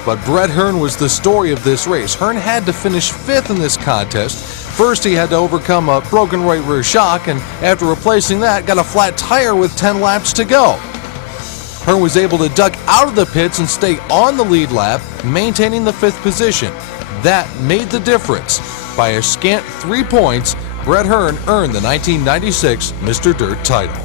but Brett Hearn was the story of this race. Hearn had to finish 5th in this contest. First, he had to overcome a broken right rear shock, and after replacing that, got a flat tire with 10 laps to go. Hearn was able to duck out of the pits and stay on the lead lap, maintaining the 5th position. That made the difference. By a scant 3 points, Brett Hearn earned the 1996 Mr. Dirt title.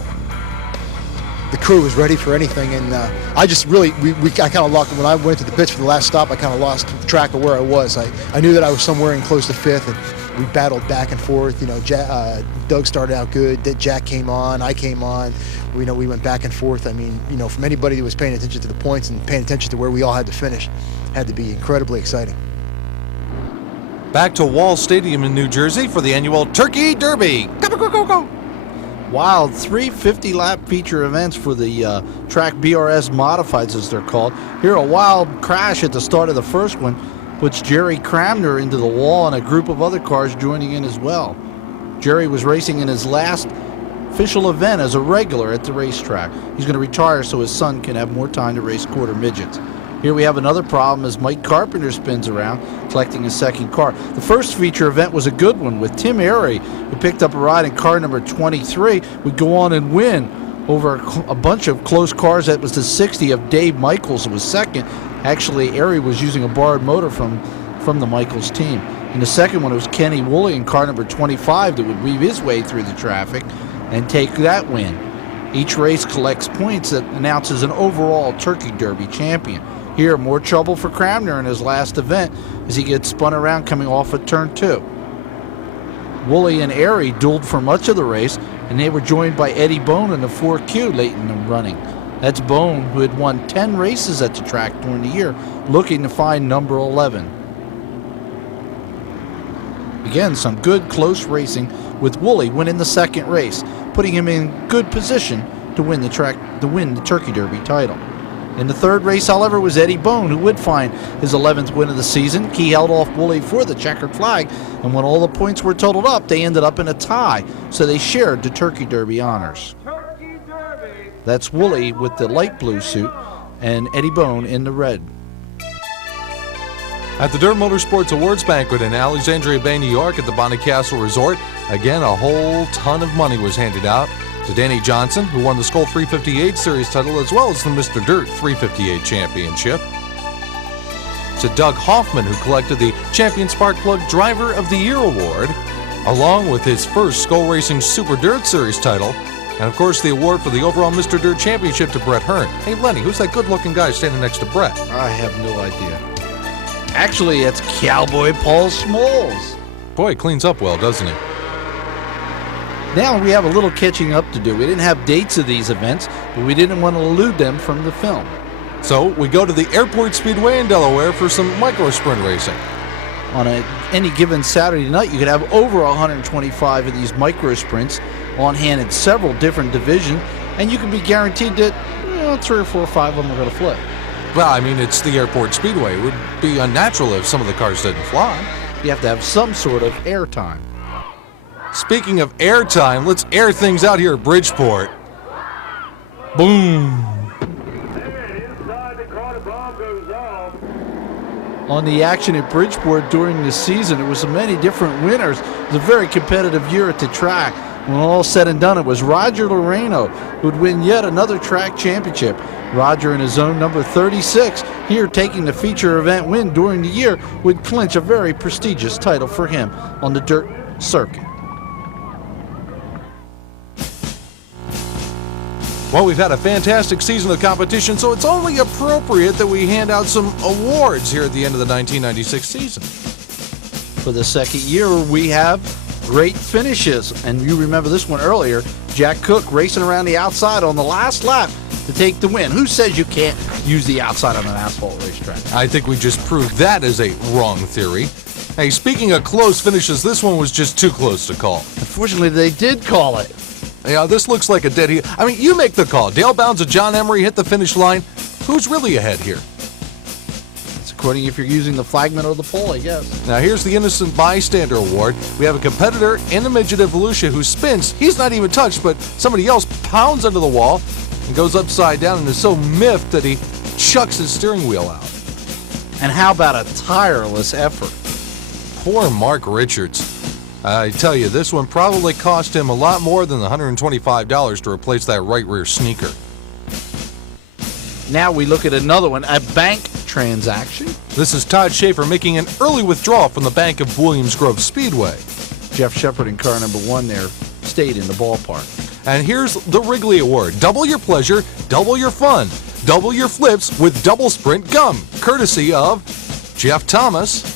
The crew was ready for anything, and I just really, I kind of lost, when I went to the pits for the last stop, I kind of lost track of where I was. I knew that I was somewhere in close to 5th, and we battled back and forth. You know, Doug started out good, Jack came on, I came on. We went back and forth. I mean, you know, from anybody who was paying attention to the points and paying attention to where we all had to finish, had to be incredibly exciting. Back to Wall Stadium in New Jersey for the annual Turkey Derby. Go, go, go, go. Wild 350-lap feature events for the track BRS Modifieds, as they're called. Here, a wild crash at the start of the first one puts Jerry Cramner into the wall and a group of other cars joining in as well. Jerry was racing in his last official event as a regular at the racetrack. He's going to retire so his son can have more time to race quarter midgets. Here we have another problem as Mike Carpenter spins around, collecting his second car. The first feature event was a good one with Tim Airy, who picked up a ride in car number 23, would go on and win over a bunch of close cars. That was the 60 of Dave Michaels, who was second. Actually, Airy was using a borrowed motor from the Michaels team. In the second one, it was Kenny Woolley in car number 25 that would weave his way through the traffic and take that win. Each race collects points that announces an overall Turkey Derby champion. Here, more trouble for Cramner in his last event as he gets spun around coming off of turn 2. Woolley and Airy dueled for much of the race, and they were joined by Eddie Bone in the 4Q late in the running. That's Bone, who had won 10 races at the track during the year, looking to find number 11. Again, some good close racing with Woolley winning the second race, putting him in good position to win the Turkey Derby title. In the third race, however, was Eddie Bone, who would find his 11th win of the season. He held off Woolley for the checkered flag, and when all the points were totaled up, they ended up in a tie, so they shared the Turkey Derby honors. That's Woolley with the light blue suit and Eddie Bone in the red. At the Dirt Motorsports Awards Banquet in Alexandria Bay, New York at the Bonnie Castle Resort, again, a whole ton of money was handed out to Danny Johnson, who won the Skoal 358 Series title, as well as the Mr. Dirt 358 Championship. To Doug Hoffman, who collected the Champion Spark Plug Driver of the Year Award, along with his first Skoal Racing Super Dirt Series title, and of course the award for the overall Mr. Dirt Championship to Brett Hearn. Hey Lenny, who's that good-looking guy standing next to Brett? I have no idea. Actually, it's Cowboy Paul Smalls. Boy, he cleans up well, doesn't he? Now we have a little catching up to do. We didn't have dates of these events, but we didn't want to elude them from the film. So we go to the Airport Speedway in Delaware for some micro sprint racing. On any given Saturday night, you could have over 125 of these micro sprints on hand in several different divisions, and you can be guaranteed that 3 or 4 or 5 of them are going to flip. Well, I mean, it's the Airport Speedway. It would be unnatural if some of the cars didn't fly. You have to have some sort of airtime. Speaking of airtime, let's air things out here at Bridgeport. Boom. On the action at Bridgeport during the season, it was so many different winners. It was a very competitive year at the track. When all said and done, it was Roger Loreno who would win yet another track championship. Roger, in his own number 36, here taking the feature event win during the year, would clinch a very prestigious title for him on the dirt circuit. Well, we've had a fantastic season of competition, so it's only appropriate that we hand out some awards here at the end of the 1996 season. For the second year, we have great finishes. And you remember this one earlier, Jack Cook racing around the outside on the last lap to take the win. Who says you can't use the outside on an asphalt racetrack? I think we just proved that is a wrong theory. Hey, speaking of close finishes, this one was just too close to call. Unfortunately, they did call it. Yeah, this looks like a dead heat. I mean, you make the call. Dale Bounds and John Emery hit the finish line. Who's really ahead here? It's according if you're using the flagman or the pole, I guess. Now, here's the Innocent Bystander Award. We have a competitor in the Midget of Volusia who spins. He's not even touched, but somebody else pounds under the wall and goes upside down and is so miffed that he chucks his steering wheel out. And how about a tireless effort? Poor Mark Richards. I tell you, this one probably cost him a lot more than the $125 to replace that right rear sneaker. Now we look at another one, a bank transaction. This is Todd Schaefer making an early withdrawal from the bank of Williams Grove Speedway. Jeff Shepard in car number 1 there stayed in the ballpark. And here's the Wrigley Award. Double your pleasure, double your fun, double your flips with Double Sprint Gum, courtesy of Jeff Thomas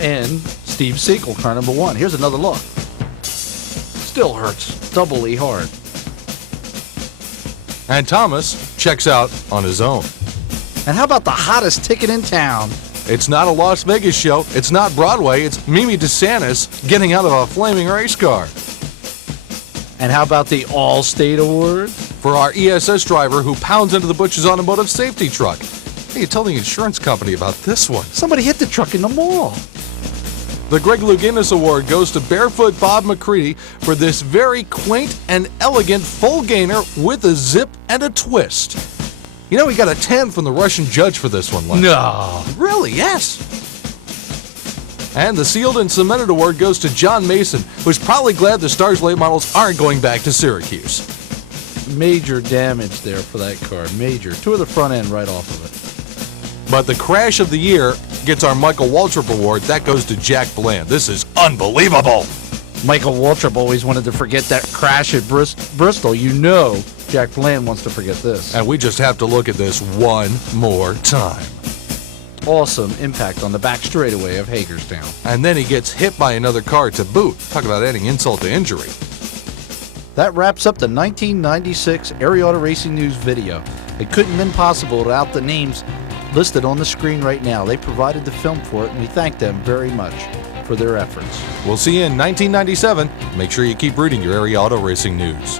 and Steve Segal, car number 1. Here's another look. Still hurts doubly hard. And Thomas checks out on his own. And how about the hottest ticket in town? It's not a Las Vegas show. It's not Broadway. It's Mimi DeSantis getting out of a flaming race car. And how about the All-State Award? For our ESS driver who pounds into the Butch's Automotive safety truck. Hey, you tell the insurance company about this one. Somebody hit the truck in the mall. The Greg Louganis Award goes to Barefoot Bob McCready for this very quaint and elegant full gainer with a zip and a twist. You know, he got a 10 from the Russian judge for this one. No. Really? Yes. And the Sealed and Cemented Award goes to John Mason, who's probably glad the Stars late models aren't going back to Syracuse. Major damage there for that car. Major. Tore the front end right off of it. But the crash of the year gets our Michael Waltrip Award. That goes to Jack Bland. This is unbelievable. Michael Waltrip always wanted to forget that crash at Bristol. You know Jack Bland wants to forget this. And we just have to look at this one more time. Awesome impact on the back straightaway of Hagerstown. And then he gets hit by another car to boot. Talk about adding insult to injury. That wraps up the 1996 Erie Auto Racing News video. It couldn't have been possible without the names listed on the screen right now. They provided the film for it, and we thank them very much for their efforts. We'll see you in 1997. Make sure you keep reading your Erie Auto Racing News.